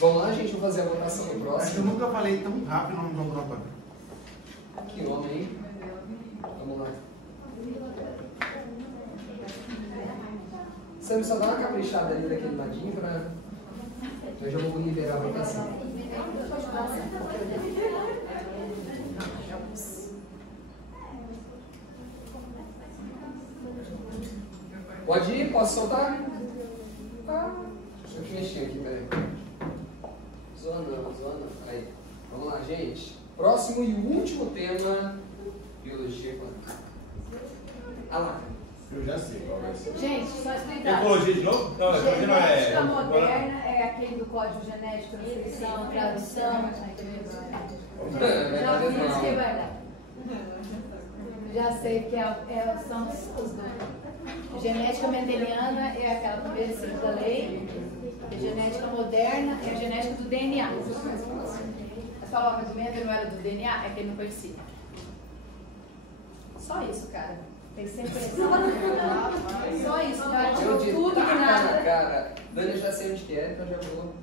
Vamos lá, gente, vamos fazer a votação no Acho que eu próximo. nunca falei tão rápido no meu prova. Que homem, hein? Vamos lá. Sam, só dá uma caprichada ali daquele ladinho pra... Eu já vou liberar a votação. Pode ir? Posso soltar? Deixa eu mexer aqui, peraí. Zona. Aí. Vamos lá, gente. Próximo e último tema. Biologia. Ah lá. Eu já sei qual vai ser. Gente, só explicar. Ecologia de novo? Não, ecologia não é. Genética moderna é aquele do código genético, transcrição, tradução. Já vi isso que vai dar. Já sei que são os dois. Genética mendeliana é aquela primeira e segunda lei. A genética moderna é a genética do DNA. Essa palavra do Mendel não era do DNA, é que ele não conhecia. Só isso, cara. Tem sempre só isso, cara. Eu Tirou de tudo taca do na nada. cara. Dani, eu já sei onde que é, então já vou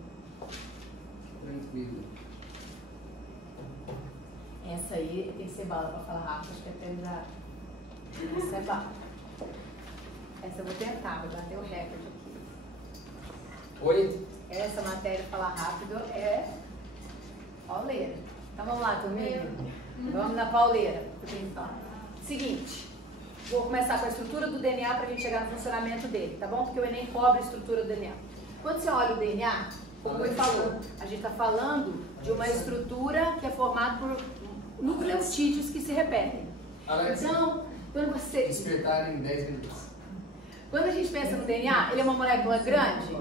tranquilo. Essa aí tem que ser bala pra falar rápido, acho que é terminar. Essa é bala. Essa eu vou tentar, vou bater o recorde aqui. Oi? Essa matéria, falar rápido, é pauleira. Então vamos lá, turminha. Vamos na pauleira. Seguinte, vou começar com a estrutura do DNA para a gente chegar no funcionamento dele, tá bom? Porque o Enem cobre a estrutura do DNA. Quando você olha o DNA, como ele falou, a gente está falando de uma estrutura que é formada por nucleotídeos que se repetem. Alex, Então, quando você... despertar em 10 minutos. Quando a gente pensa no DNA, ele é uma molécula grande?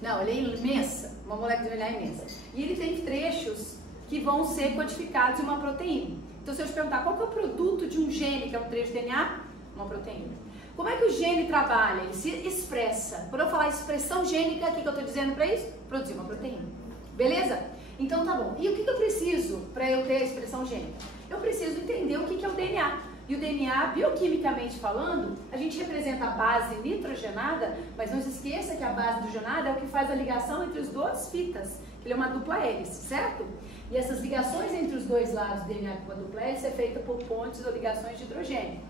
Não, ele é imensa, uma molécula de DNA imensa. E ele tem trechos que vão ser codificados em uma proteína. Então, se eu te perguntar qual que é o produto de um gene que é um trecho de DNA, uma proteína. Como é que o gene trabalha? Ele se expressa. Quando eu falar expressão gênica, o que eu estou dizendo para isso? Produzir uma proteína. Beleza? Então, tá bom. E o que eu preciso para eu ter a expressão gênica? Eu preciso entender o que é o DNA. E o DNA, bioquimicamente falando, a gente representa a base nitrogenada, mas não se esqueça que a base nitrogenada é o que faz a ligação entre as duas fitas, que ele é uma dupla hélice, certo? E essas ligações entre os dois lados do DNA com a dupla hélice é feita por pontes ou ligações de hidrogênio.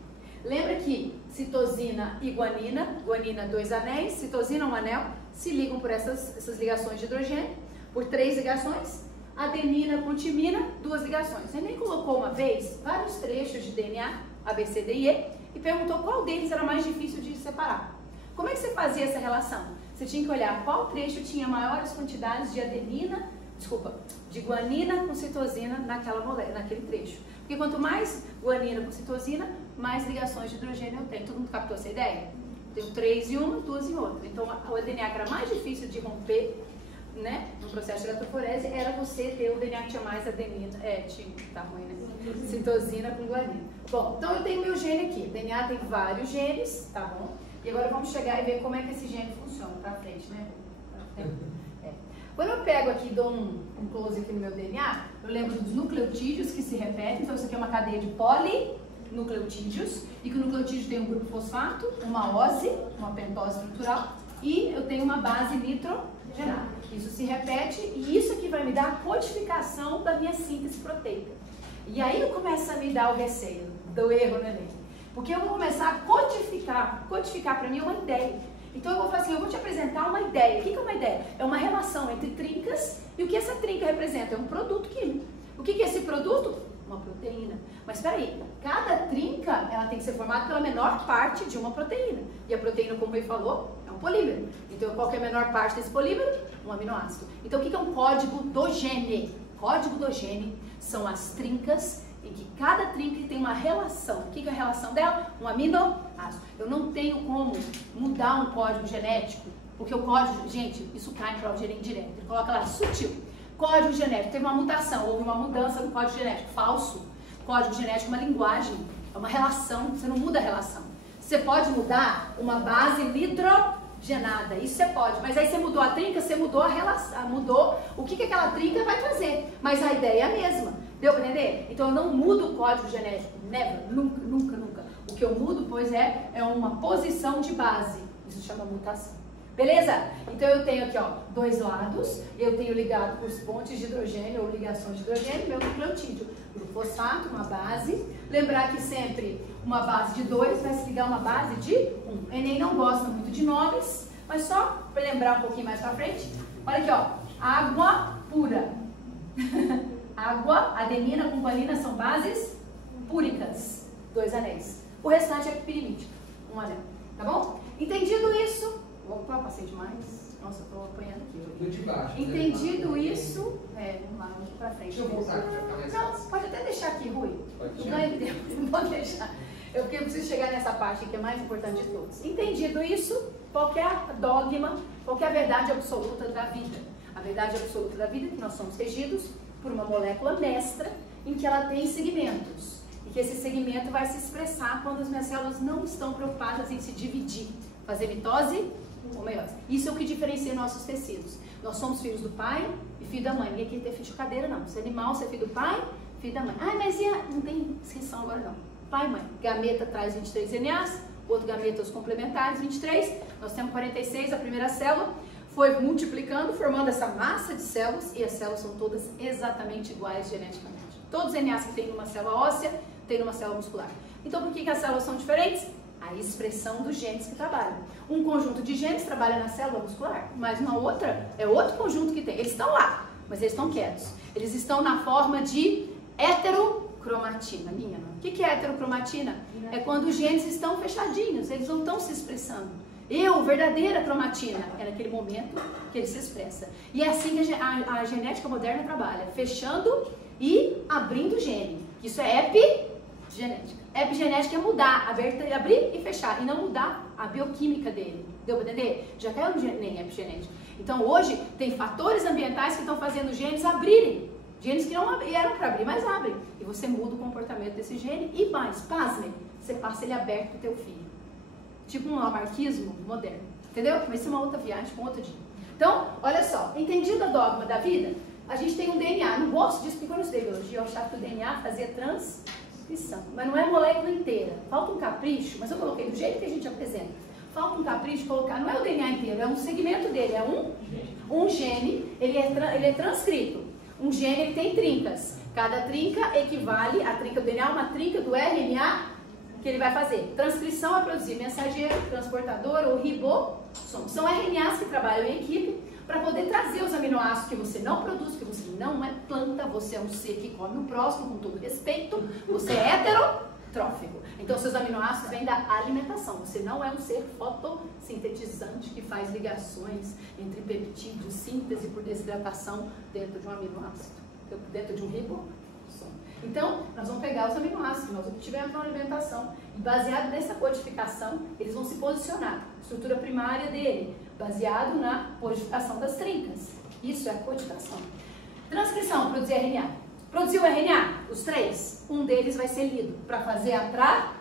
Lembra que citosina e guanina, guanina 2 anéis, citosina 1 anel, se ligam por essas ligações de hidrogênio, por 3 ligações. Adenina com timina, 2 ligações. Você nem colocou uma vez vários trechos de DNA, A, B, C, D e E, e perguntou qual deles era mais difícil de separar. Como é que você fazia essa relação? Você tinha que olhar qual trecho tinha maiores quantidades de de guanina com citosina naquele trecho. Porque quanto mais guanina com citosina, mais ligações de hidrogênio eu tenho. Todo mundo captou essa ideia? Tenho 3 em uma, 2 em outra. Então, o DNA que era mais difícil de romper, né, no processo de eletroforese, era você ter o DNA que tinha mais adenina, tá ruim, né? Citosina com guanina. Bom, então eu tenho meu gene aqui. O DNA tem vários genes, tá bom? E agora vamos chegar e ver como é que esse gene funciona. Pra frente, né? Pra frente. Quando eu pego aqui e dou um close aqui no meu DNA, eu lembro dos nucleotídeos que se repetem. Então isso aqui é uma cadeia de polinucleotídeos, e que o nucleotídeo tem um grupo fosfato, uma ose, uma pentose estrutural, e eu tenho uma base nitrogenada. Isso se repete, e isso aqui vai me dar a codificação da minha síntese proteica. E aí eu começo a me dar o receio do erro no Enem. Porque eu vou começar a codificar. Codificar para mim é uma ideia. Então eu vou falar assim, eu vou te apresentar uma ideia. O que é uma ideia? É uma relação entre trincas, e o que essa trinca representa? É um produto químico. O que é esse produto? Uma proteína. Mas espera aí, cada trinca ela tem que ser formada pela menor parte de uma proteína. E a proteína, como ele falou, é um polímero. Então qual que é a menor parte desse polímero? Um aminoácido. Então o que é um código do gene? Código do gene são as trincas em que cada trinca tem uma relação. O que é a relação dela? Um aminoácido. Eu não tenho como mudar um código genético, porque o código, gente, isso cai em prova de Enem direto. Ele coloca lá, sutil. Código genético, teve uma mutação, houve uma mudança no código genético. Falso. Código genético é uma linguagem, é uma relação, você não muda a relação. Você pode mudar uma base nitrogenada, isso você pode, mas aí você mudou a trinca, você mudou a relação, mudou o que aquela trinca vai trazer, mas a ideia é a mesma. Deu para entender? Então eu não mudo o código genético, never, nunca, nunca, nunca. O que eu mudo, pois é uma posição de base, isso chama mutação. Beleza? Então eu tenho aqui, ó, 2 lados, eu tenho ligado por pontes de hidrogênio ou ligações de hidrogênio, meu nucleotídeo, grupo fosfato, uma base. Lembrar que sempre uma base de 2 vai se ligar a uma base de 1. Enem não gosta muito de nomes, mas só para lembrar um pouquinho mais para frente. Olha aqui, ó, água pura. Água, adenina com guanina são bases púricas, 2 anéis. O restante é pirimídico, 1 anel, tá bom? Entendido isso, opa, passei demais. Nossa, eu tô apanhando aqui. Do de baixo. Entendido isso, vamos lá, vamos pra frente. Deixa eu voltar aqui pra ficar mais fácil. Não, pode até deixar aqui, Rui. Pode Não deixar. ganho tempo, não pode deixar. Porque eu preciso chegar nessa parte que é mais importante de todos. Entendido isso, qualquer dogma, qualquer verdade absoluta da vida. A verdade absoluta da vida é que nós somos regidos por uma molécula mestra em que ela tem segmentos. E que esse segmento vai se expressar quando as minhas células não estão preocupadas em se dividir. Fazer mitose ou meiose. Isso é o que diferencia nossos tecidos. Nós somos filhos do pai e filho da mãe. Ninguém quer ter filho de cadeira, não. Se é animal, você é filho do pai, filho da mãe. Ah, mas não tem inscrição agora, não. pai e mãe. Gameta traz 23 DNAs, outro gameta os complementares, 23. Nós temos 46, a primeira célula foi multiplicando, formando essa massa de células, e as células são todas exatamente iguais geneticamente. Todos os DNAs que tem numa célula óssea, tem numa célula muscular. Então, por que as células são diferentes? A expressão dos genes que trabalham. Um conjunto de genes trabalha na célula muscular, mas uma outra é outro conjunto que tem. Eles estão lá, mas eles estão quietos. Eles estão na forma de heterocromatina. O que é heterocromatina? É quando os genes estão fechadinhos, eles não estão se expressando. Verdadeira cromatina, é naquele momento que ele se expressa. E é assim que a genética moderna trabalha, fechando e abrindo o gene. Isso é epigenética. Epigenética é mudar, abrir e fechar, e não mudar a bioquímica dele. Deu para entender? Já caiu nem epigenética. Então hoje tem fatores ambientais que estão fazendo os genes abrirem. Genes que não eram para abrir, mas abrem. E você muda o comportamento desse gene e mais, pasmem, você passa ele aberto para o teu filho. Tipo um lamarquismo moderno. Entendeu? Mas isso é uma outra viagem com outro dia. Então, olha só, entendido o dogma da vida, a gente tem um DNA. Não gosto disso, porque quando eu estudei biologia, eu achava que o DNA fazia transcrição. Mas não é molécula inteira. Falta um capricho, mas eu coloquei do jeito que a gente apresenta. Falta um capricho colocar, não é o DNA inteiro, é um segmento dele, é um gene, ele é transcrito. Um gene ele tem trincas. Cada trinca equivale, a trinca do DNA, uma trinca do RNA que ele vai fazer. Transcrição é produzir mensageiro, transportador ou ribossomo. São RNAs que trabalham em equipe para poder trazer os aminoácidos que você não produz, que você não é planta, você é um ser que come o próximo, com todo respeito, você é heterotrófico. Então seus aminoácidos vêm da alimentação, você não é um ser fotossintetizante que faz ligações entre peptídeos, síntese por desidratação dentro de um aminoácido, dentro de um ribossomo. Então, nós vamos pegar os aminoácidos que nós obtivemos na alimentação e baseado nessa codificação, eles vão se posicionar. Estrutura primária dele, baseado na codificação das trincas. Isso é a codificação. Transcrição, produzir RNA. Produziu o RNA, os três, um deles vai ser lido para fazer a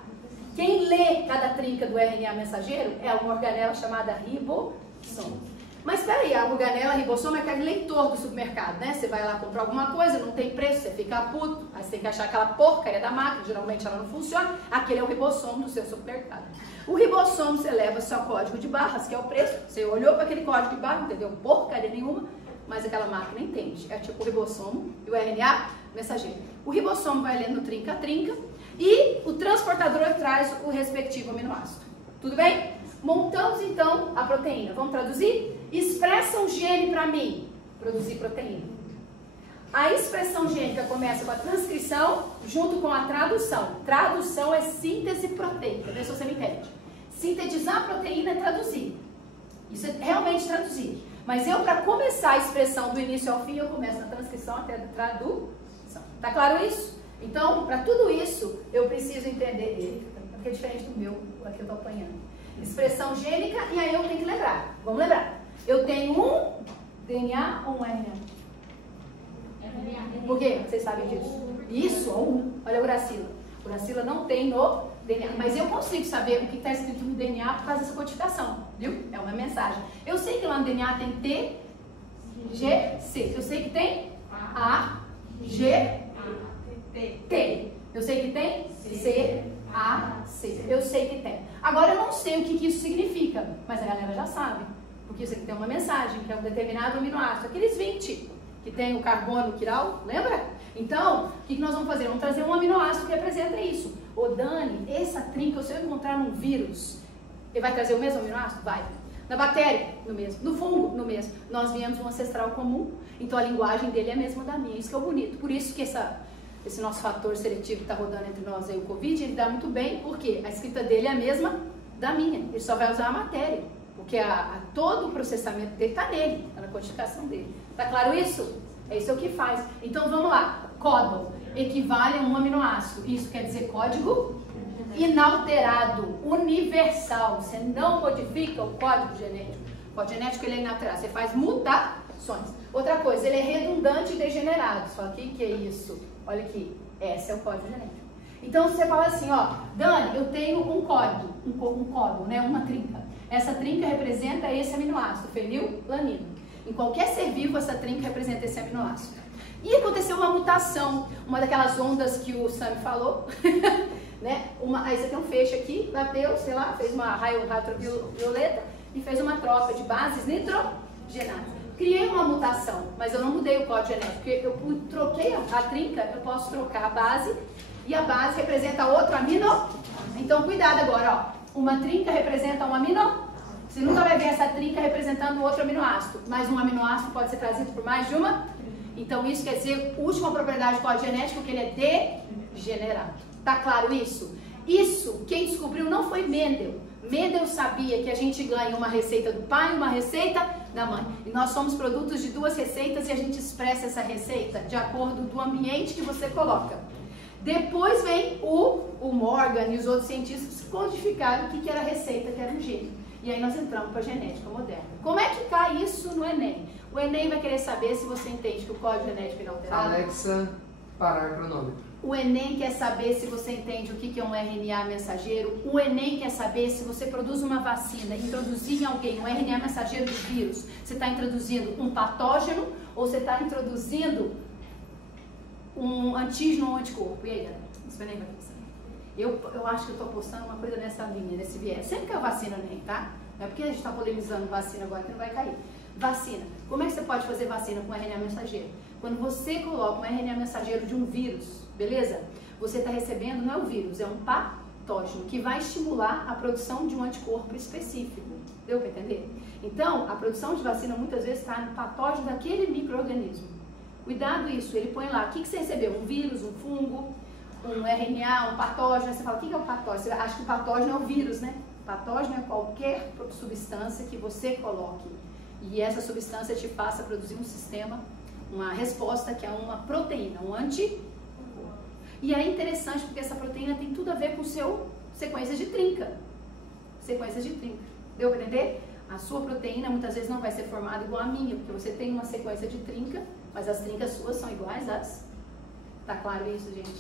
Quem lê cada trinca do RNA mensageiro é uma organela chamada ribossomo. Mas peraí, a organela ribossomo é aquele leitor do supermercado, né? Você vai lá comprar alguma coisa, não tem preço, você fica puto, aí você tem que achar aquela porcaria da máquina, geralmente ela não funciona, aquele é o ribossomo do seu supermercado. O ribossomo, você leva seu código de barras, que é o preço, você olhou para aquele código de barras, não entendeu porcaria nenhuma, mas aquela máquina entende. É tipo o ribossomo e o RNA mensageiro. O ribossomo vai lendo trinca a trinca e o transportador traz o respectivo aminoácido. Tudo bem? Montamos então a proteína. Vamos traduzir? Expressa um gene para mim. Produzir proteína. A expressão gênica começa com a transcrição junto com a tradução. Tradução é síntese proteica. Vê se você me entende. Sintetizar a proteína é traduzir. Isso é realmente traduzir. Mas eu, para começar a expressão do início ao fim, eu começo na transcrição até a tradução. Tá claro isso? Então, para tudo isso, eu preciso entender ele, porque é diferente do meu, aqui eu estou apanhando. Expressão gênica, e aí eu tenho que lembrar. Vamos lembrar. Eu tenho um DNA ou um RNA? Por quê? Vocês sabem disso? Isso, um. Olha o Uracila. O Uracila não tem no DNA, mas eu consigo saber o que está escrito no DNA por causa dessa codificação, viu? É uma mensagem. Eu sei que lá no DNA tem T, G, C. Eu sei que tem A, G, T. Eu sei que tem C, A, C. Eu sei que tem. Agora eu não sei o que isso significa, mas a galera já sabe. Porque isso aqui tem uma mensagem, que é um determinado aminoácido. Aqueles 20 que tem o carbono quiral, lembra? Então, o que nós vamos fazer? Vamos trazer um aminoácido que representa isso. Ô Dani, essa trinca, se eu encontrar num vírus, ele vai trazer o mesmo aminoácido? Vai. Na bactéria, no mesmo. No fungo, no mesmo. Nós viemos de um ancestral comum, então a linguagem dele é a mesma da minha. Isso que é o bonito. Por isso que esse nosso fator seletivo que está rodando entre nós aí, o Covid, ele dá muito bem, porque a escrita dele é a mesma da minha. Ele só vai usar a matéria, porque todo o processamento dele está nele, está na codificação dele. Tá claro isso? É isso que faz. Então vamos lá. Códon equivale a um aminoácido. Isso quer dizer código inalterado, universal. Você não modifica o código genético. O código genético ele é inalterado. Você faz mutações. Outra coisa, ele é redundante e degenerado. Só que é isso? Olha aqui. Esse é o código genético. Então você fala assim, ó, Dani, eu tenho um código, um códon, né? Uma trinca. Essa trinca representa esse aminoácido, fenillanino. Em qualquer ser vivo, essa trinca representa esse aminoácido. E aconteceu uma mutação, uma daquelas ondas que o Sam falou, Né? Aí você tem um feixe aqui, bateu, sei lá, fez uma raio ultravioleta e fez uma troca de bases nitrogenadas. Criei uma mutação, mas eu não mudei o código genético, porque eu troquei a trinca, eu posso trocar a base, e a base representa outro amino. Então cuidado agora, ó. Uma trinca representa um amino. Você nunca vai ver essa trinca representando outro aminoácido, mas um aminoácido pode ser trazido por mais de uma. Então isso quer dizer, última propriedade do código genético, que ele é degenerado. Tá claro isso? Isso, quem descobriu não foi Mendel. Mendel sabia que a gente ganha uma receita do pai e uma receita da mãe. E nós somos produtos de duas receitas e a gente expressa essa receita de acordo do ambiente que você coloca. Depois vem o Morgan e os outros cientistas que codificaram o que era a receita, que era um gene. E aí nós entramos para a genética moderna. Como é que cai isso no Enem? O Enem vai querer saber se você entende que o código genético é inalterável. Alexa, parar cronômetro. O Enem quer saber se você entende o que é um RNA mensageiro. O Enem quer saber se você produz uma vacina, introduzir em alguém um RNA mensageiro de vírus. Você está introduzindo um patógeno ou você está introduzindo um antígeno ou um anticorpo. E aí, isso o Enem vai pensar. Eu acho que eu estou apostando uma coisa nessa linha, nesse viés. Sempre que a vacina nem, tá? Não é porque a gente está polemizando vacina agora que não vai cair. Vacina. Como é que você pode fazer vacina com RNA mensageiro? Quando você coloca um RNA mensageiro de um vírus, beleza? Você está recebendo, não é um vírus, é um patógeno que vai estimular a produção de um anticorpo específico. Deu para entender? Então, a produção de vacina muitas vezes está no patógeno daquele micro-organismo. Cuidado isso, ele põe lá, o que você recebeu? Um vírus, um fungo, um RNA, um patógeno. Aí você fala, o que é o patógeno? Você acha que o patógeno é o vírus, né? Patógeno é qualquer substância que você coloque e essa substância te faça produzir um sistema, uma resposta que é uma proteína, um anticorpo. E é interessante porque essa proteína tem tudo a ver com o seu sequência de trinca. Sequências de trinca. Deu para entender? A sua proteína muitas vezes não vai ser formada igual a minha, porque você tem uma sequência de trinca, mas as trincas suas são iguais às. Tá claro isso, gente?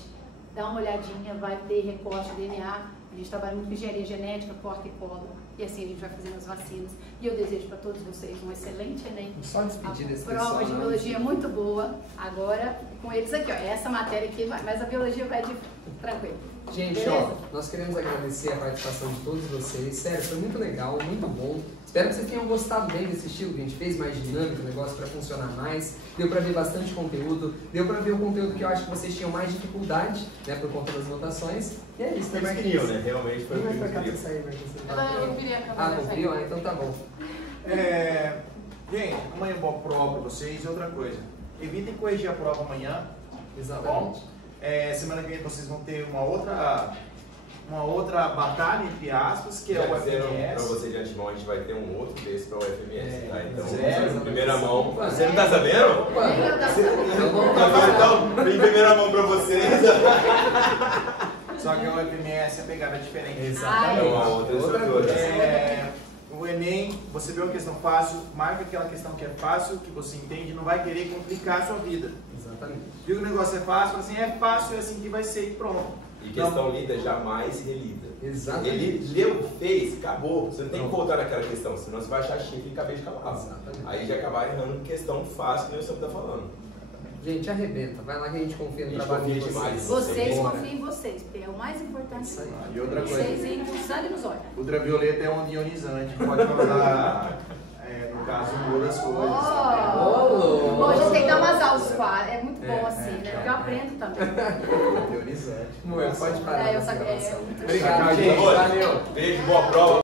Dá uma olhadinha, vai ter recorte de DNA. A gente trabalha muito com engenharia genética, corta e cola. E assim a gente vai fazendo as vacinas. E eu desejo para todos vocês um excelente Enem. Só despedir desse prova pessoal, de né? biologia muito boa. Agora, com eles aqui, ó. Essa matéria aqui vai, mas a biologia vai de tranquilo. Gente, Beleza? ó, nós queremos agradecer a participação de todos vocês. Sério, foi muito legal, muito bom. Espero que vocês tenham gostado bem desse estilo que a gente fez, mais dinâmico, o negócio para funcionar mais. Deu para ver bastante conteúdo, deu para ver o conteúdo que eu acho que vocês tinham mais dificuldade, né, por conta das votações. E é isso, né, Eles queriam, né? Realmente foi o que Vai eles pra cá queriam. pra sair, Marquinhos. Eu queria acabar. Ah, cumpriu? Ah, então tá bom. Gente, amanhã é boa prova para vocês. E outra coisa, evitem corrigir a prova amanhã. Exatamente. Semana que vem vocês vão ter uma outra batalha, entre aspas, que é o Para FMS. você de antemão, a gente vai ter um outro desse para o FMS, tá? Então, Sério? em primeira mão. Você não tá sabendo? Opa! Então, em primeira mão para vocês. Só que o FMS é pegada diferente. Exatamente. É uma outra estrutura. O Enem, você vê uma questão fácil, marca aquela questão que é fácil, que você entende, não vai querer complicar a sua vida. Exatamente. Viu que o negócio é fácil, assim, é fácil, é assim que vai ser e pronto. E questão lida jamais relida. Exatamente. Ele leu, fez, acabou. Você não tem que voltar naquela questão, senão você vai achar chifre e cabeça de cavalo. Exatamente. Aí já acabar errando questão fácil que o senhor está falando. Gente, arrebenta. Vai lá que a gente confia no A gente trabalho de confia demais. vocês. Vocês Bora. confiam em vocês, porque é o mais importante. Isso aí. E outra Vocês coisa, em sangue nos olhos. ultravioleta é onda ionizante, pode mandar, no caso, muda as coisas. Oh. Bom, a gente tem que dar umas aulas, é muito bom assim, né? Porque eu aprendo também. Ionizante. Amor, pode parar. É, eu essa sabia, gravação. muito Obrigado, Gente, gente. valeu. Beijo, boa prova.